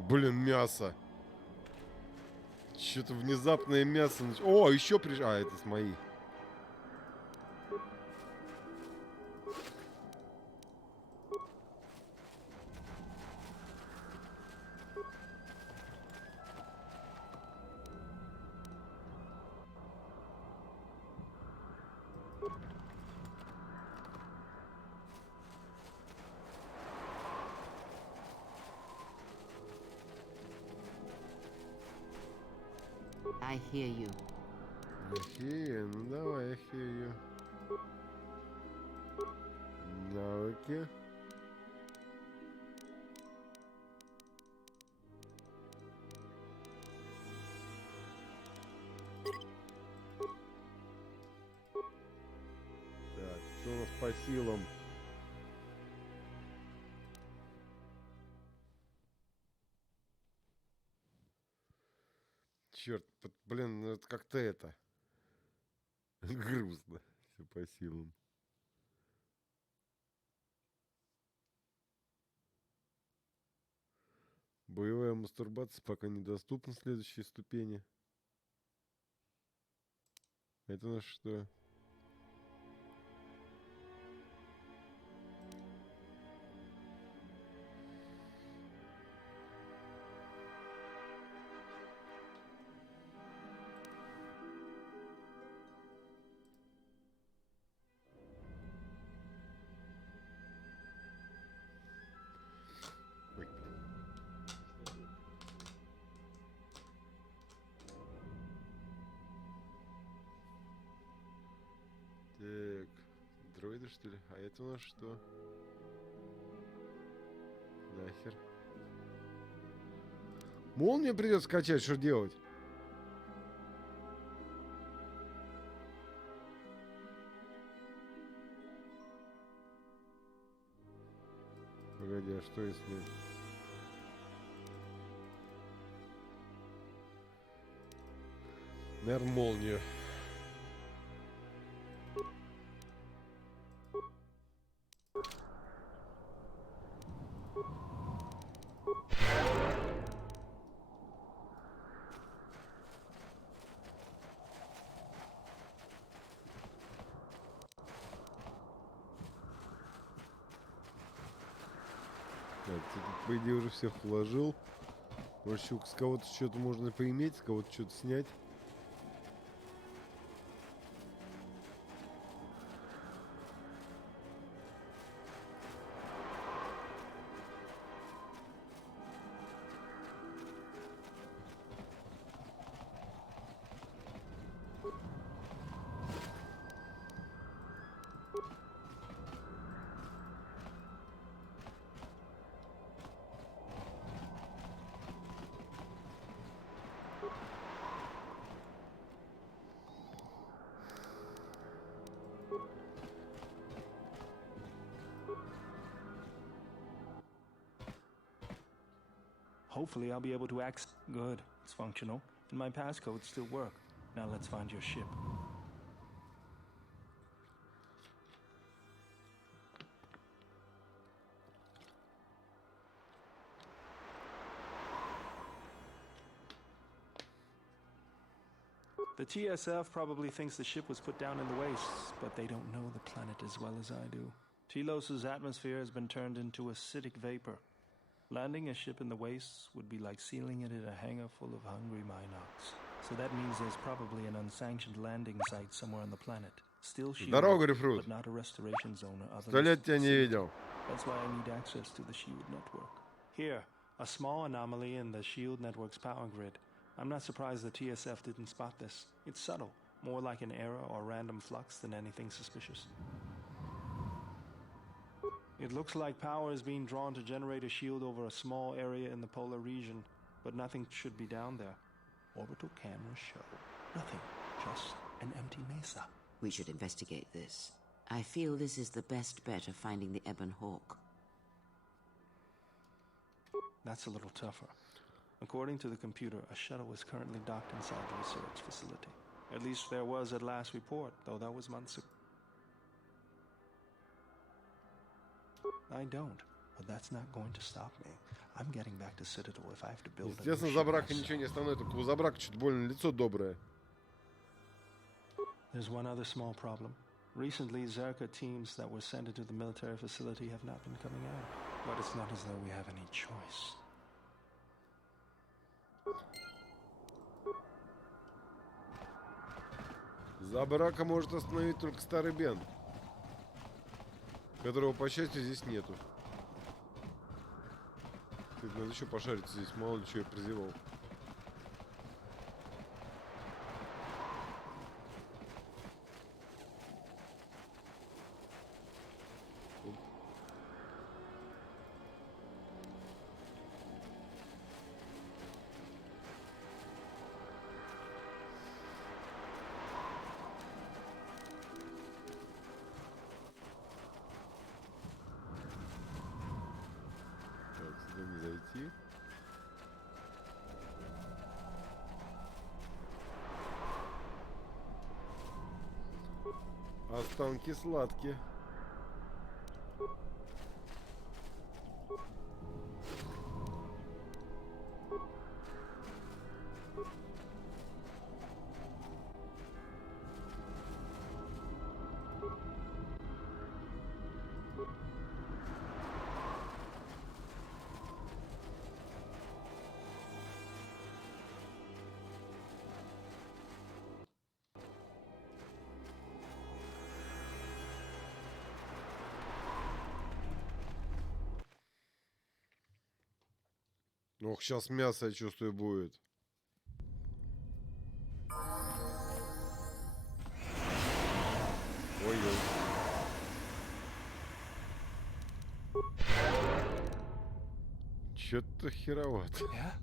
Блин, мясо. Что-то внезапное мясо. О, еще пришло. А, это с мои. I hear you. Ну давай, I hear you. Навыки. Так, что у нас по силам? Черт, блин, ну это как-то это грустно. Все по силам. Боевая мастурбация пока недоступна. Следующие ступени. Это на что? дроиды, что ли? А это у нас что? Нахер. Молнию придется скачать, что делать? Погоди, а что если... Наверное, молнию. Так, ты тут, по идее, уже всех вложил. Может, с кого-то что-то можно поиметь, с кого-то что-то снять. Hopefully I'll be able to access... Good, it's functional, and my passcodes still work. Now let's find your ship. The TSF probably thinks the ship was put down in the wastes, but they don't know the planet as well as I do. Telos' atmosphere has been turned into acidic vapor. Landing a ship in the wastes would be like sealing it in a hangar full of hungry Minocs. So that means there's probably an unsanctioned landing site somewhere on the planet. Still shielded, but not a restoration zone or other. That's why I need access to the shield network. Here, a small anomaly in the shield network's power grid. I'm not surprised the TSF didn't spot this. It's subtle, more like an error or random flux than anything suspicious. It looks like power is being drawn to generate a shield over a small area in the polar region, but nothing should be down there. Orbital cameras show nothing, just an empty mesa. We should investigate this. I feel this is the best bet of finding the Ebon Hawk. That's a little tougher. According to the computer, a shuttle is currently docked inside the research facility. At least there was at last report, though that was months ago. I don't, but that's not going to stop me. I'm getting back to Citadel if I have to build a new Естественно, ship за брака myself. ничего не остановит, только у Забрака чуть больно лицо доброе. There's one other small problem. Recently, Zerka teams that were sent into the military facility have not been coming out. But it's not as though we have any choice. Забрака может остановить только старый Бен, которого, по счастью, здесь нету. Кстати, надо еще пошариться здесь, мало ли что я прозевал. Не зайти. Останки сладкие. Ох, сейчас мясо, я чувствую, будет. Ой-ой. Чё-то херовато. Yeah?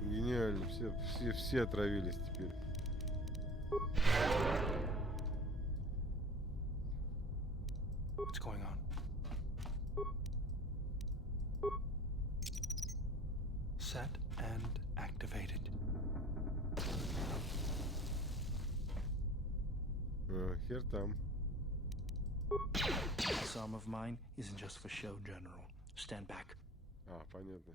Гениально, все отравились теперь. What's going on? Set and activated. Хер там. This arm of mine isn't just for show, General. Stand back. Понятно.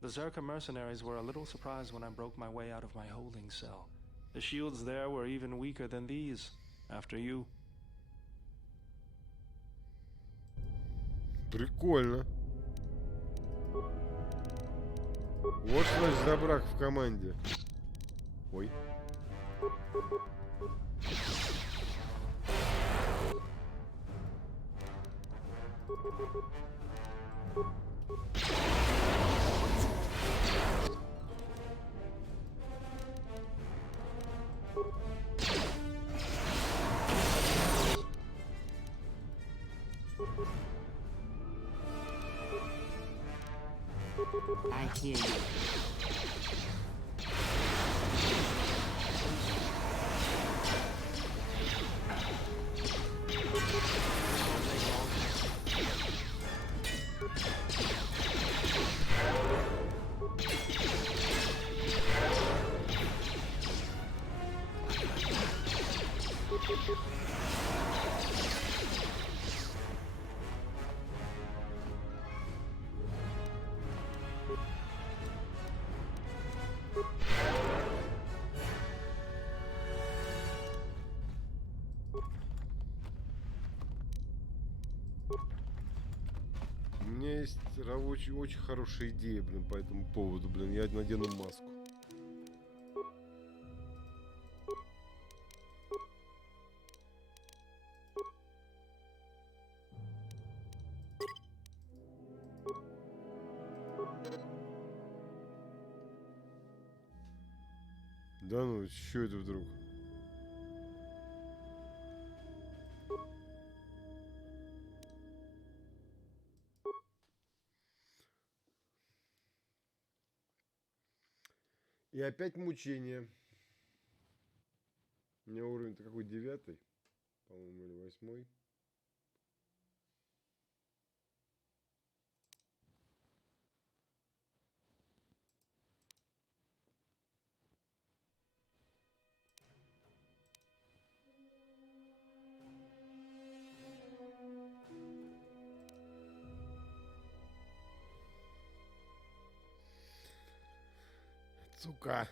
The Zerka mercenaries were a little surprised when I broke my way out of my holding cell. The shields there were even weaker than these, after you. Прикольно. Вот что значит за брак в команде. Ой. I hear you. У меня есть очень хорошая идея, блин, по этому поводу, блин. Я надену маску. Да ну, что это вдруг? И опять мучение. У меня уровень-то какой, 9, по-моему, или 8. Сука.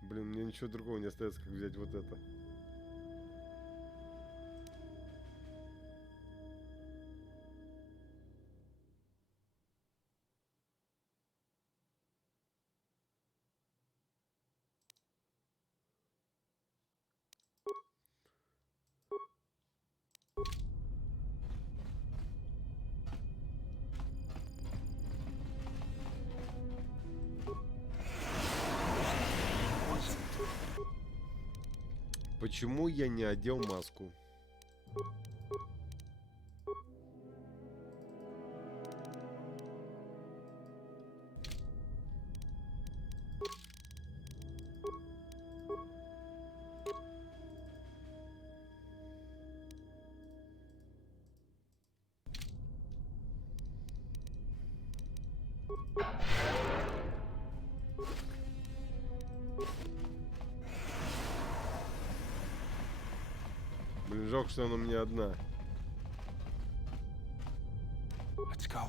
Блин, мне ничего другого не остается, как взять вот это. Почему я не одел маску? Блин, жалко, что она у меня одна. Let's go.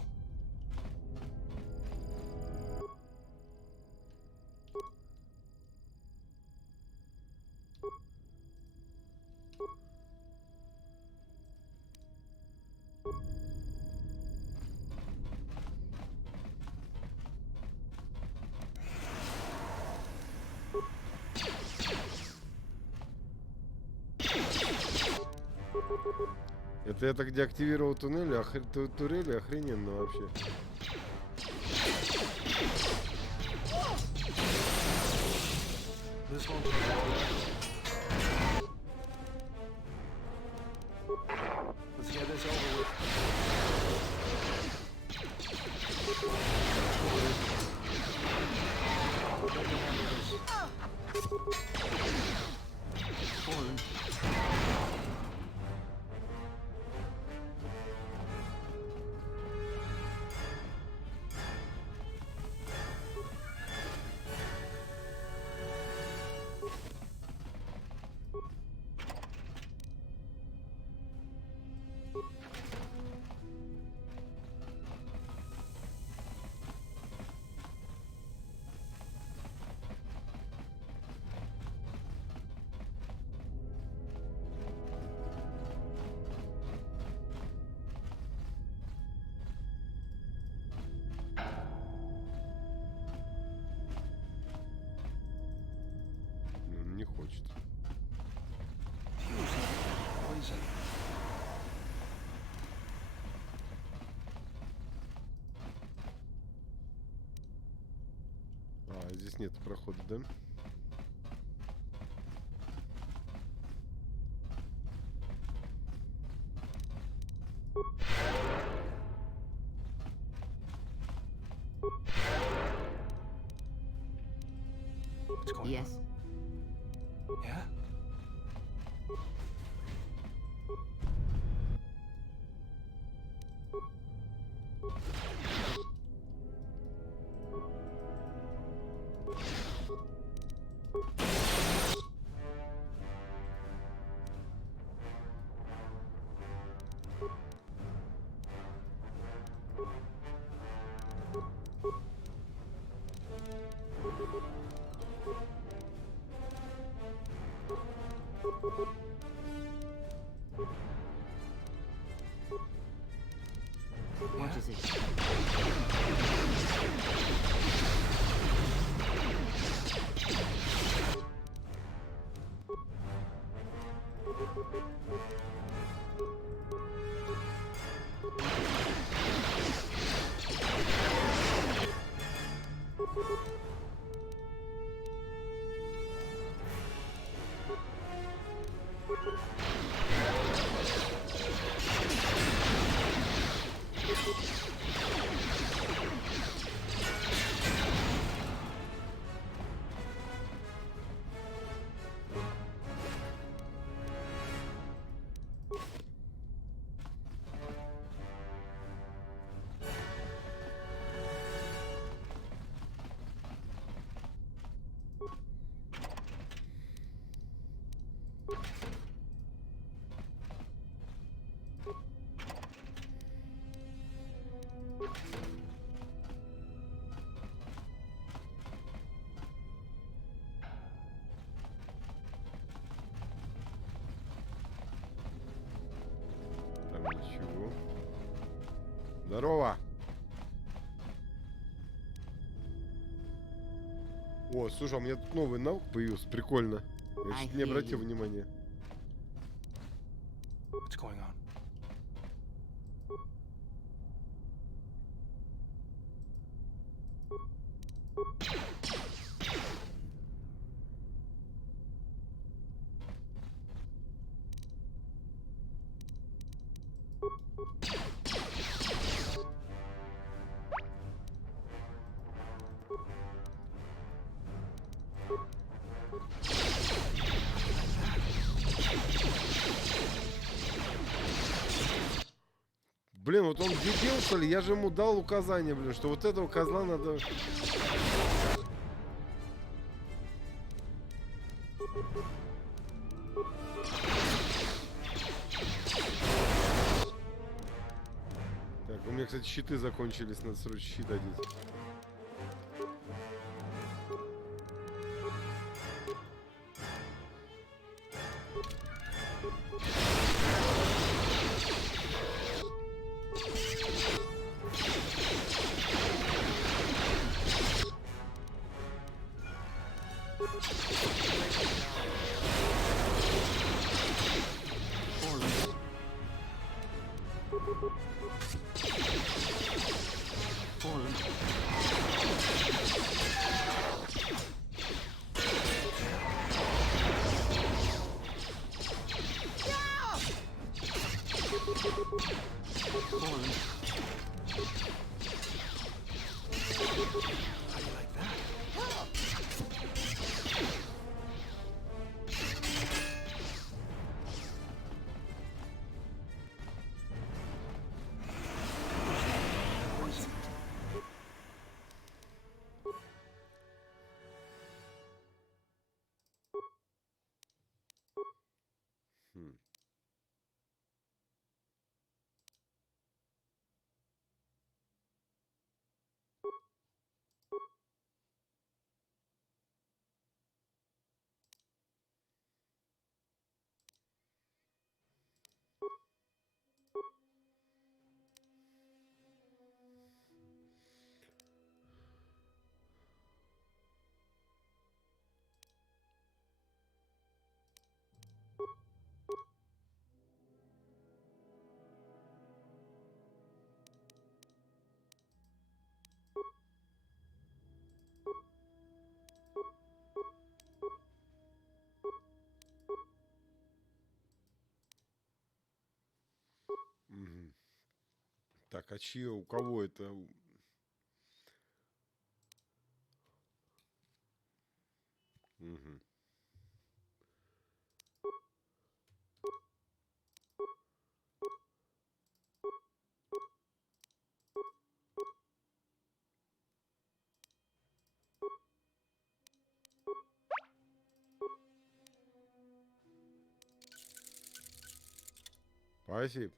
Это я так деактивировал турели охрененно вообще. Let's get this over with. Не хочет. А, здесь нет прохода, да? Yes. Yeah? What is it? Там ничего. Здорово! О, слушай, а у меня тут новый навык появился, прикольно. Я чуть не обратил внимания. What's going on? Блин, вот он дебил, что ли? Я же ему дал указание, блин, что вот этого козла надо... Так, у меня, кстати, щиты закончились, надо срочно щит одеть. Так, а чье, у кого это? Угу. Спасибо.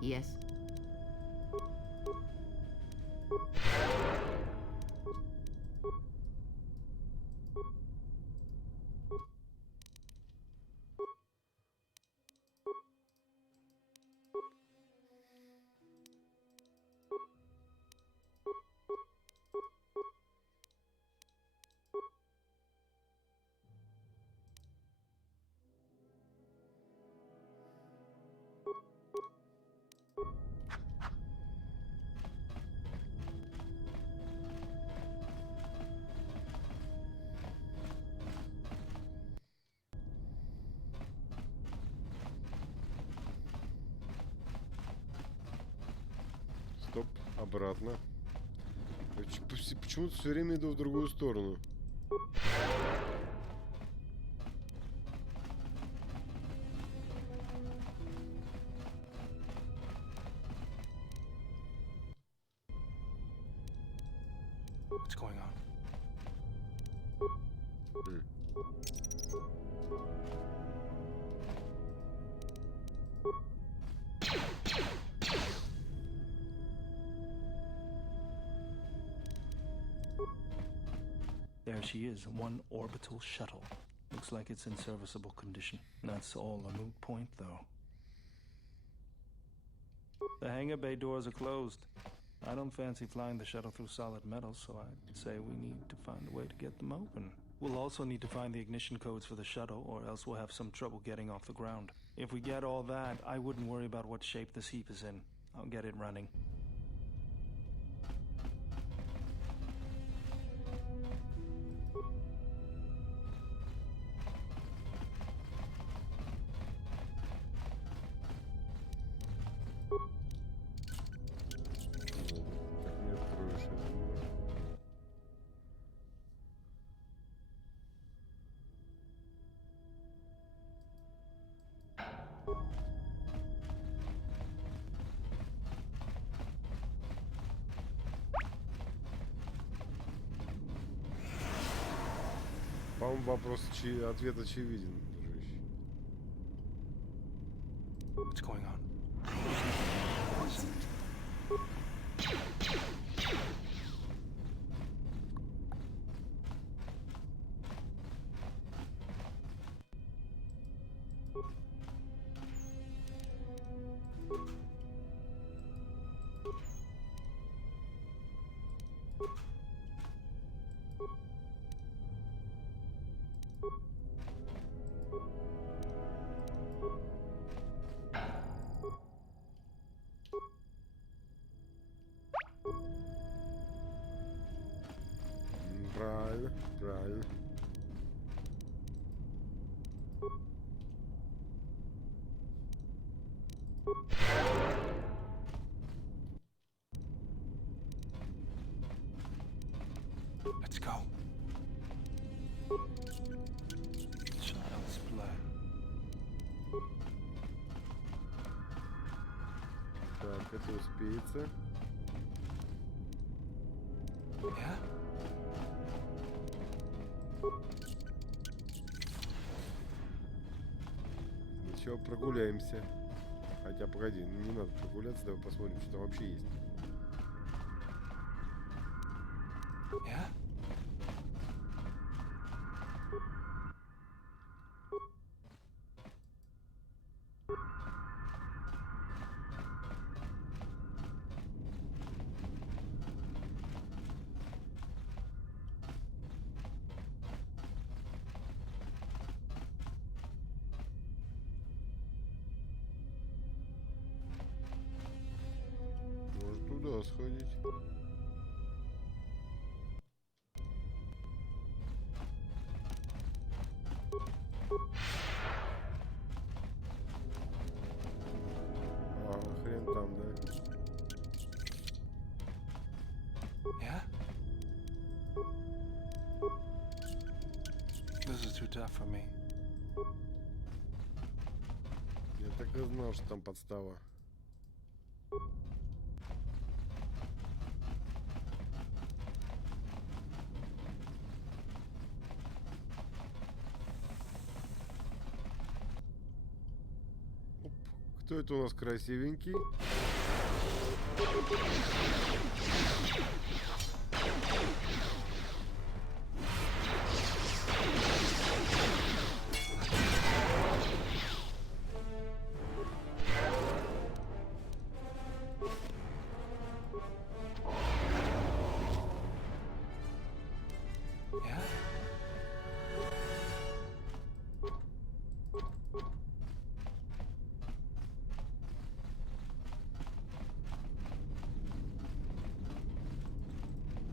Yes. Стоп, обратно. Почему-то все время иду в другую сторону. What's going on? There she is, one orbital shuttle. Looks like it's in serviceable condition. That's all a moot point, though. The hangar bay doors are closed. I don't fancy flying the shuttle through solid metal, so I'd say we need to find a way to get them open. We'll also need to find the ignition codes for the shuttle, or else we'll have some trouble getting off the ground. If we get all that, I wouldn't worry about what shape this heap is in. I'll get it running. По-моему, вопрос, ответ очевиден, дружище. What's going on? Правильно, правильно. Let's go. Child's play. Так, это успеется. Yeah? Сначала прогуляемся. Хотя, погоди, не надо прогуляться, давай посмотрим, что там вообще есть. Yeah? Может туда сходить. А, хрен там, да? Yeah? This is too tough for me. Я так и знал, что там подстава. Кто это у нас красивенький? Yeah?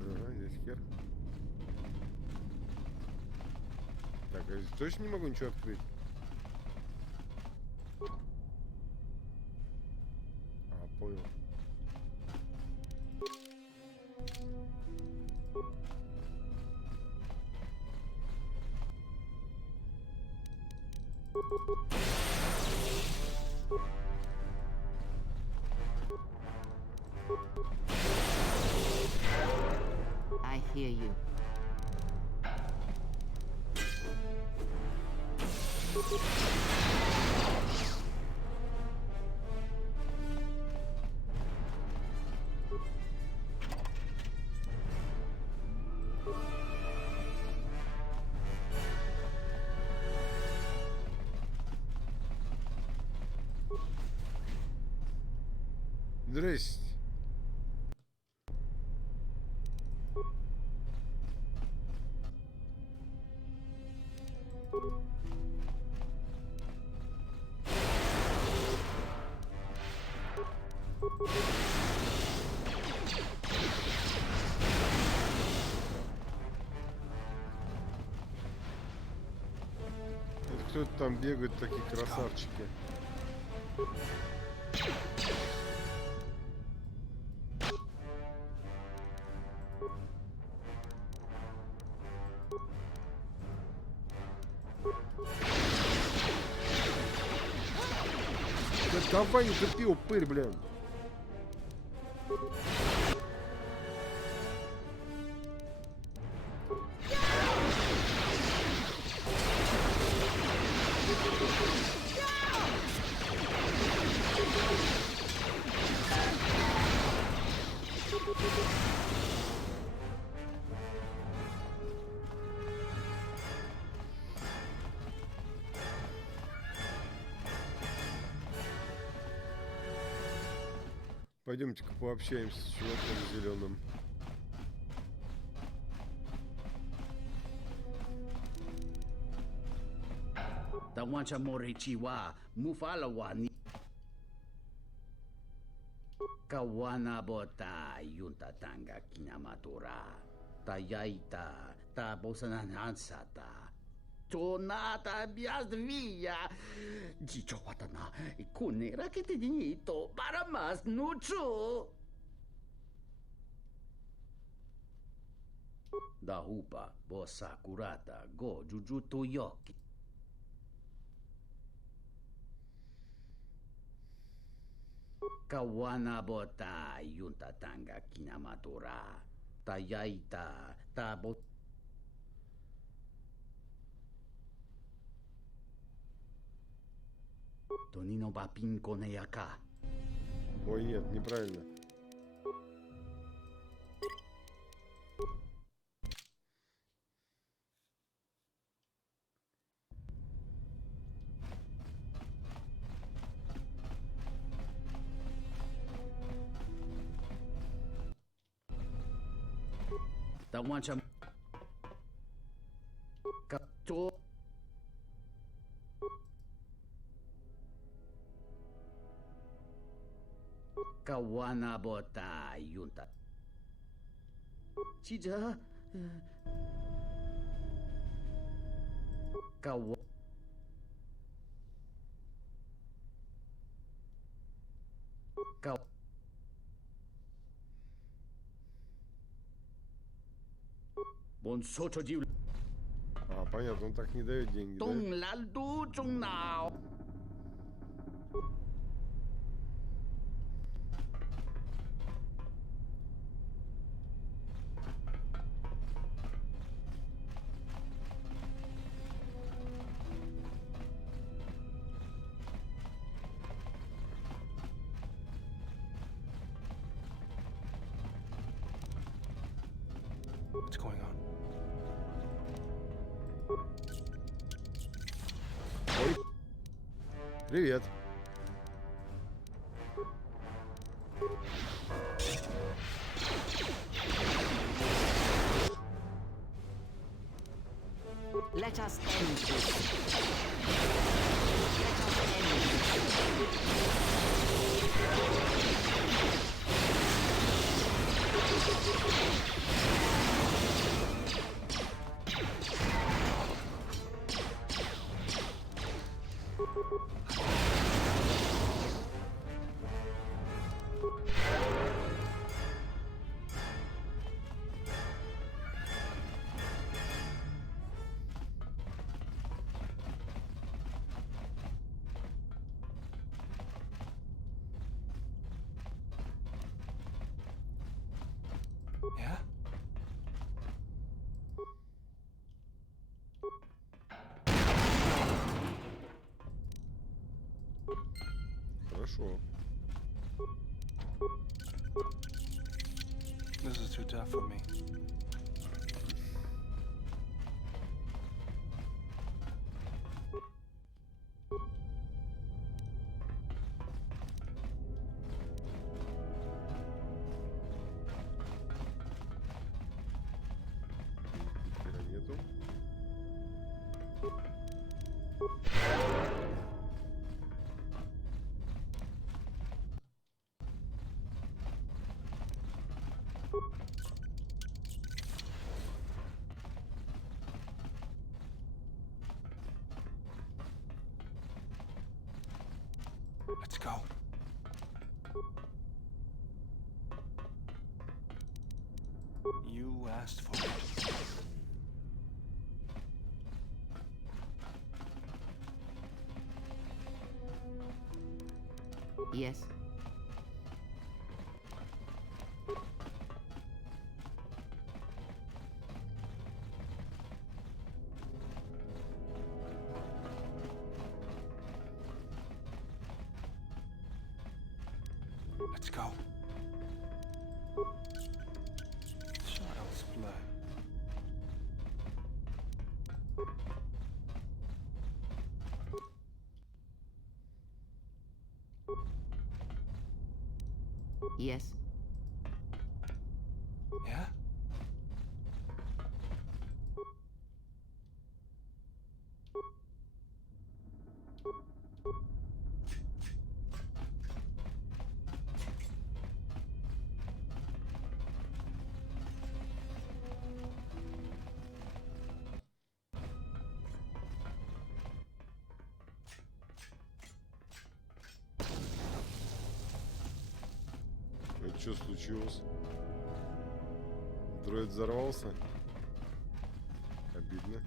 Ага, здесь хер. Так, а здесь точно не могу ничего открыть? А, понял. I hear you. Здрасте. Это кто-то там бегает, такие красавчики. Да давай не тупи, упырь, блин. Пойдемте-ка пообщаемся с чуваком зеленым. Tawancha morichiwa mufalawani kawana bota yunta tanga kinamatura Tayaita, ta bosananansata. Tonata biasvia. Jicho watana, kunera que te dinito, para más nucho. Da hupa, bossa curata, go jujuto yoki. Kawana bota yunta tanga kinamatora. Tayaita, tabo. Tonino bapin koneyaka. Ой, нет, неправильно. Da wancha. Kato. Kawana bota yunta. Chija. Kawa. Kawa. А, понятно, он так не дает деньги, да? What's going on? Ой. Привет. Let us end this. Let us end Yeah? Хорошо. This is too tough for me. Нету. Let's go. You asked for it. Yes. Let's go. Child's blood. Yes. Yeah? Что случилось? Дроид взорвался? Обидно.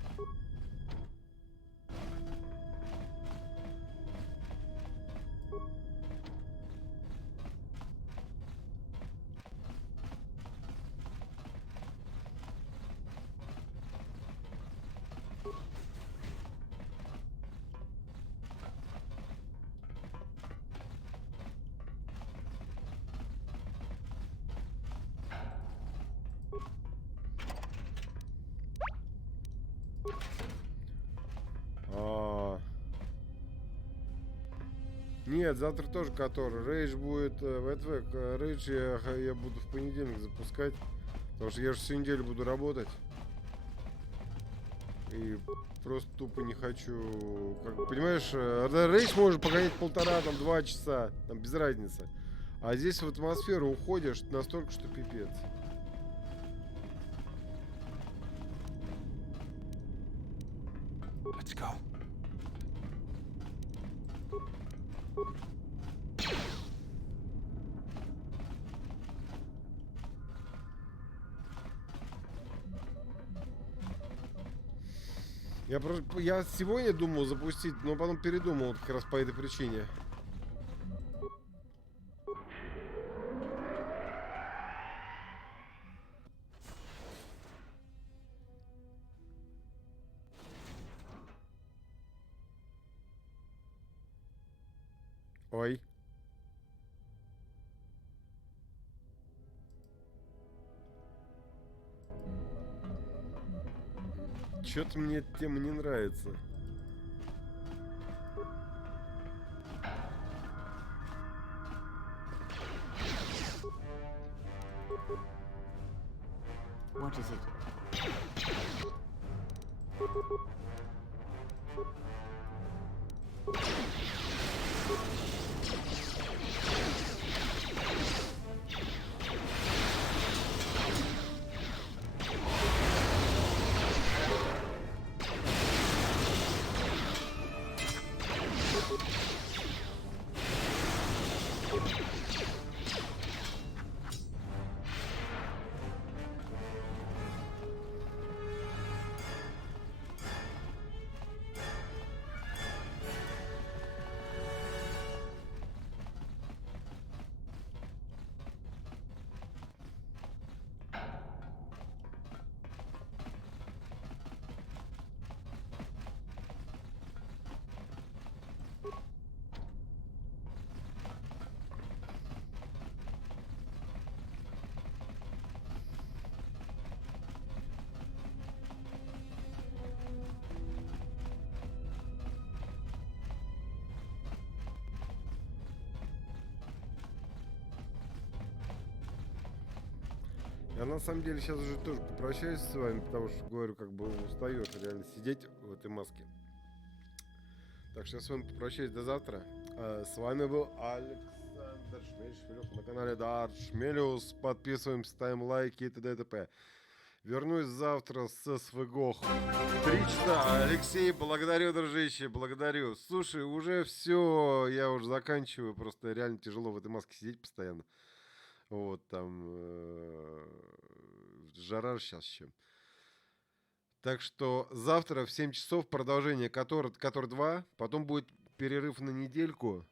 Нет, завтра тоже который. Рейдж будет Рейдж я буду в понедельник запускать. Потому что я же всю неделю буду работать. И просто тупо не хочу. Понимаешь, Рейдж может погонять 1,5-2 часа. Там без разницы. А здесь в атмосферу уходишь настолько, что пипец. Let's go. Я сегодня думал запустить, но потом передумал как раз по этой причине. Ой. Чё-то мне эта тема не нравится. What is it? Я на самом деле сейчас уже тоже попрощаюсь с вами, потому что, говорю, как бы устаешь реально сидеть в этой маске. Так что я с вами попрощаюсь до завтра. С вами был Александр Шмелев на канале Даршмелиус. Подписываемся, ставим лайки и т.д. и т.п. Вернусь завтра со СВГОХ. 3 часа. Алексей, благодарю, дружище, благодарю. Слушай, уже все, я уже заканчиваю. Просто реально тяжело в этой маске сидеть постоянно. Вот там жара сейчас еще. Так что завтра в 7 часов продолжение который 2. Потом будет перерыв на недельку.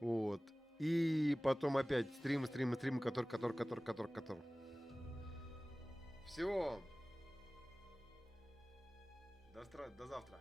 Вот. И потом опять стримы, который. Всего. До завтра.